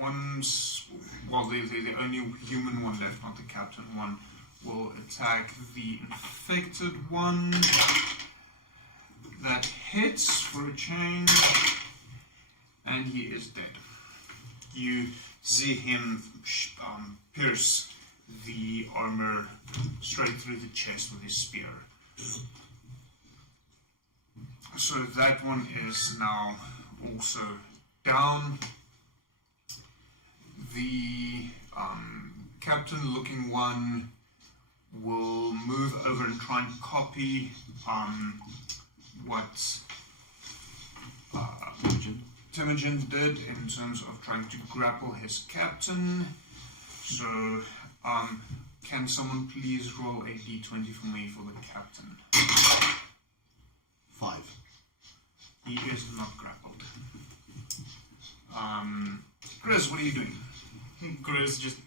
ones, well, the only human one left, not the captain one, will attack the infected one. That hits for a change, and he is dead. You see him pierce the armor straight through the chest with his spear. So that one is now also down. The captain-looking one will move over and try and copy what Temujin did in terms of trying to grapple his captain. So, can someone please roll a d20 for me for the captain? 5. He is not grappled. Chris, what are you doing? Grizz just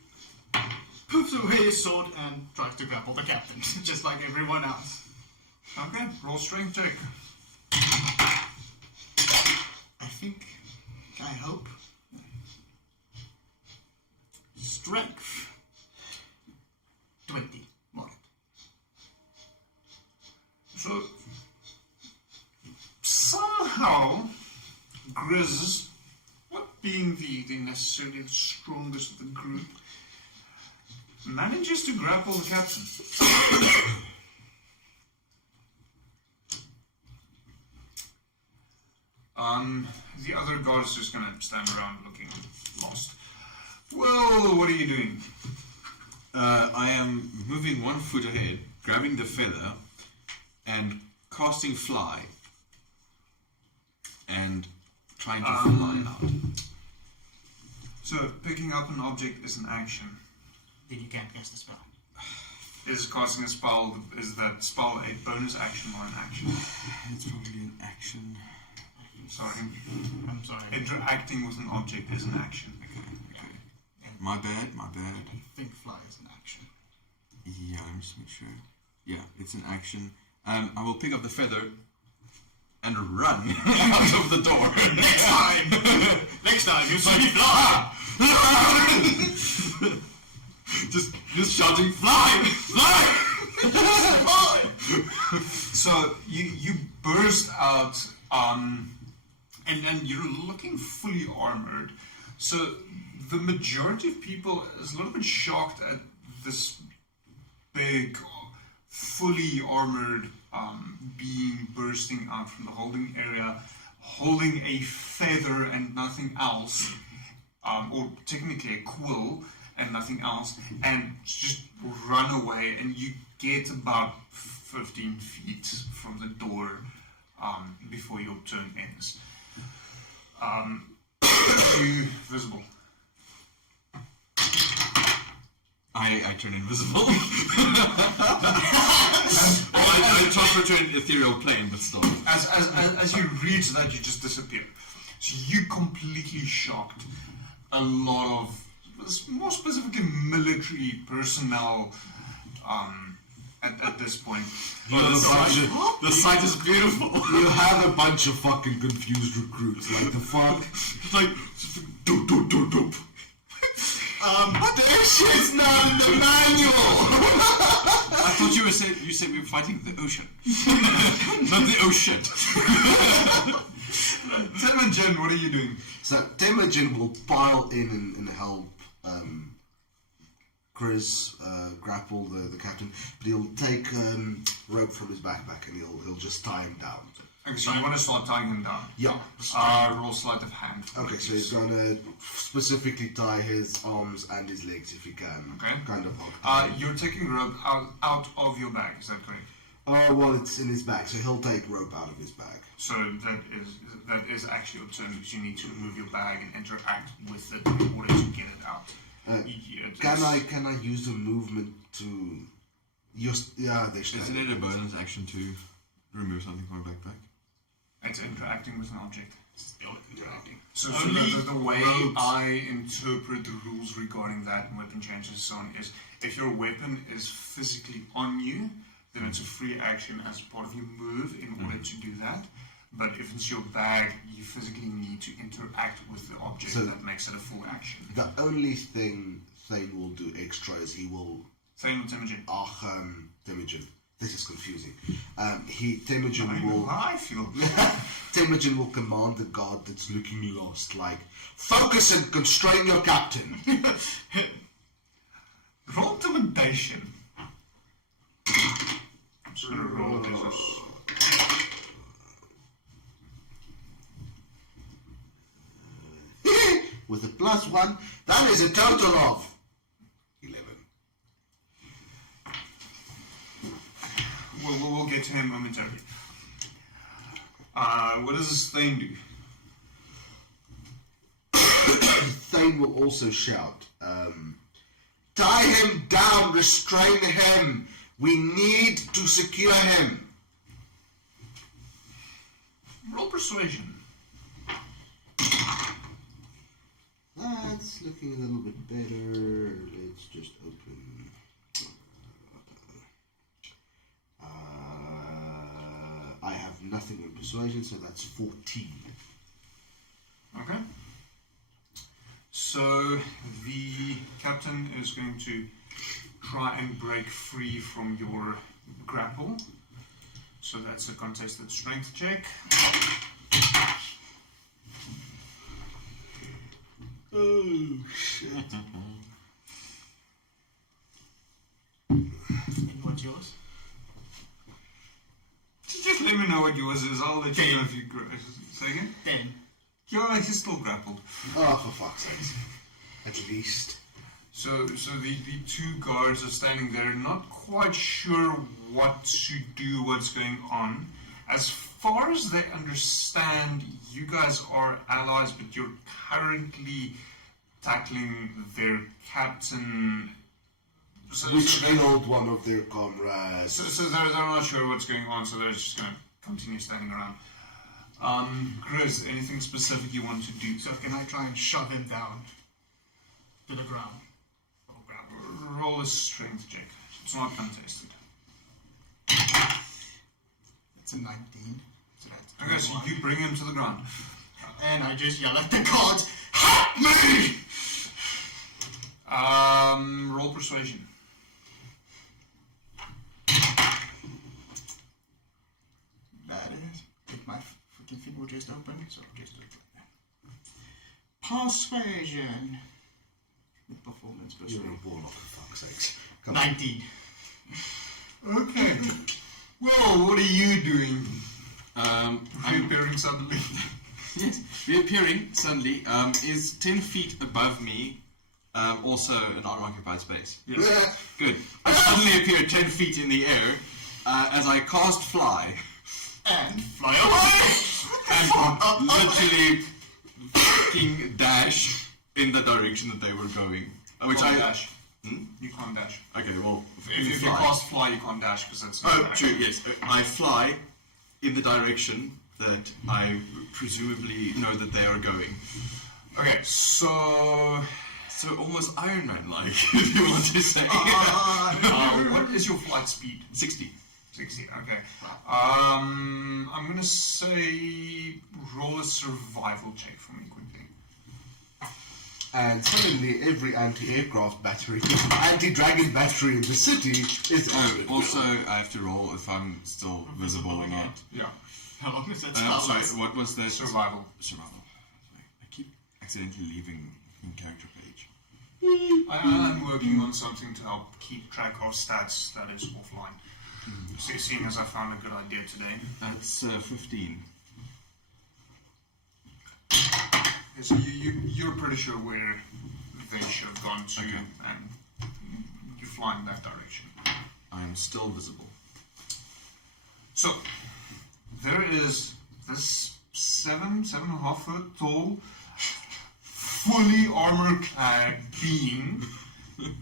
poofs away his sword and tries to grapple the captain, just like everyone else. Okay, roll strength check. I hope. Strength. 20. More. So, somehow, Grizz, not being the necessarily the strongest of the group, manages to grapple the captain. The other guard is just gonna stand around looking lost. Well, what are you doing? I am moving 1 foot ahead, grabbing the feather, and casting fly, and trying to fly out. So, picking up an object is an action. Then you can't cast a spell. Is casting a spell, is that spell a bonus action or an action? It's probably an action. Sorry. I'm sorry. Interacting with an object is an action. Okay. My bad. I think fly is an action. Yeah, let me just make sure. Yeah, it's an action. I will pick up the feather and run out of the door. Next time you see me fly! just shouting, fly! Fly! So you burst out, and you're looking fully armored. So the majority of people is a little bit shocked at this big, fully armored being bursting out from the holding area, holding a feather and nothing else, or technically a quill and nothing else, and just run away, and you get about 15 feet from the door before your turn ends. Are you visible? I turn invisible. I transfer to an ethereal plane, but still. As you reach that, you just disappear. So you completely shocked a lot of, more specifically, military personnel at this point. The sight is beautiful. You have a bunch of fucking confused recruits. Like the fuck? Like, doop. But this shit's not in the manual! I thought you said we were fighting the ocean. Not the ocean. Temujin, what are you doing? So Temujin will pile in and help Chris grapple the captain, but he'll take rope from his backpack and he'll just tie him down. Okay, so you want to start tying him down? Yeah. Roll sleight of hand. Okay, so he's gonna specifically tie his arms and his legs if he can. Okay. Kind of. You're taking rope out of your bag, is that correct? Well, it's in his bag, so he'll take rope out of his bag. So that is actually your turn, because you need to remove your bag and interact with it in order to get it out. Can I use the movement to? Isn't it a bonus action to remove something from a backpack? It's interacting with an object. Still interacting. So Only the way rogues. I interpret the rules regarding that and weapon changes and so on is if your weapon is physically on you, then it's a free action as part of your move in order to do that. But if it's your bag, you physically need to interact with the object. So that makes it a full action. The only thing Thane will do extra is he will... Thane or Temujin? Temujin. This is confusing. Temujin I know will... how I feel. Temujin will command the guard that's looking lost, like, focus and constrain your captain. Roll intimidation. I'm just gonna roll this. With a +1, that is a total of 11. We'll get to him momentarily. What does this Thane do? Thane will also shout, tie him down, restrain him. We need to secure him. Roll persuasion. That's looking a little bit better. Let's just open. I have nothing in persuasion, so that's 14. Okay. So the captain is going to try and break free from your grapple. So that's a contested strength check. Oh, shit. And what's yours? Just let me know what yours is. I'll let you know if you say again. 10. Yeah, he's still grappled. Oh, for fuck's sake. At least. So the two guards are standing there, not quite sure what to do, what's going on. As far as they understand, you guys are allies, but you're currently tackling their captain. Which killed one of their comrades. So they're not sure what's going on, so they're just going to continue standing around. Grizz, anything specific you want to do? So can I try and shove him down to the ground? Or ground? Roll a strength check. It's not contested. It's a 19. So that's Okay, so 21. you bring him to the ground. And I just yell at the guards, help me! Roll persuasion. That is. Get my freaking finger just open, so just like that. Persuasion. With performance You're persuasion. a warlock, for fuck's sakes. Come on. 19. Okay. Whoa, what are you doing? I'm Reappearing suddenly. yes, reappearing suddenly is 10 feet above me. Also an unoccupied space. Yes. Good. I suddenly appear 10 feet in the air as I cast fly And fly away! and literally fucking dash in the direction that they were going. Which Can't I dash. Hmm? You can't dash. Okay, well, If you fly. cast fly, you can't dash because that's not Oh, an true. action. Yes, I fly in the direction that I presumably know that they are going. Okay, so So almost Iron Man-like, if you want to say. what is your flight speed? 60. 60. Okay. I'm gonna say roll a survival check for me quickly. And suddenly every anti-aircraft battery, anti-dragon battery in the city is open. Also, I have to roll if I'm still visible or not. Yeah. How long is that Sorry, spell? what was that? Survival. Survival. Sorry, I keep accidentally leaving in character page. I'm working on something to help keep track of stats that is offline. So, seeing as I found a good idea today. That's 15. So you're pretty sure where they should have gone to, Okay. and you fly in that direction. I am still visible. So there is this 7.5 foot tall, fully armor-clad being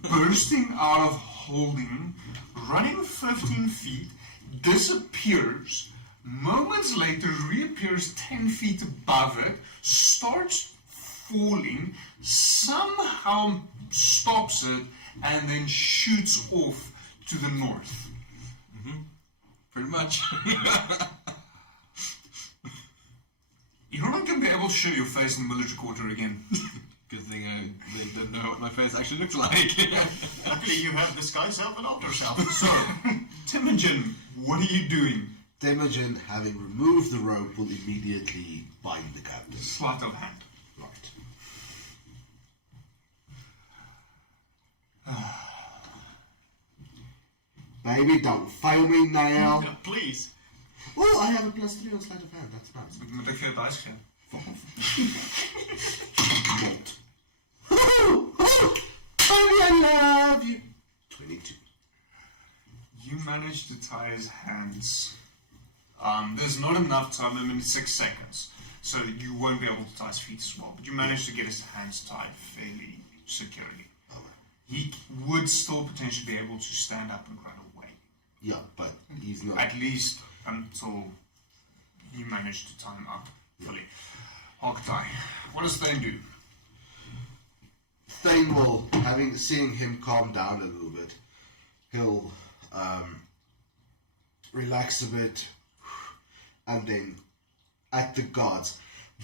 bursting out of holding, running 15 feet, disappears, moments later reappears 10 feet above it, starts falling, somehow stops it, and then shoots off to the north. Pretty much. You're not going to be able to show your face in the military quarter again. Good thing they didn't know what my face actually looks like. Luckily, you have the sky self and after self. So, Timogen, what are you doing? Temujin, having removed the rope, will immediately bind the captain. Sleight of hand. Right. Baby, don't fail me now. No, please. Oh, I have a +3 on sleight of hand. That's nice. Moet ik veel dice geven? Not. Baby, I love you. 22. You managed to tie his hands. There's not enough time, I mean 6 seconds, so you won't be able to tie his feet as well, but you managed to get his hands tied fairly securely. He would still potentially be able to stand up and run away. Yeah, but he's not. At least until you manage to tie him up fully. Hawkeye, what does Thane do? Thane will, seeing him calm down a little bit, he'll relax a bit, and then at the guards,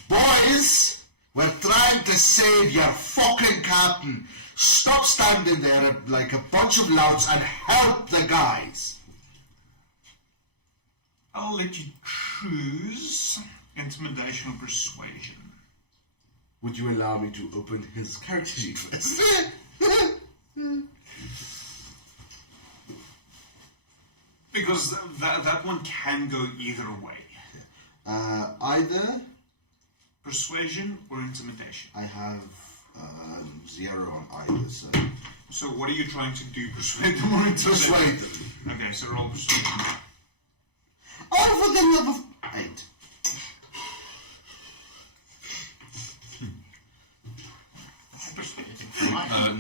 boys, we're trying to save your fucking captain. Stop standing there like a bunch of louts and help the guys. I'll let you choose intimidation or persuasion. Would you allow me to open his character sheet first? Because that one can go either way. Either. Persuasion or intimidation. I have 0 on either, so. So what are you trying to do? Persuade them or intimidate? Persuade them. Okay, so roll persuasion. Oh, for the love of 8.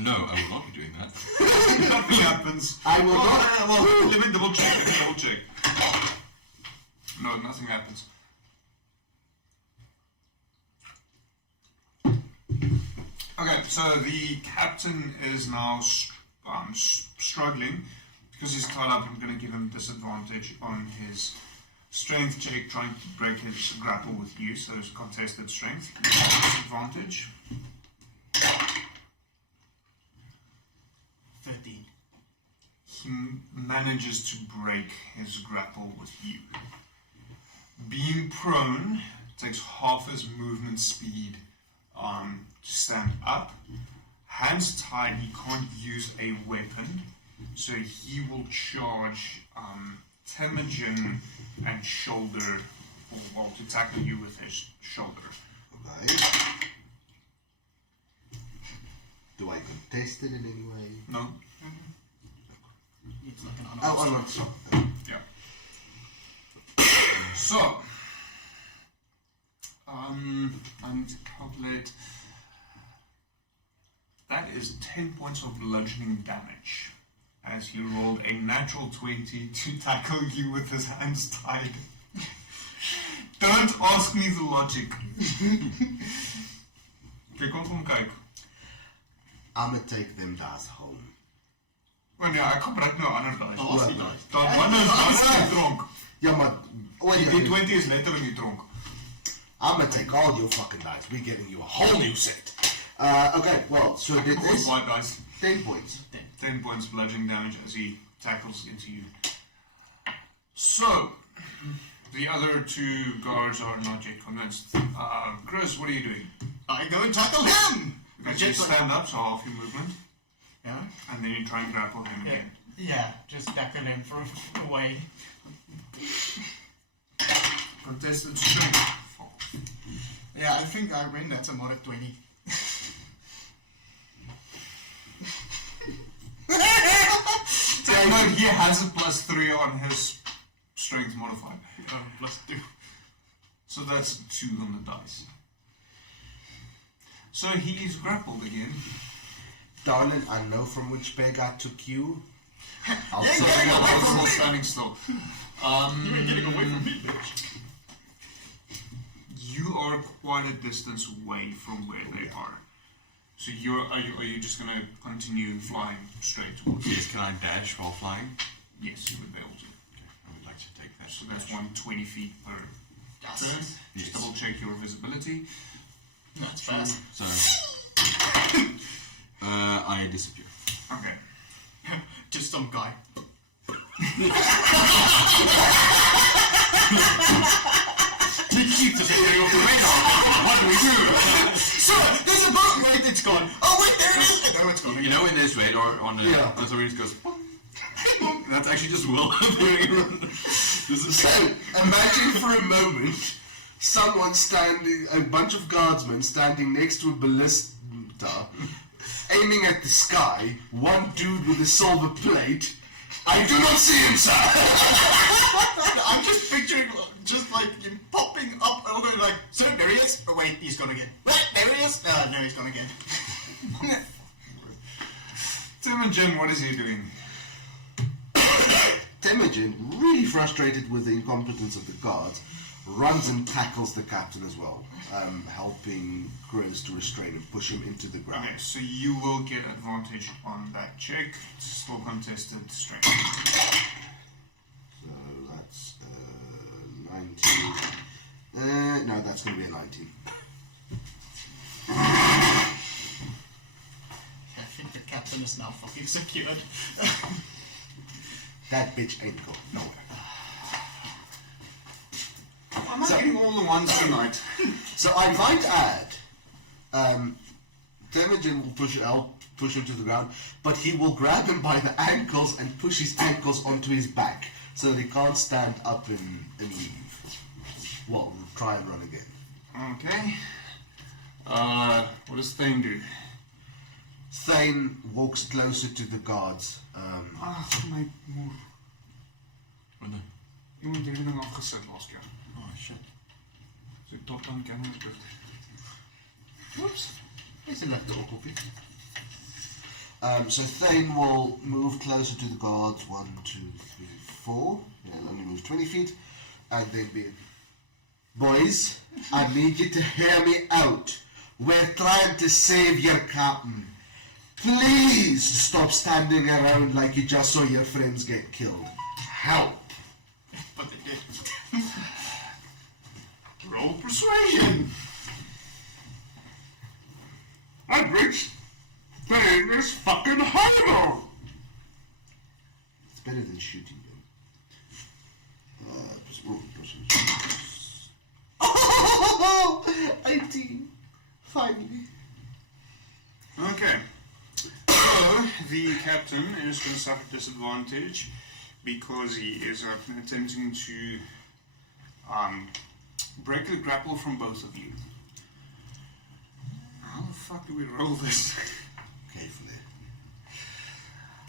No, I will not be doing that. Nothing happens. I will not. Well, let me double check. No, nothing happens. Okay, so the captain is now struggling because he's tied up. I'm going to give him disadvantage on his strength check, trying to break his grapple with you. So it's contested strength. Disadvantage. 13. He manages to break his grapple with you. Being prone takes half his movement speed to stand up. Hands tied, he can't use a weapon, so he will charge Temujin and shoulder, or to tackle you with his shoulder. Right. Do I contest it in any way? No? It's like an Oh, I'm not sorry. Yeah. So, I need to calculate. That is 10 points of bludgeoning damage, as he rolled a natural 20 to tackle you with his hands tied. Don't ask me the logic. Okay, kom kyk. I'm gonna take them guys home. Want ja, ek gebruik nou ander dice. Daar's die dice. Dat one is die tronk. Ja, maar... Die 20 is letterlijk die tronk. I'm gonna take all your fucking dice. We're getting you a whole new set. Okay, well, so this is White dice. 10 points. 10 points bludgeoning damage as he tackles into you. So, the other 2 guards are not yet convinced. Chris, what are you doing? I go and tackle him! Okay, so you stand up, so half your movement, Yeah? and then you try and grapple him again. Yeah, just tackle him from away. Contested strength. Yeah, I think I win. That's a mod of 20. No, he has a +3 on his strength modifier. +2. So that's 2 on the dice. So he is grappled again. Darling, I know from which peg I took you. I'll Yeah, say getting away from me! Standing still. You're getting away from me, bitch. quite a distance away from where they are. So are you just gonna continue flying straight towards it? Yes, can I dash while flying? Yes, you would be able to. Okay, I would like to take that. So that's 120 feet per Yes. turn. Yes. Just double check your visibility. That's fast. So, I disappear. Okay. Just some guy. He keeps disappearing off the radar. What do we do? Sir, there's a boat! Wait, it's gone. Oh, wait, there it is! No, it's gone. You know, in this radar on the Yeah. on the submarine, it goes. That's actually just Will appearing around. This is So, imagine for a moment someone standing, a bunch of guardsmen standing next to a ballista, aiming at the sky, one dude with a silver plate. I do not see him, sir! I'm just picturing just like him popping up and going like, sir, there he is. Oh, wait, he's gone again. Wait, there he is. No, he's gone again. Tim and Jim, what is he doing? Temujin, really frustrated with the incompetence of the guards, runs and tackles the captain as well, helping Chris to restrain and push him into the ground. Okay, so you will get advantage on that check. It's still contested strength. So that's 19. No, that's going to be a 19. I think the captain is now fucking secured. That bitch ain't going nowhere. I'm not getting all the ones tonight. So I might add, Temujin will push him to the ground, but he will grab him by the ankles and push his ankles onto his back so that he can't stand up and leave. Well, try and run again. Okay. What does Thane do? Thane walks closer to the guards. My moer. Wat nou? Iemand het ding afgesit laas keer. Oh shit. So ek tot dan kan ek dit. Whoops. There's a left little copy. So Thane will move closer to the guards. 1, 2, 3, 4. Yeah, only moves 20 feet. And then be... Boys, I need you to hear me out. We're trying to save your captain. Please stop standing around like you just saw your friends get killed. Help. But they did. Roll persuasion. That bitch thing is fucking horrible. It's better than shooting them. Oh, 18. Finally. Okay. So the captain is going to suffer disadvantage because he is attempting to break the grapple from both of you. How the fuck do we roll this? Carefully.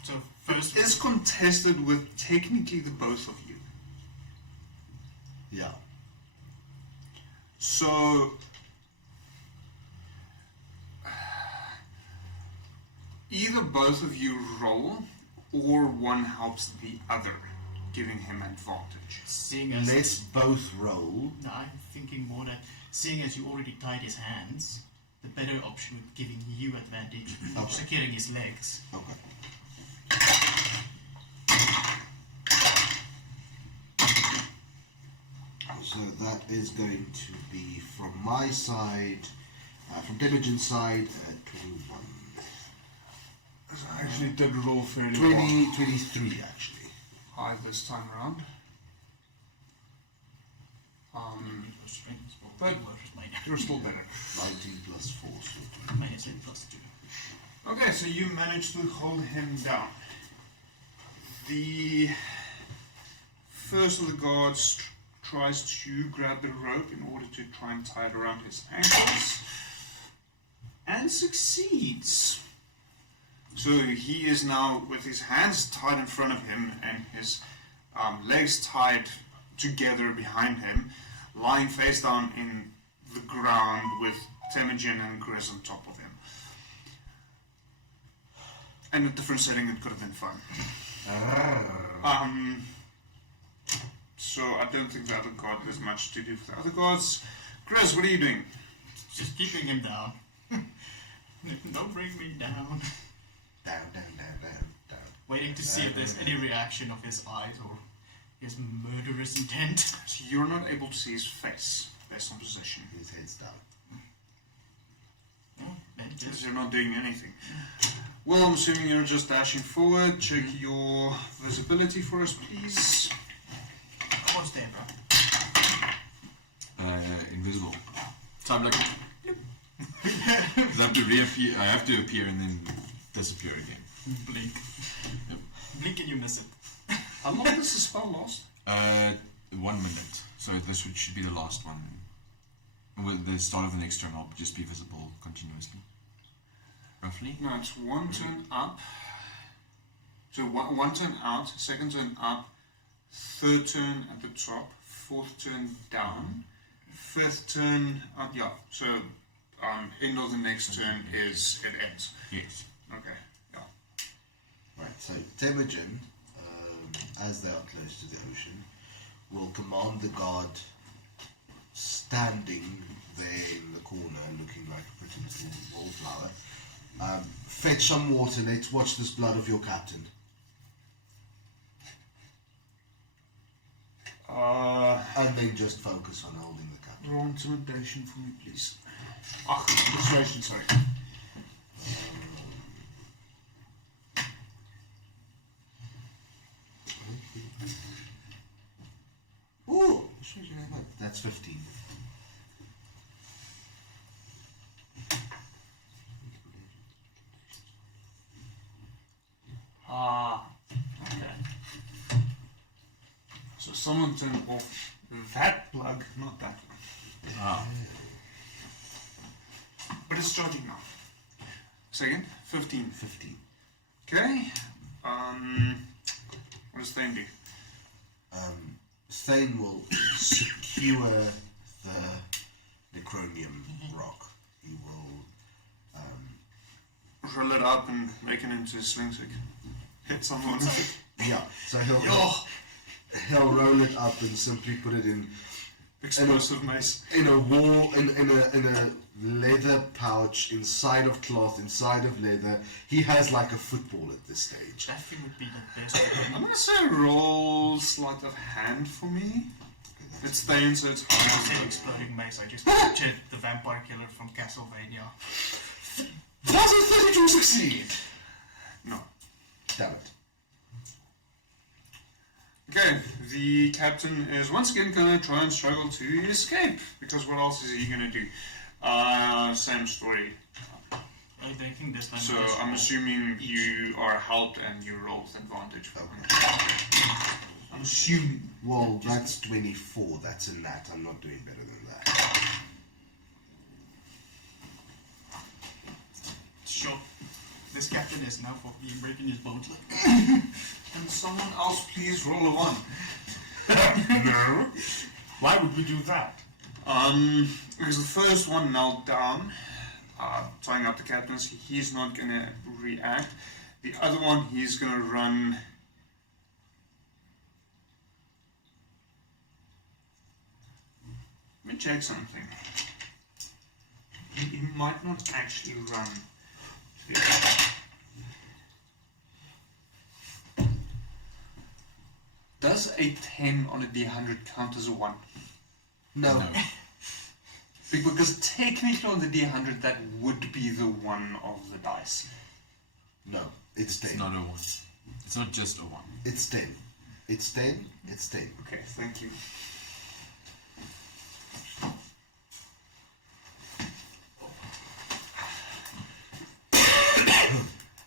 So first, It's contested with technically the both of you. Yeah. So either both of you roll or one helps the other, giving him advantage. seeing as Let's both roll. no, I'm thinking more that seeing as you already tied his hands, the better option would be giving you advantage, Okay. securing his legs. Okay. So that is going to be from my side, from Temujin's side, 21. I actually did roll fairly 23 actually. high this time around. But you're still better. 19 plus 4, so Minus 8 plus 2. Okay, so you managed to hold him down. The first of the guards tries to grab the rope in order to try and tie it around his ankles and succeeds. So he is now with his hands tied in front of him and his legs tied together behind him, lying face down in the ground with Temujin and Grizz on top of him. In a different setting, it could have been fun. So I don't think the other guard has much to do with the other guards. Grizz, what are you doing? Just keeping him down. Don't bring me down. Down, down, down, down, down. Waiting to see if there's any reaction of his eyes or his murderous intent. So you're not able to see his face based on position. His head's down. Oh, then Because just you're not doing anything. Well, I'm assuming you're just dashing forward. Check your visibility for us, please. what's there, bro? Invisible. So I'm like, I have to reappear. I have to appear and then disappear again. Blink. Yep. Blink and you miss it. How long does the spell last? 1 minute. So this should be the last one. With the start of the next turn, I'll just be visible continuously. Roughly. No, it's one turn up. So one turn out, second turn up, third turn at the top, fourth turn down, fifth turn up. Yeah. So end of the next turn is it ends. Yes. Okay. Yeah. Right, so Temujin, as they are close to the ocean, will command the guard standing there in the corner looking like a pretty little wallflower. Fetch some water, let's watch this blood of your captain. And then just focus on holding the captain. Roll intimidation for me, please. Persuasion, sorry. Ooh, that's 15. Okay. So someone turned off that plug, not that one. But it's charging now. Second, 15. 15. Okay. What does Thane do? Thane will secure the Necronium rock. He will Roll it up and make it into a swing stick. Hit someone with it. yeah, so he'll roll it up and simply put it in Explosive mace. in a wall in a leather pouch inside of cloth, inside of leather. He has like a football at this stage. That thing would be the best. I'm gonna say roll sleight of hand for me. It's Thane, so it's I said exploding mace. I just pictured the vampire killer from Castlevania. Does a 32 succeed? No. Damn it. Okay, the captain is once again gonna try and struggle to escape, because what else is he gonna do? Same story. I think this time. So I'm assuming you are helped and you roll with advantage for him. I'm assuming. Well, that's 24. That's a nat. I'm not doing better than that. Sure. This captain is now for being breaking his bones. Can someone else please roll a 1? No. Why would we do that? Because the first one knelt down, tying up the captains, he's not gonna react. The other one, he's gonna run. Let me check something. He might not actually run. Does a 10 on a D100 count as a 1? No. Because technically on the D100 that would be the 1 of the dice. No. It's 10. It's not a 1. It's not just a 1. It's 10. It's 10. It's 10. Okay, thank you.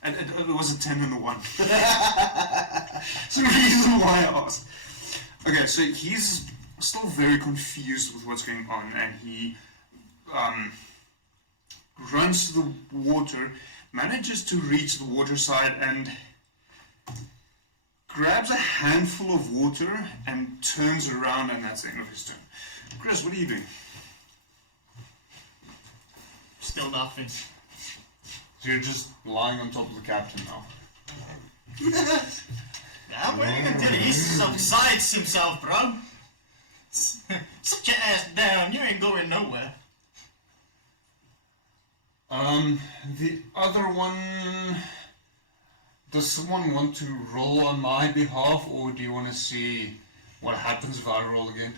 And it was a 10 and a 1. So the reason why I asked. Okay, so he's still very confused with what's going on, and he runs to the water, manages to reach the water side, and grabs a handful of water and turns around, and that's the end of his turn. Chris, what are you doing? Still nothing. So you're just lying on top of the captain now. I'm waiting until he subsides himself, bro. Sit your ass down. You ain't going nowhere. The other one. Does someone want to roll on my behalf, or do you want to see what happens if I roll again?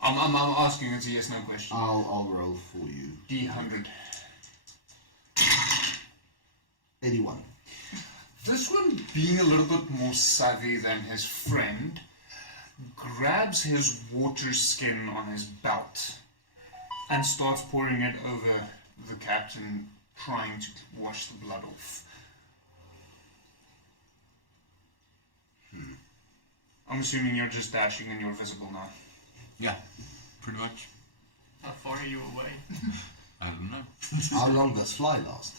I'm asking. It's a yes/no question. I'll roll for you. D100. 81. This one, being a little bit more savvy than his friend, grabs his water skin on his belt and starts pouring it over the captain, trying to wash the blood off. I'm assuming you're just dashing and you're visible now. Yeah, pretty much. How far are you away? I don't know. How long does fly last?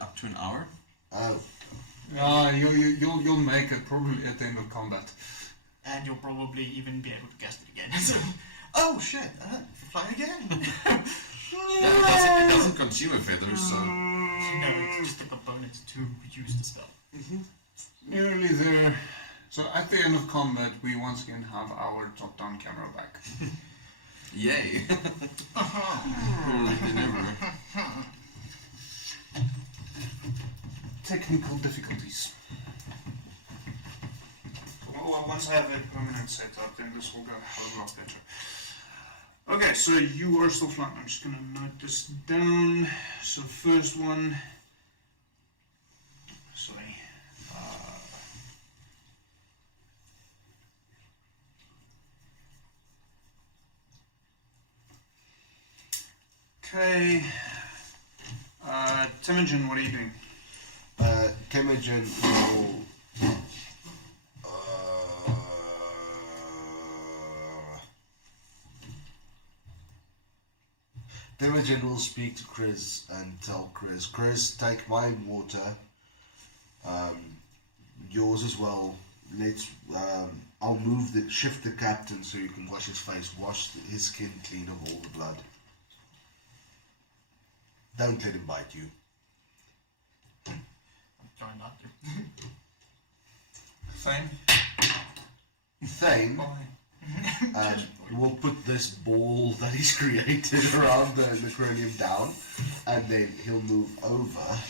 Up to an hour. Oh. You'll make it probably at the end of combat. And you'll probably even be able to cast it again. So, oh shit, fly again. It doesn't consume a feather, so... No, it's just a component to use the spell. Nearly there. So at the end of combat, we once again have our top-down camera back. Yay! Technical difficulties. Well, once I have a permanent setup, then this will go a hell of a lot better. Okay, so you are still flying. I'm just going to note this down. So first one... Sorry. Okay. Temujin, what are you doing? Temujin will... Temujin will speak to Chris and tell Chris, take my water, yours as well. I'll shift the captain so you can wash his face, wash his skin clean of all the blood. Don't let him bite you. I'm trying not to. Thane will put this ball that he's created around the necronium down, and then he'll move over.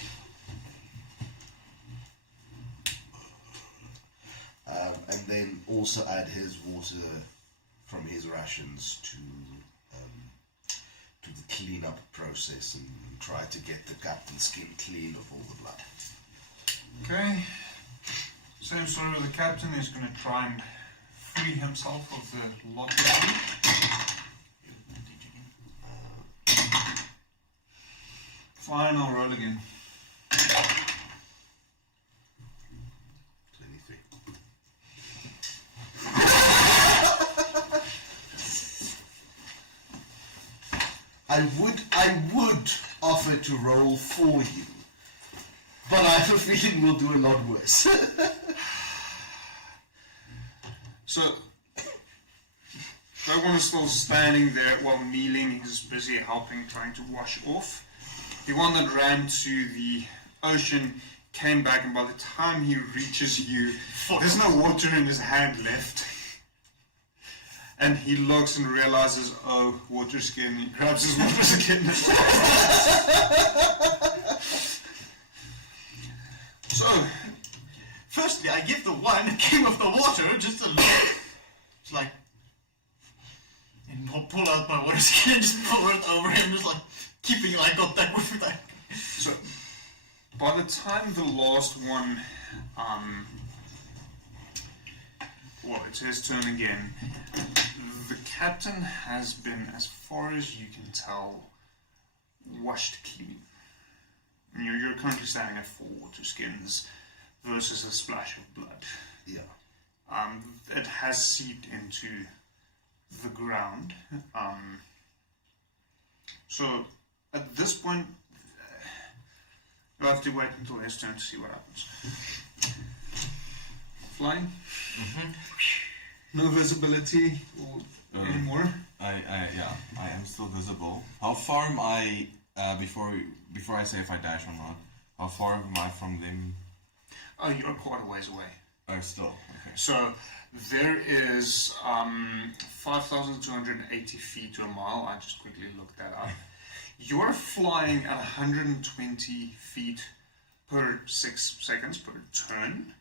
And then also add his water from his rations to the cleanup process and try to get the captain's skin clean of all the blood. Okay. Same story with the captain. He's going to try and free himself of the lockdown. Fine, I'll roll again. 23. I would offer to roll for you, but I have a feeling we'll do a lot worse. So, that one is still standing there while kneeling. He's busy helping, trying to wash off. The one that ran to the ocean came back, and by the time he reaches you, there's no water in his hand left. And he looks and realizes, oh, water skin. He grabs his water skin. So, firstly, I give the one that came off the water just a look. It's like, and I'll pull out my water skin and just pour it over him, just like keeping eye contact with that. So, by the time the last one, well, it's his turn again. The captain has been, as far as you can tell, washed clean. You're currently standing at 4 water skins versus a splash of blood. Yeah. It has seeped into the ground. So at this point, you'll have to wait until his turn to see what happens. Flying? Mm-hmm. No visibility or anymore? I am still visible. How far am I, before I say if I dash or not, how far am I from them? Oh, you're quite a ways away. Oh, still, okay. So there is 5,280 feet to a mile. I just quickly looked that up. You are flying at 120 feet per 6 seconds per turn.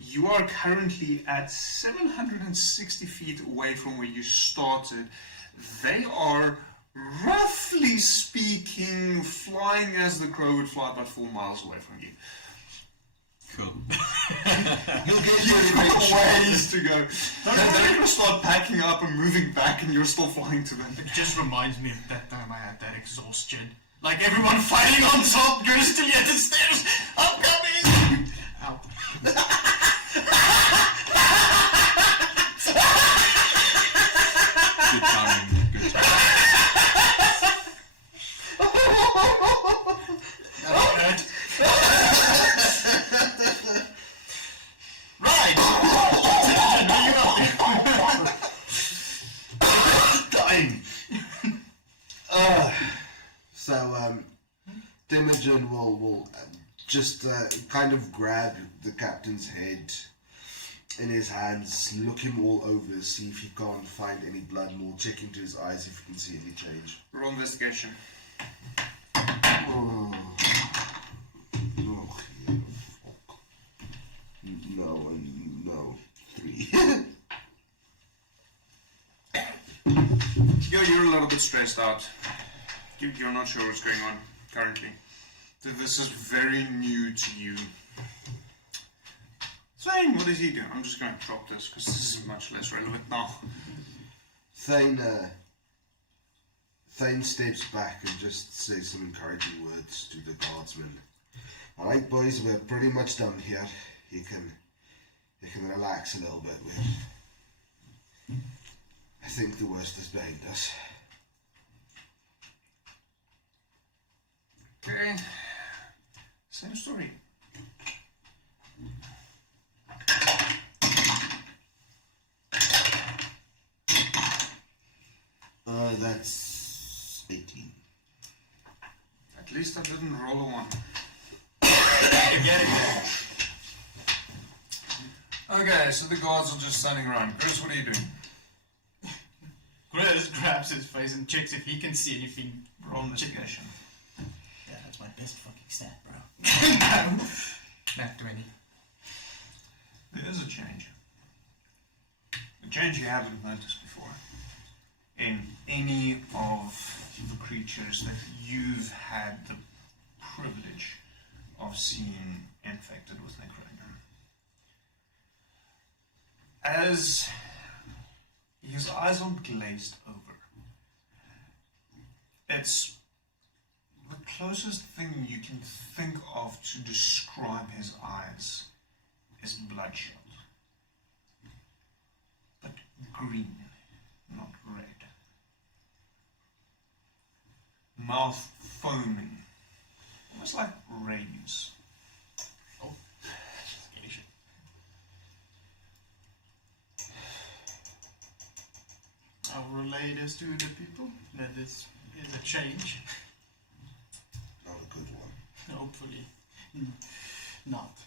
You are currently at 760 feet away from where you started. They are, roughly speaking, flying as the crow would fly about 4 miles away from you. Cool. You'll get your ways to go. They're going to start packing up and moving back, and you're still flying to them. It just reminds me of that time I had that exhaustion. Like everyone fighting on top, you're still at the stairs. I'm coming! Ow. Good timing. Good timing. That right! Dying. So, Imogen will just kind of grab the captain's head in his hands, look him all over, see if he can't find any blood, and we'll check into his eyes if he can see any change. Roll investigation. Oh, yeah, fuck. No, 3. You're a little bit stressed out. You're not sure what's going on currently. This is very new to you. Thane, what is he doing? I'm just going to drop this because this is much less relevant now. Thane steps back and just says some encouraging words to the guardsmen. Alright boys, we're pretty much done here. You can relax a little bit. I think the worst is behind us. Okay. Same story. That's 18. At least I didn't roll a 1. Okay, so the guards are just standing around. Chris, what are you doing? Chris grabs his face and checks if he can see anything. Roll investigation. Yeah, that's my best fucking stat, bro. Nat 20. There is a change. A change you haven't noticed before. In any of the creatures that you've had the privilege of seeing infected with Necroner. As his eyes aren't glazed over, it's the closest thing you can think of to describe his eyes is bloodshot. But green, not red. Mouth foaming, almost like rays. Oh, scary shit. I'll relay this to the people. That this is a change. Not a good one. Hopefully, not.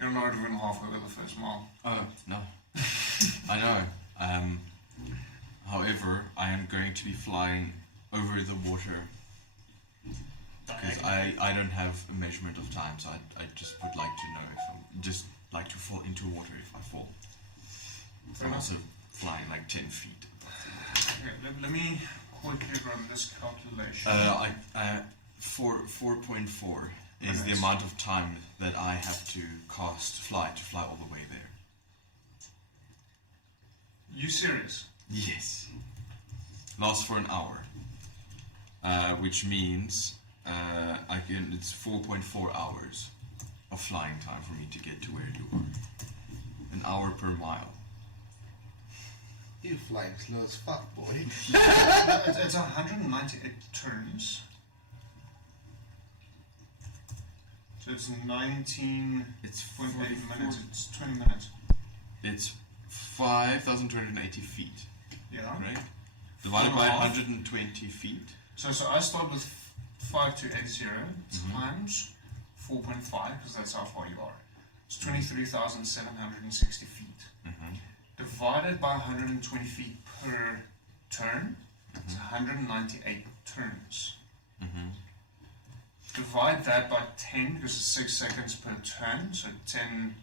You're not even halfway with the first mile. Oh, no. I know. However, I am going to be flying over the water because I don't have a measurement of time, so I just would like to know if I'm just like to fall into water if I fall. I'm also flying like 10 feet above the water. Okay, let me quickly run this calculation. 4.4 is the amount of time that I have to fly all the way there. You serious? Yes. Lasts for an hour. Which means it's 4.4 hours of flying time for me to get to where you are. An hour per mile. You're flying slow as fuck, boy. It's 198 turns. So it's 19.8 minutes. It's 20 minutes. It's 5,280 feet. Yeah. Right? Divided by 120 feet. So I start with 5280 times 4.5 because that's how far you are. It's 23,760 feet. divided by 120 feet per turn, it's 198 turns. Divide that by 10 because it's 6 seconds per turn, so 10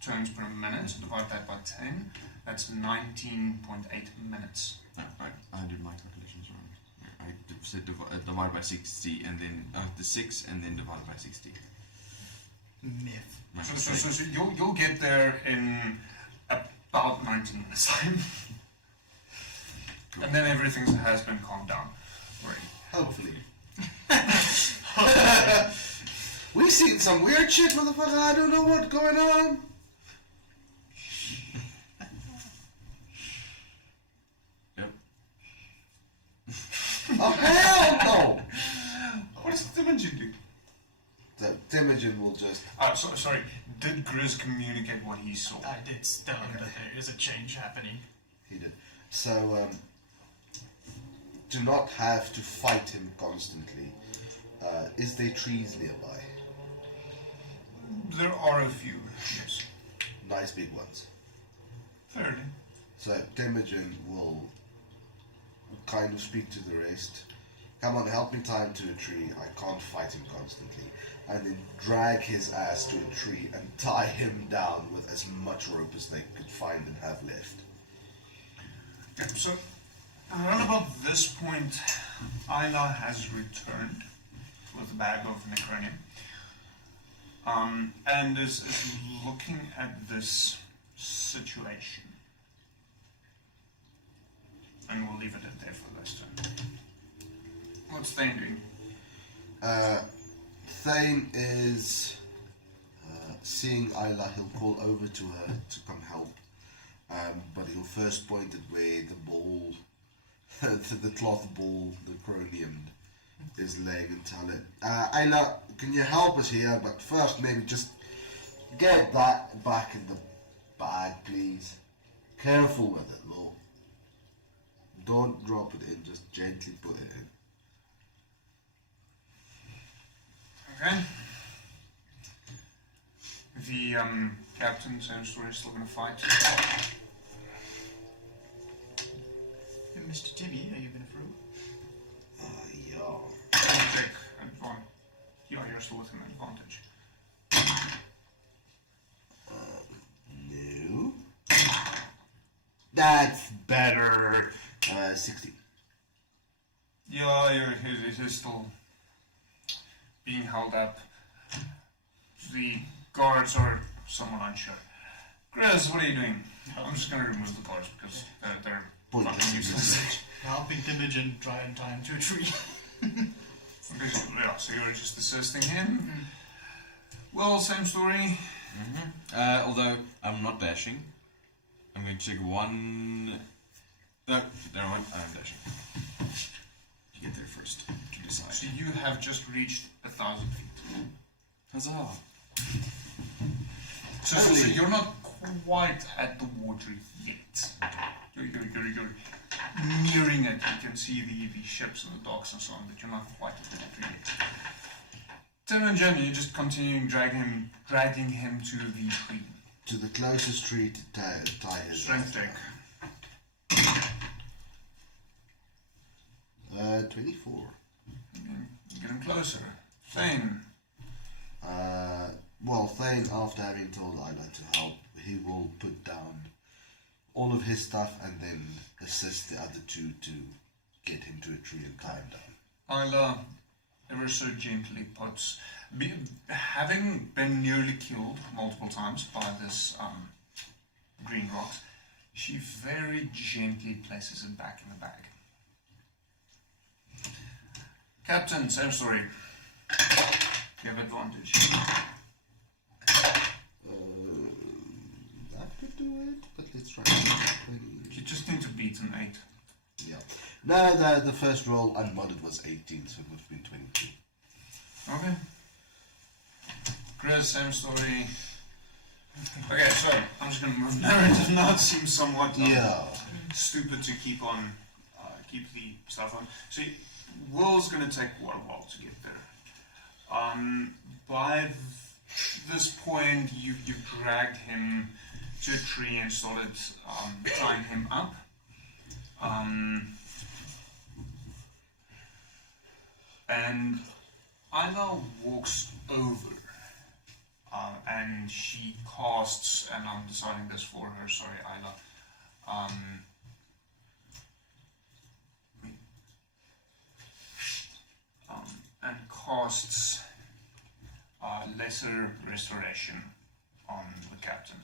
turns per minute. So divide that by 10. That's 19.8 minutes. Oh, right, I did my calculations wrong. I said divide by 60 and then the 6 and then divide by 60. Myth. My So mistake. you'll get there in about 19 minutes time. And then everything has been calmed down already. Hopefully. We seen some weird shit, motherfucker. I don't know what's going on. Yep. Oh hell no! What does Imogen do? The Temujin will just. Sorry. Did Grizz communicate what he saw? I did tell him that there is a change happening. He did. So, to not have to fight him constantly, is there trees nearby? There are a few, yes. Nice big ones. Fairly. So Temujin will kind of speak to the rest. Come on, help me tie him to a tree. I can't fight him constantly. And then drag his ass to a tree and tie him down with as much rope as they could find and have left. Okay, so around about this point, Ayla has returned with a bag of necronium. And is looking at this situation. And we'll leave it at there for this turn. What's Thane doing? Thane is seeing Ayla. He'll call over to her to come help. But he'll first point at where the ball, the cloth ball, the cronium, is laying and tell it, Ayla, can you help us here? But first, maybe just get that back in the bag, please. Careful with it, though. Don't drop it in, just gently put it in. Okay. The captain, same story, is still gonna fight. And Mr. Timmy, are you gonna through? Yeah. Take advantage. Yeah, you're still with him advantage. No. That's better. 60. Yeah, he's still being held up. The guards are somewhat unsure. Grizz, what are you doing? I'm just gonna remove the guards because they're fucking useless. Helping Imogen try and tie him to a tree. Yeah, so you're just assisting him. Well, same story. Although I'm not dashing, I'm going to take one. No, never mind. I'm dashing. You get there first to decide. So you have just reached 1,000 feet. Huzzah! So you're not quite at the water yet. You're nearing it. You can see the ships and the docks and so on, but you're not quite at the water yet. Tim and Jenny, you just continue dragging him to the tree. To the closest tree to tie his Strength check. 24. You're getting closer. Thane. Well, Thane, after having told Ayla to help, he will put down all of his stuff and then assist the other two to get him to a tree and tie him down. Ayla ever so gently puts, having been nearly killed multiple times by this green rocks, she very gently places it back in the bag. Captain, same story. You have advantage. That could do it, but let's try. You just need to beat an 8. Yeah. No, the first roll unmodded was 18, so it would have been 22. Okay. Grizz, same story. Okay, so I'm just gonna move narrative now. It seems somewhat stupid to keep the stuff on. So Will's gonna take quite a while to get there. By this point, you dragged him to a tree and started tying him up. And Isla walks over, and she casts, and I'm deciding this for her, sorry Isla, and casts lesser restoration on the captain.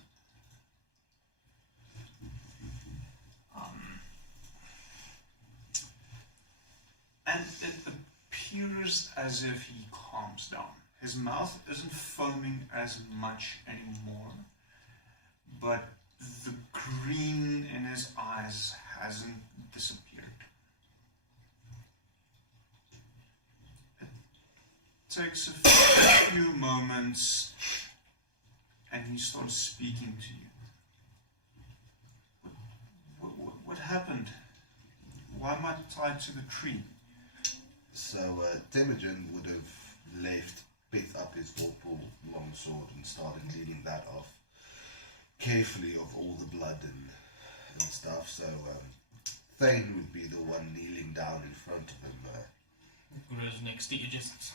And it appears as if he calms down. His mouth isn't foaming as much anymore, but the green in his eyes hasn't disappeared. It takes a few moments and he starts speaking to you. What happened? Why am I tied to the tree? So Temujin would have picked up his awful long sword and started cleaning that off carefully of all the blood and stuff. So Thane would be the one kneeling down in front of him. Whereas next to you just...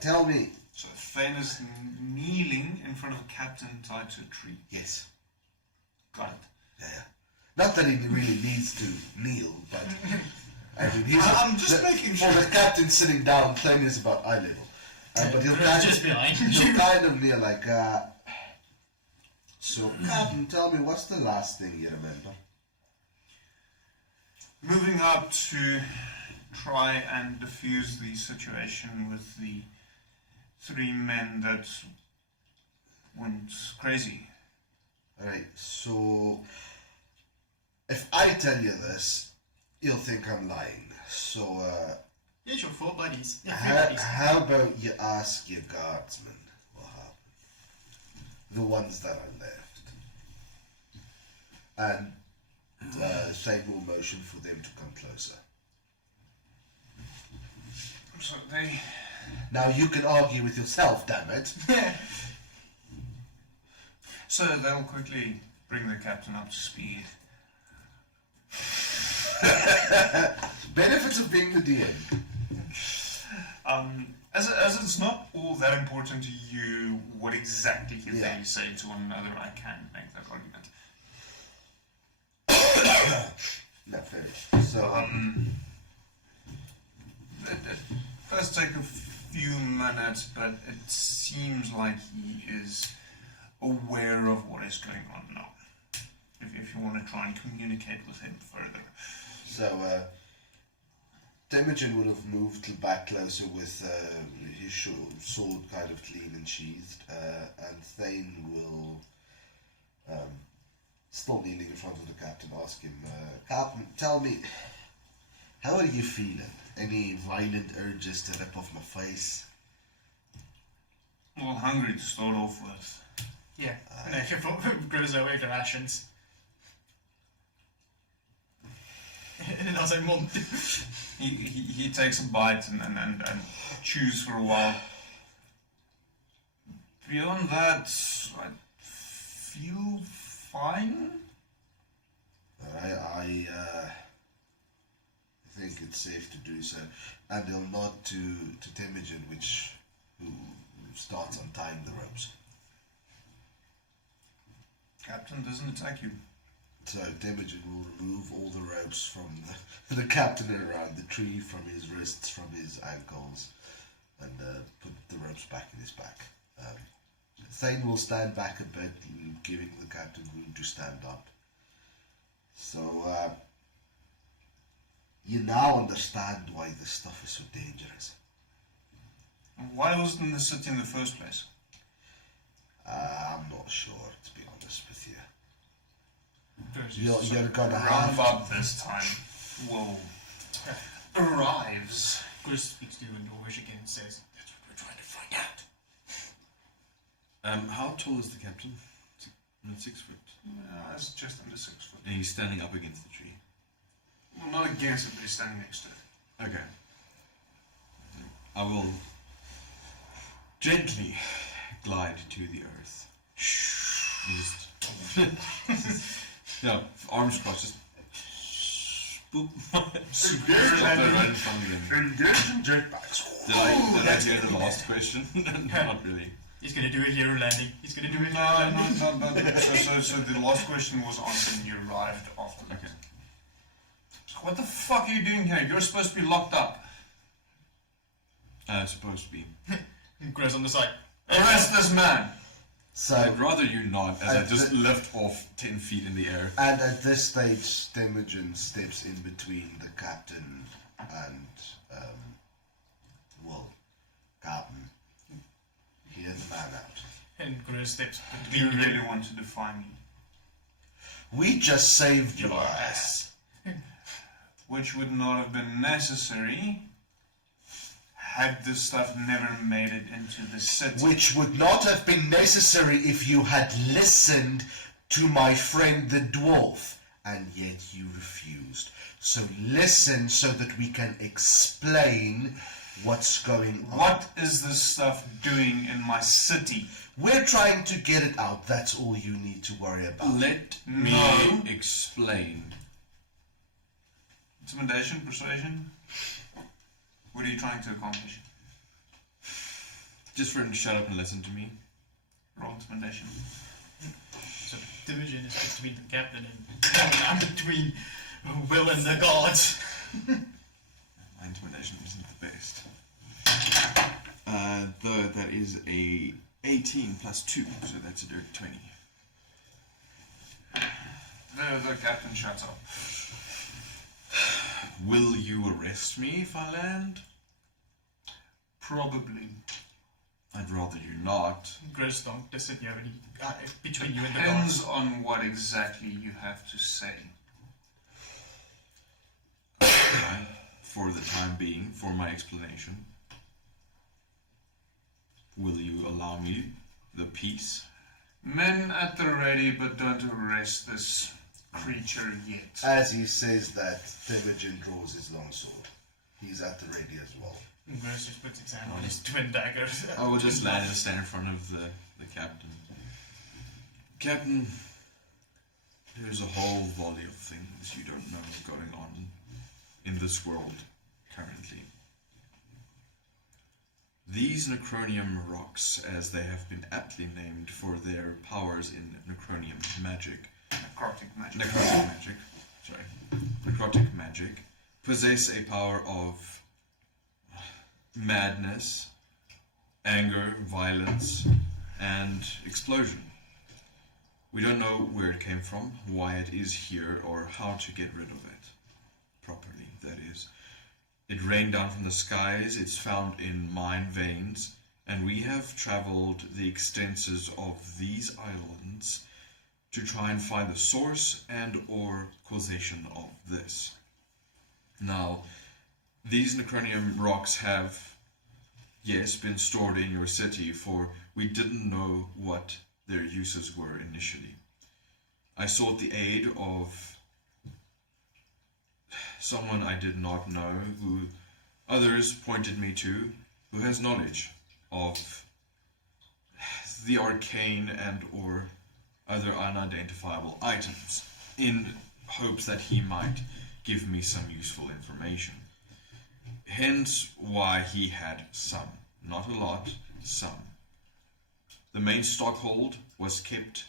Tell me. So Thane is kneeling in front of a captain tied to a tree. Yes. Got it. Yeah. Not that he really needs to kneel, but I mean, I'm just making sure. For the captain sitting down, Thane is about eye level. But he'll just behind you. he'll kind of kneel like, so, Captain, tell me, what's the last thing you remember? Moving up to try and defuse the situation with the 3 men that went crazy. Alright, so if I tell you this, you'll think I'm lying. So, Here's your 4 buddies. Yeah, 3 how, buddies. how about you ask your guardsmen what happened? The ones that are left. And say more motion for them to come closer. So they... Now you can argue with yourself, damn it. So they'll quickly bring the captain up to speed. Benefits of being the DM. As it's not all that important to you what exactly Yeah. they say to one another, I can make that argument. No, fair. So, It does take a few minutes, but it seems like he is aware of what is going on now. If you want to try and communicate with him further. So, Temujin would have moved back closer with his sword kind of clean and sheathed, and Thane will, still kneeling in front of the captain, ask him, Captain, tell me, how are you feeling? Any violent urges to rip off my face? Well, hungry to start off with. Yeah, and if it grows away to rations. And then I was like, Mom. He takes a bite and chews for a while. Beyond that, I feel fine. I think it's safe to do so. And he'll nod to Temujin, who starts untying the ropes. Captain doesn't attack you. So Temujin will remove all the ropes from the captain and around the tree, from his wrists, from his ankles, and put the ropes back in his back. Thane will stand back a bit, giving the captain room to stand up. So, you now understand why this stuff is so dangerous. Why wasn't in the city in the first place? I'm not sure, to be honest with you. Versus You're gonna Round have about this time, Woe arrives. Chris speaks to you in Norwegian again and says, that's what we're trying to find out. How tall is the captain? Not 6 foot. It's just under 6 foot. And he's standing up against the tree. Well, not against it, but he's standing next to it. Okay. I will gently glide to the earth. You just yeah, arms crossed, just boop. Stop that right in front of them. Did I hear the last question? Not really. He's gonna do a hero landing. He's gonna do a hero No, landing. so the last question was answered and you arrived after that. Okay. So what the fuck are you doing here? You're supposed to be locked up. Supposed to be. Grows on the side. Arrest this man! So, I'd rather you not, as I just lift off 10 feet in the air. and at this stage, Temujin steps in between the captain and, Captain. Hear the man out. And Grows steps Do you between really want to define me? We just saved your ass. Which would not have been necessary had this stuff never made it into the city. Which would not have been necessary if you had listened to my friend the dwarf, and yet you refused. So listen so that we can explain what's going on. What is this stuff doing in my city? We're trying to get it out. That's all you need to worry about. Let me No. explain. Intimidation, persuasion? What are you trying to accomplish? Just for him to shut up and listen to me. Roll intimidation. So division is between the captain and I'm between Will and the gods. My intimidation isn't the best. Though that is a 18 plus 2, so that's a dirty 20. The captain shuts up. Will you arrest me if I land? Probably. I'd rather you not. Grows don't listen, you have any between you and the Depends gods. on what exactly you have to say. Right? For the time being, for my explanation. Will you allow me the peace? Men at the ready, but don't arrest this creature yet. As he says that, Temujin draws his longsword. He's at the ready as well. Gross just puts his hand on his twin daggers. I will just land and stand in front of the captain. Captain, there's a whole volley of things you don't know going on in this world currently. These Necronium rocks, as they have been aptly named for their powers in Necronium magic, necrotic magic, possess a power of madness, anger, violence, and explosion. We don't know where it came from, why it is here, or how to get rid of it properly, that is. It rained down from the skies, it's found in mine veins, and we have traveled the extenses of these islands to try and find the source and or causation of this. Now, these Necronium rocks have, yes, been stored in your city, for we didn't know what their uses were initially. I sought the aid of someone I did not know, who others pointed me to, who has knowledge of the arcane and or other unidentifiable items, in hopes that he might give me some useful information. Hence why he had some, not a lot, some. The main stockhold was kept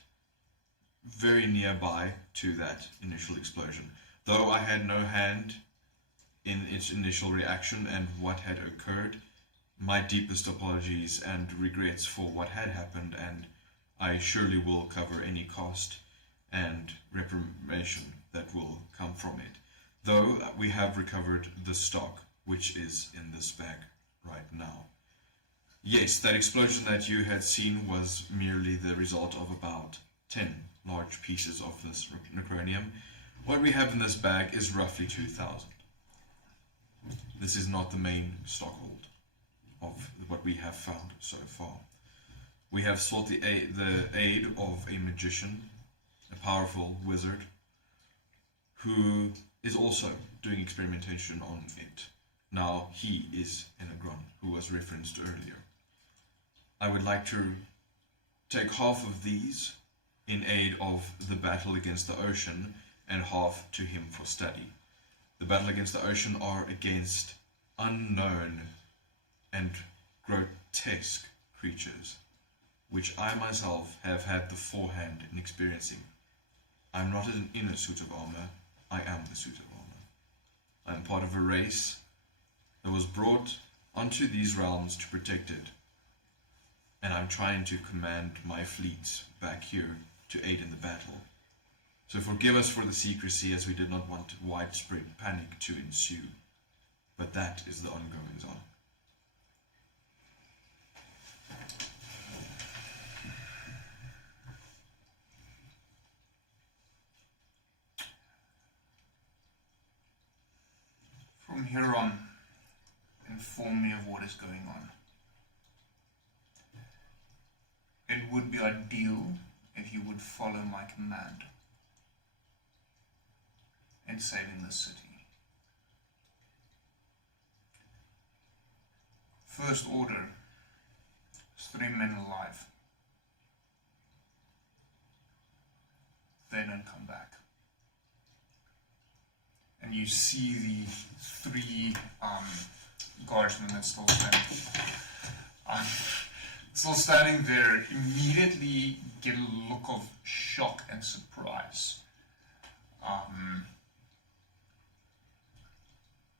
very nearby to that initial explosion, though I had no hand in its initial reaction and what had occurred. My deepest apologies and regrets for what had happened, and I surely will cover any cost and reparation that will come from it. Though we have recovered the stock, which is in this bag right now. Yes, that explosion that you had seen was merely the result of about 10 large pieces of this necronium. What we have in this bag is roughly 2,000. This is not the main stockhold of what we have found so far. We have sought the aid of a magician, a powerful wizard, who is also doing experimentation on it. Now, he is Enegron, who was referenced earlier. I would like to take half of these in aid of the battle against the ocean, and half to him for study. The battle against the ocean are against unknown and grotesque creatures, which I myself have had the forehand in experiencing. I'm not in a suit of armor, I am the suit of armor. I am part of a race that was brought onto these realms to protect it, and I'm trying to command my fleets back here to aid in the battle. So forgive us for the secrecy, as we did not want widespread panic to ensue. But that is the ongoings on. From here on, inform me of what is going on. It would be ideal if you would follow my command in saving the city. First order is 3 men alive. They don't come back. And you see the 3 guardsmen that still standing there, immediately get a look of shock and surprise.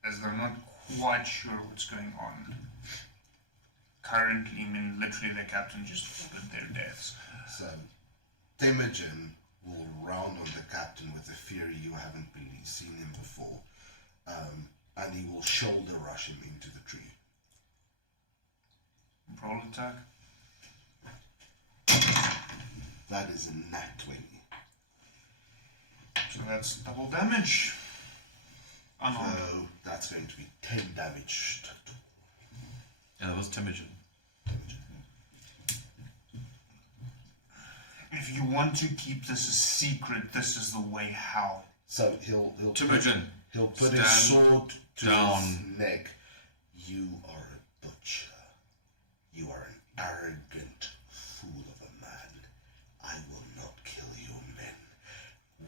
As they're not quite sure what's going on. Currently, I mean, literally their captain just ordered their deaths. So, Temujin will round on the captain with a fury you haven't really seen him before, and he will shoulder rush him into the tree. Roll attack. That is a nat 20. So that's double damage. Unarmed. So that's going to be 10 damage total. Yeah, that was Temujin. If you want to keep this a secret, this is the way how. So he'll Temujin, he'll put stand his sword to down. his neck. You are a butcher. You are an arrogant fool of a man. I will not kill your men.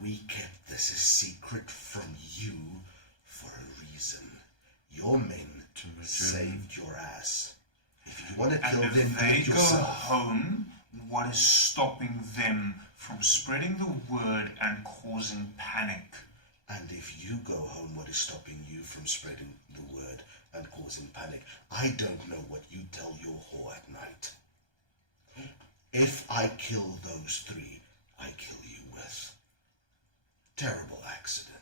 We kept this a secret from you for a reason. Your men saved your ass. If you want to kill And them, if do they it go yourself. home, what is stopping them from spreading the word and causing panic? And if you go home, what is stopping you from spreading the word and causing panic? I don't know what you tell your whore at night. If I kill those 3, I kill you with terrible accident.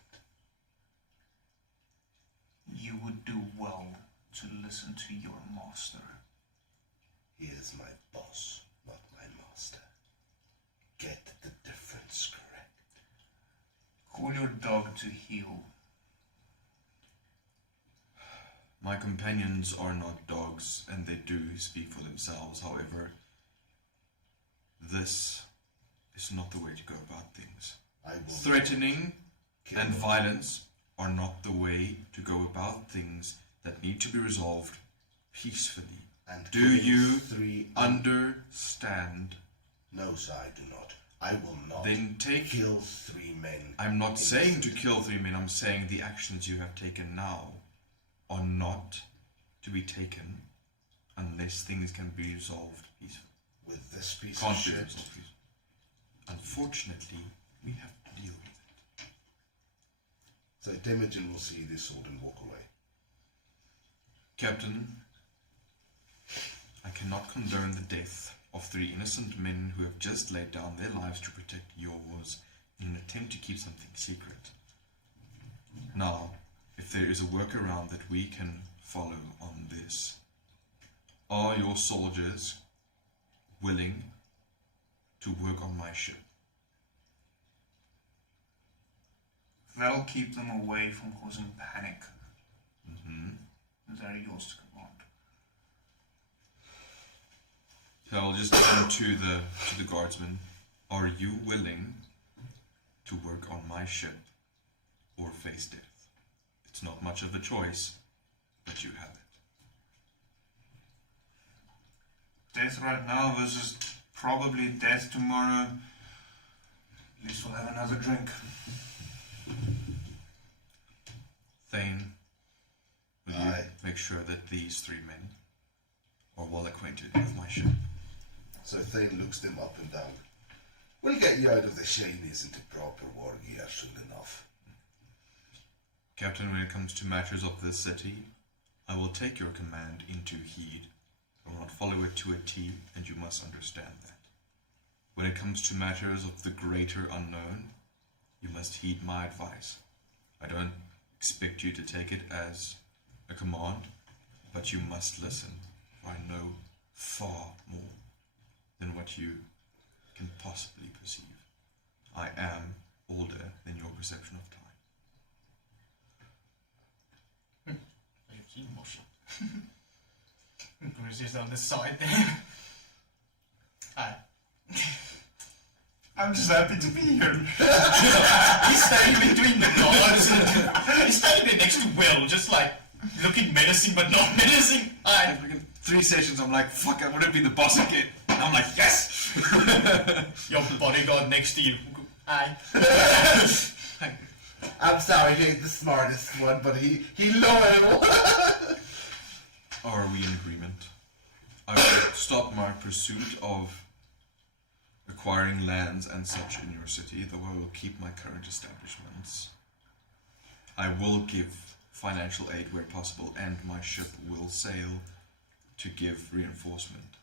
You would do well to listen to your master. He is my boss, not my master. Get the difference correct. Call your dog to heel. My companions are not dogs, and they do speak for themselves. However, this is not the way to go about things. I will Threatening kill and them. violence are not the way to go about things that need to be resolved peacefully. And Do killing you 3 understand? No, sir, I do not. I will not Then take... kill 3 men. I'm not saying to kill 3 men, I'm saying the actions you have taken now are not to be taken unless things can be resolved peacefully. With this piece Can't of be shit. resolved peacefully. Unfortunately, we have to deal with it. So Temujin will see this sword and walk away. Captain, I cannot condone the death of 3 innocent men who have just laid down their lives to protect yours in an attempt to keep something secret. Now, if there is a workaround that we can follow on this, are your soldiers willing to work on my ship? That'll keep them away from causing panic. Mm-hmm. They're yours to command. So I'll just turn to the guardsmen. Are you willing to work on my ship or face death? It's not much of a choice, but you have it. Death right now versus probably death tomorrow. At least we'll have another drink. Thane, will you Aye. make sure that these 3 men are well acquainted with my ship? So Thane looks them up and down. We'll get you out of the shinies into proper war gear soon enough. Captain, when it comes to matters of this city, I will take your command into heed. I will not follow it to a T, and you must understand that. When it comes to matters of the greater unknown, you must heed my advice. I don't expect you to take it as a command, but you must listen, for I know far more than what you can possibly perceive. I am older than your perception of time. Bruiser's on the side there. Hi. I'm just happy to be here. He's standing between the guards and he's standing there next to Will, just like looking menacing but not menacing. Hi. 3 sessions, I'm like, fuck, I want to be the boss again. And I'm like, yes! Your bodyguard next to you. Hi. I'm sorry, he ain't the smartest one, but he loyal. Are we in agreement? I will stop my pursuit of acquiring lands and such in your city, though I will keep my current establishments. I will give financial aid where possible, and my ship will sail to give reinforcement.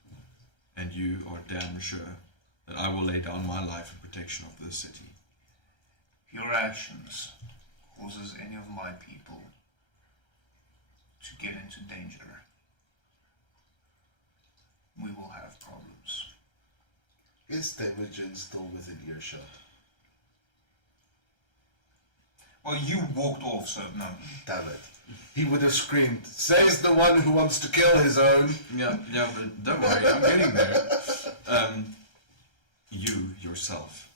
And you are damn sure that I will lay down my life in protection of this city. If your actions causes any of my people to get into danger, we will have problems. Is Temujin still within earshot? Well, you walked off, so no. Damn it. He would have screamed, says the one who wants to kill his own. Yeah, but don't worry, I'm getting there. You yourself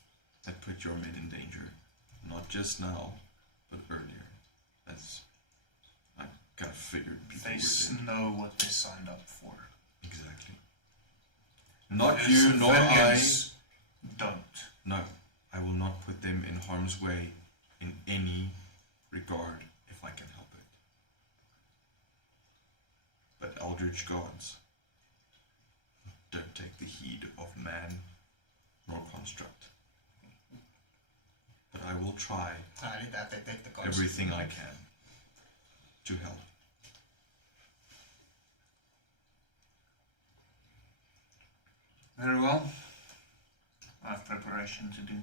have put your men in danger, not just now, but earlier. As I kind of figured people They would know what they signed up for. Exactly. Not Their you, nor I. civilians don't. No, I will not put them in harm's way in any regard if I can help it. But eldritch gods don't take the heed of man nor construct. But I will try everything I can to help. Very well. I have preparation to do.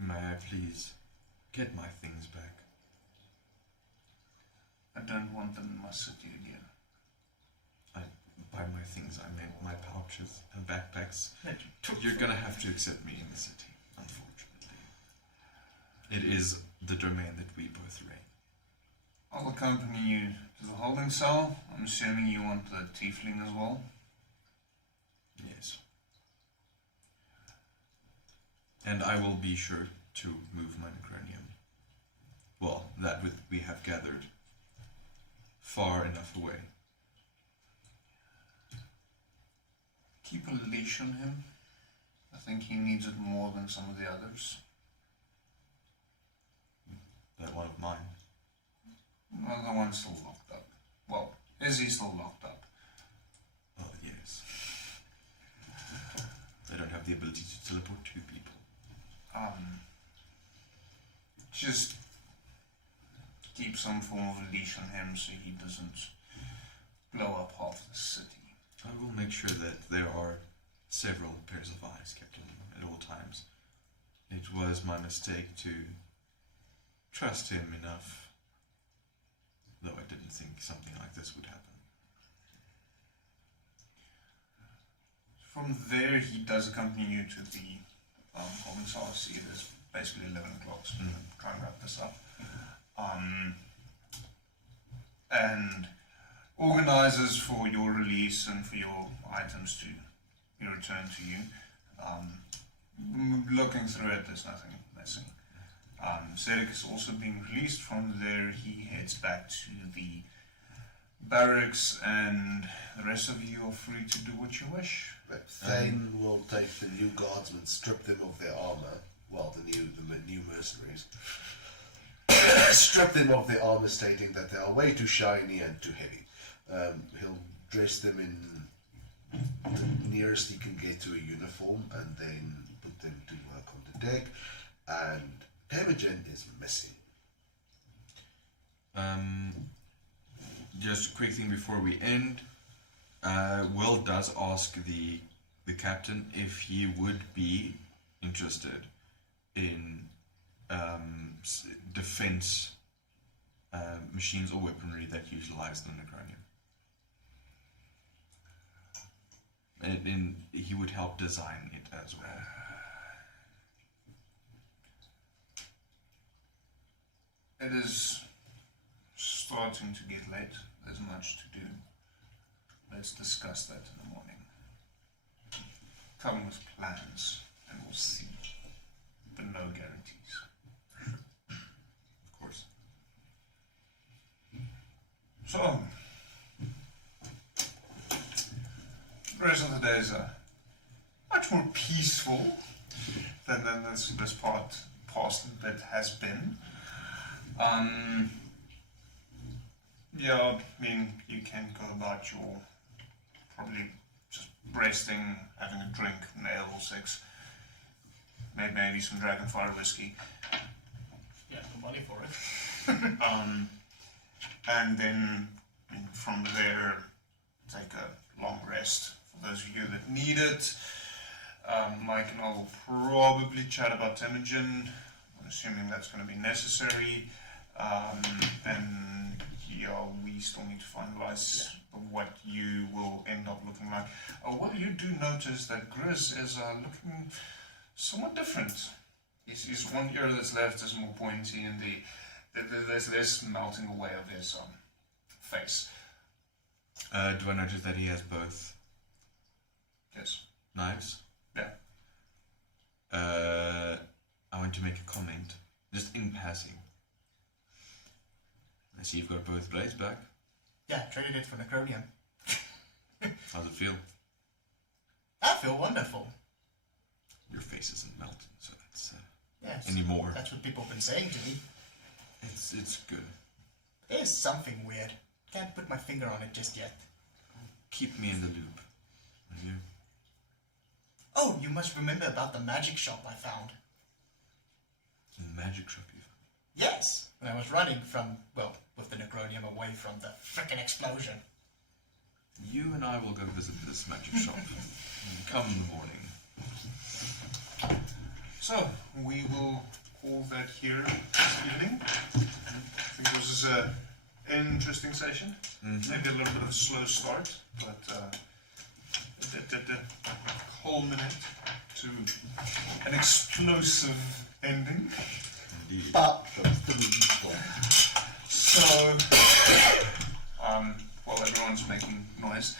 May I please get my things back? I don't want them in my city again. By my things, I meant my pouches and backpacks. You're gonna have to accept me in the city, unfortunately. It is the domain that we both reign. I'll accompany you to the holding cell. I'm assuming you want the tiefling as well. Yes. And I will be sure to move my necronium. Well, that we have gathered far enough away. Keep a leash on him. I think he needs it more than some of the others. That one of mine. Well, the one's still locked up. Well, is he still locked up? Oh, yes. I don't have the ability to teleport two people. Just keep some form of a leash on him so he doesn't blow up half the city. I will make sure that there are several pairs of eyes kept on him at all times. It was my mistake to trust him enough, though I didn't think something like this would happen. From there, he does accompany you to the holding cell. I see it is basically 11 o'clock, so I'm going to try and wrap this up. And organizes for your release and for your items to be returned to you. Looking through it, there's nothing missing. Cedric is also being released. From there, he heads back to the barracks, and the rest of you are free to do what you wish. Thane will take the new guardsmen, strip them of their armor. Well, the new mercenaries. Strip them of their armor, stating that they are way too shiny and too heavy. He'll dress them in the nearest he can get to a uniform, and then put them to work on the deck. And Temujin is missing. Just a quick thing before we end. Will does ask the captain if he would be interested in defense machines or weaponry that utilize the Necronium. And he would help design it as well. It is starting to get late. There's much to do. Let's discuss that in the morning. Come with plans, and we'll see. But no guarantees. Of course. So, the rest of the days are much more peaceful than this past bit has been. Yeah, I mean, you can go about your probably just resting, having a drink, an ale or six, maybe some Dragonfire whiskey. Yeah, the money for it. And then from there, take a long rest for those of you that need it. Mike and I will probably chat about Temujin. I'm assuming that's going to be necessary. And yeah, we still need to finalize what you will end up looking like. Well, you do notice that Grizz is looking somewhat different. His one ear that's left is more pointy, and there's less melting away of his face. Do I notice that he has both Yes. knives? Yeah. I want to make a comment, just in passing. I see you've got both blades back. Yeah, traded it for Necronium. How's it feel? I feel wonderful. Your face isn't melting, so that's Yes. anymore. That's what people have been saying to me. It's good. There's something weird. Can't put my finger on it just yet. Keep me in the loop. Will you? Oh, you must remember about the magic shop I found. The magic shop you found. Yes, when I was running from, well, with the Necronium away from the frickin' explosion. You and I will go visit this magic shop. Come in the morning. So, we will call that here this evening. I think this is an interesting session. Maybe a little bit of a slow start, but it culminate to an explosive ending. Indeed. So, while everyone's making noise,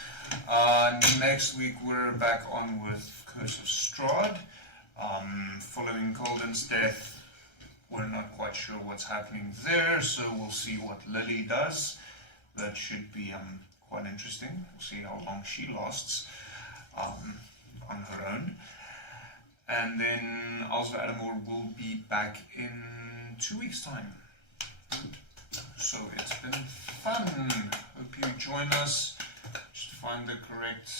next week we're back on with Curse of Strahd. Following Colden's death, we're not quite sure what's happening there, so we'll see what Lily does. That should be quite interesting. We'll see how long she lasts on her own. And then Osvar Adomawyr will be back in 2 weeks' time. So it's been fun. Hope you join us. Just find the correct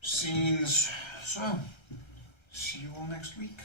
scenes. So, see you all next week.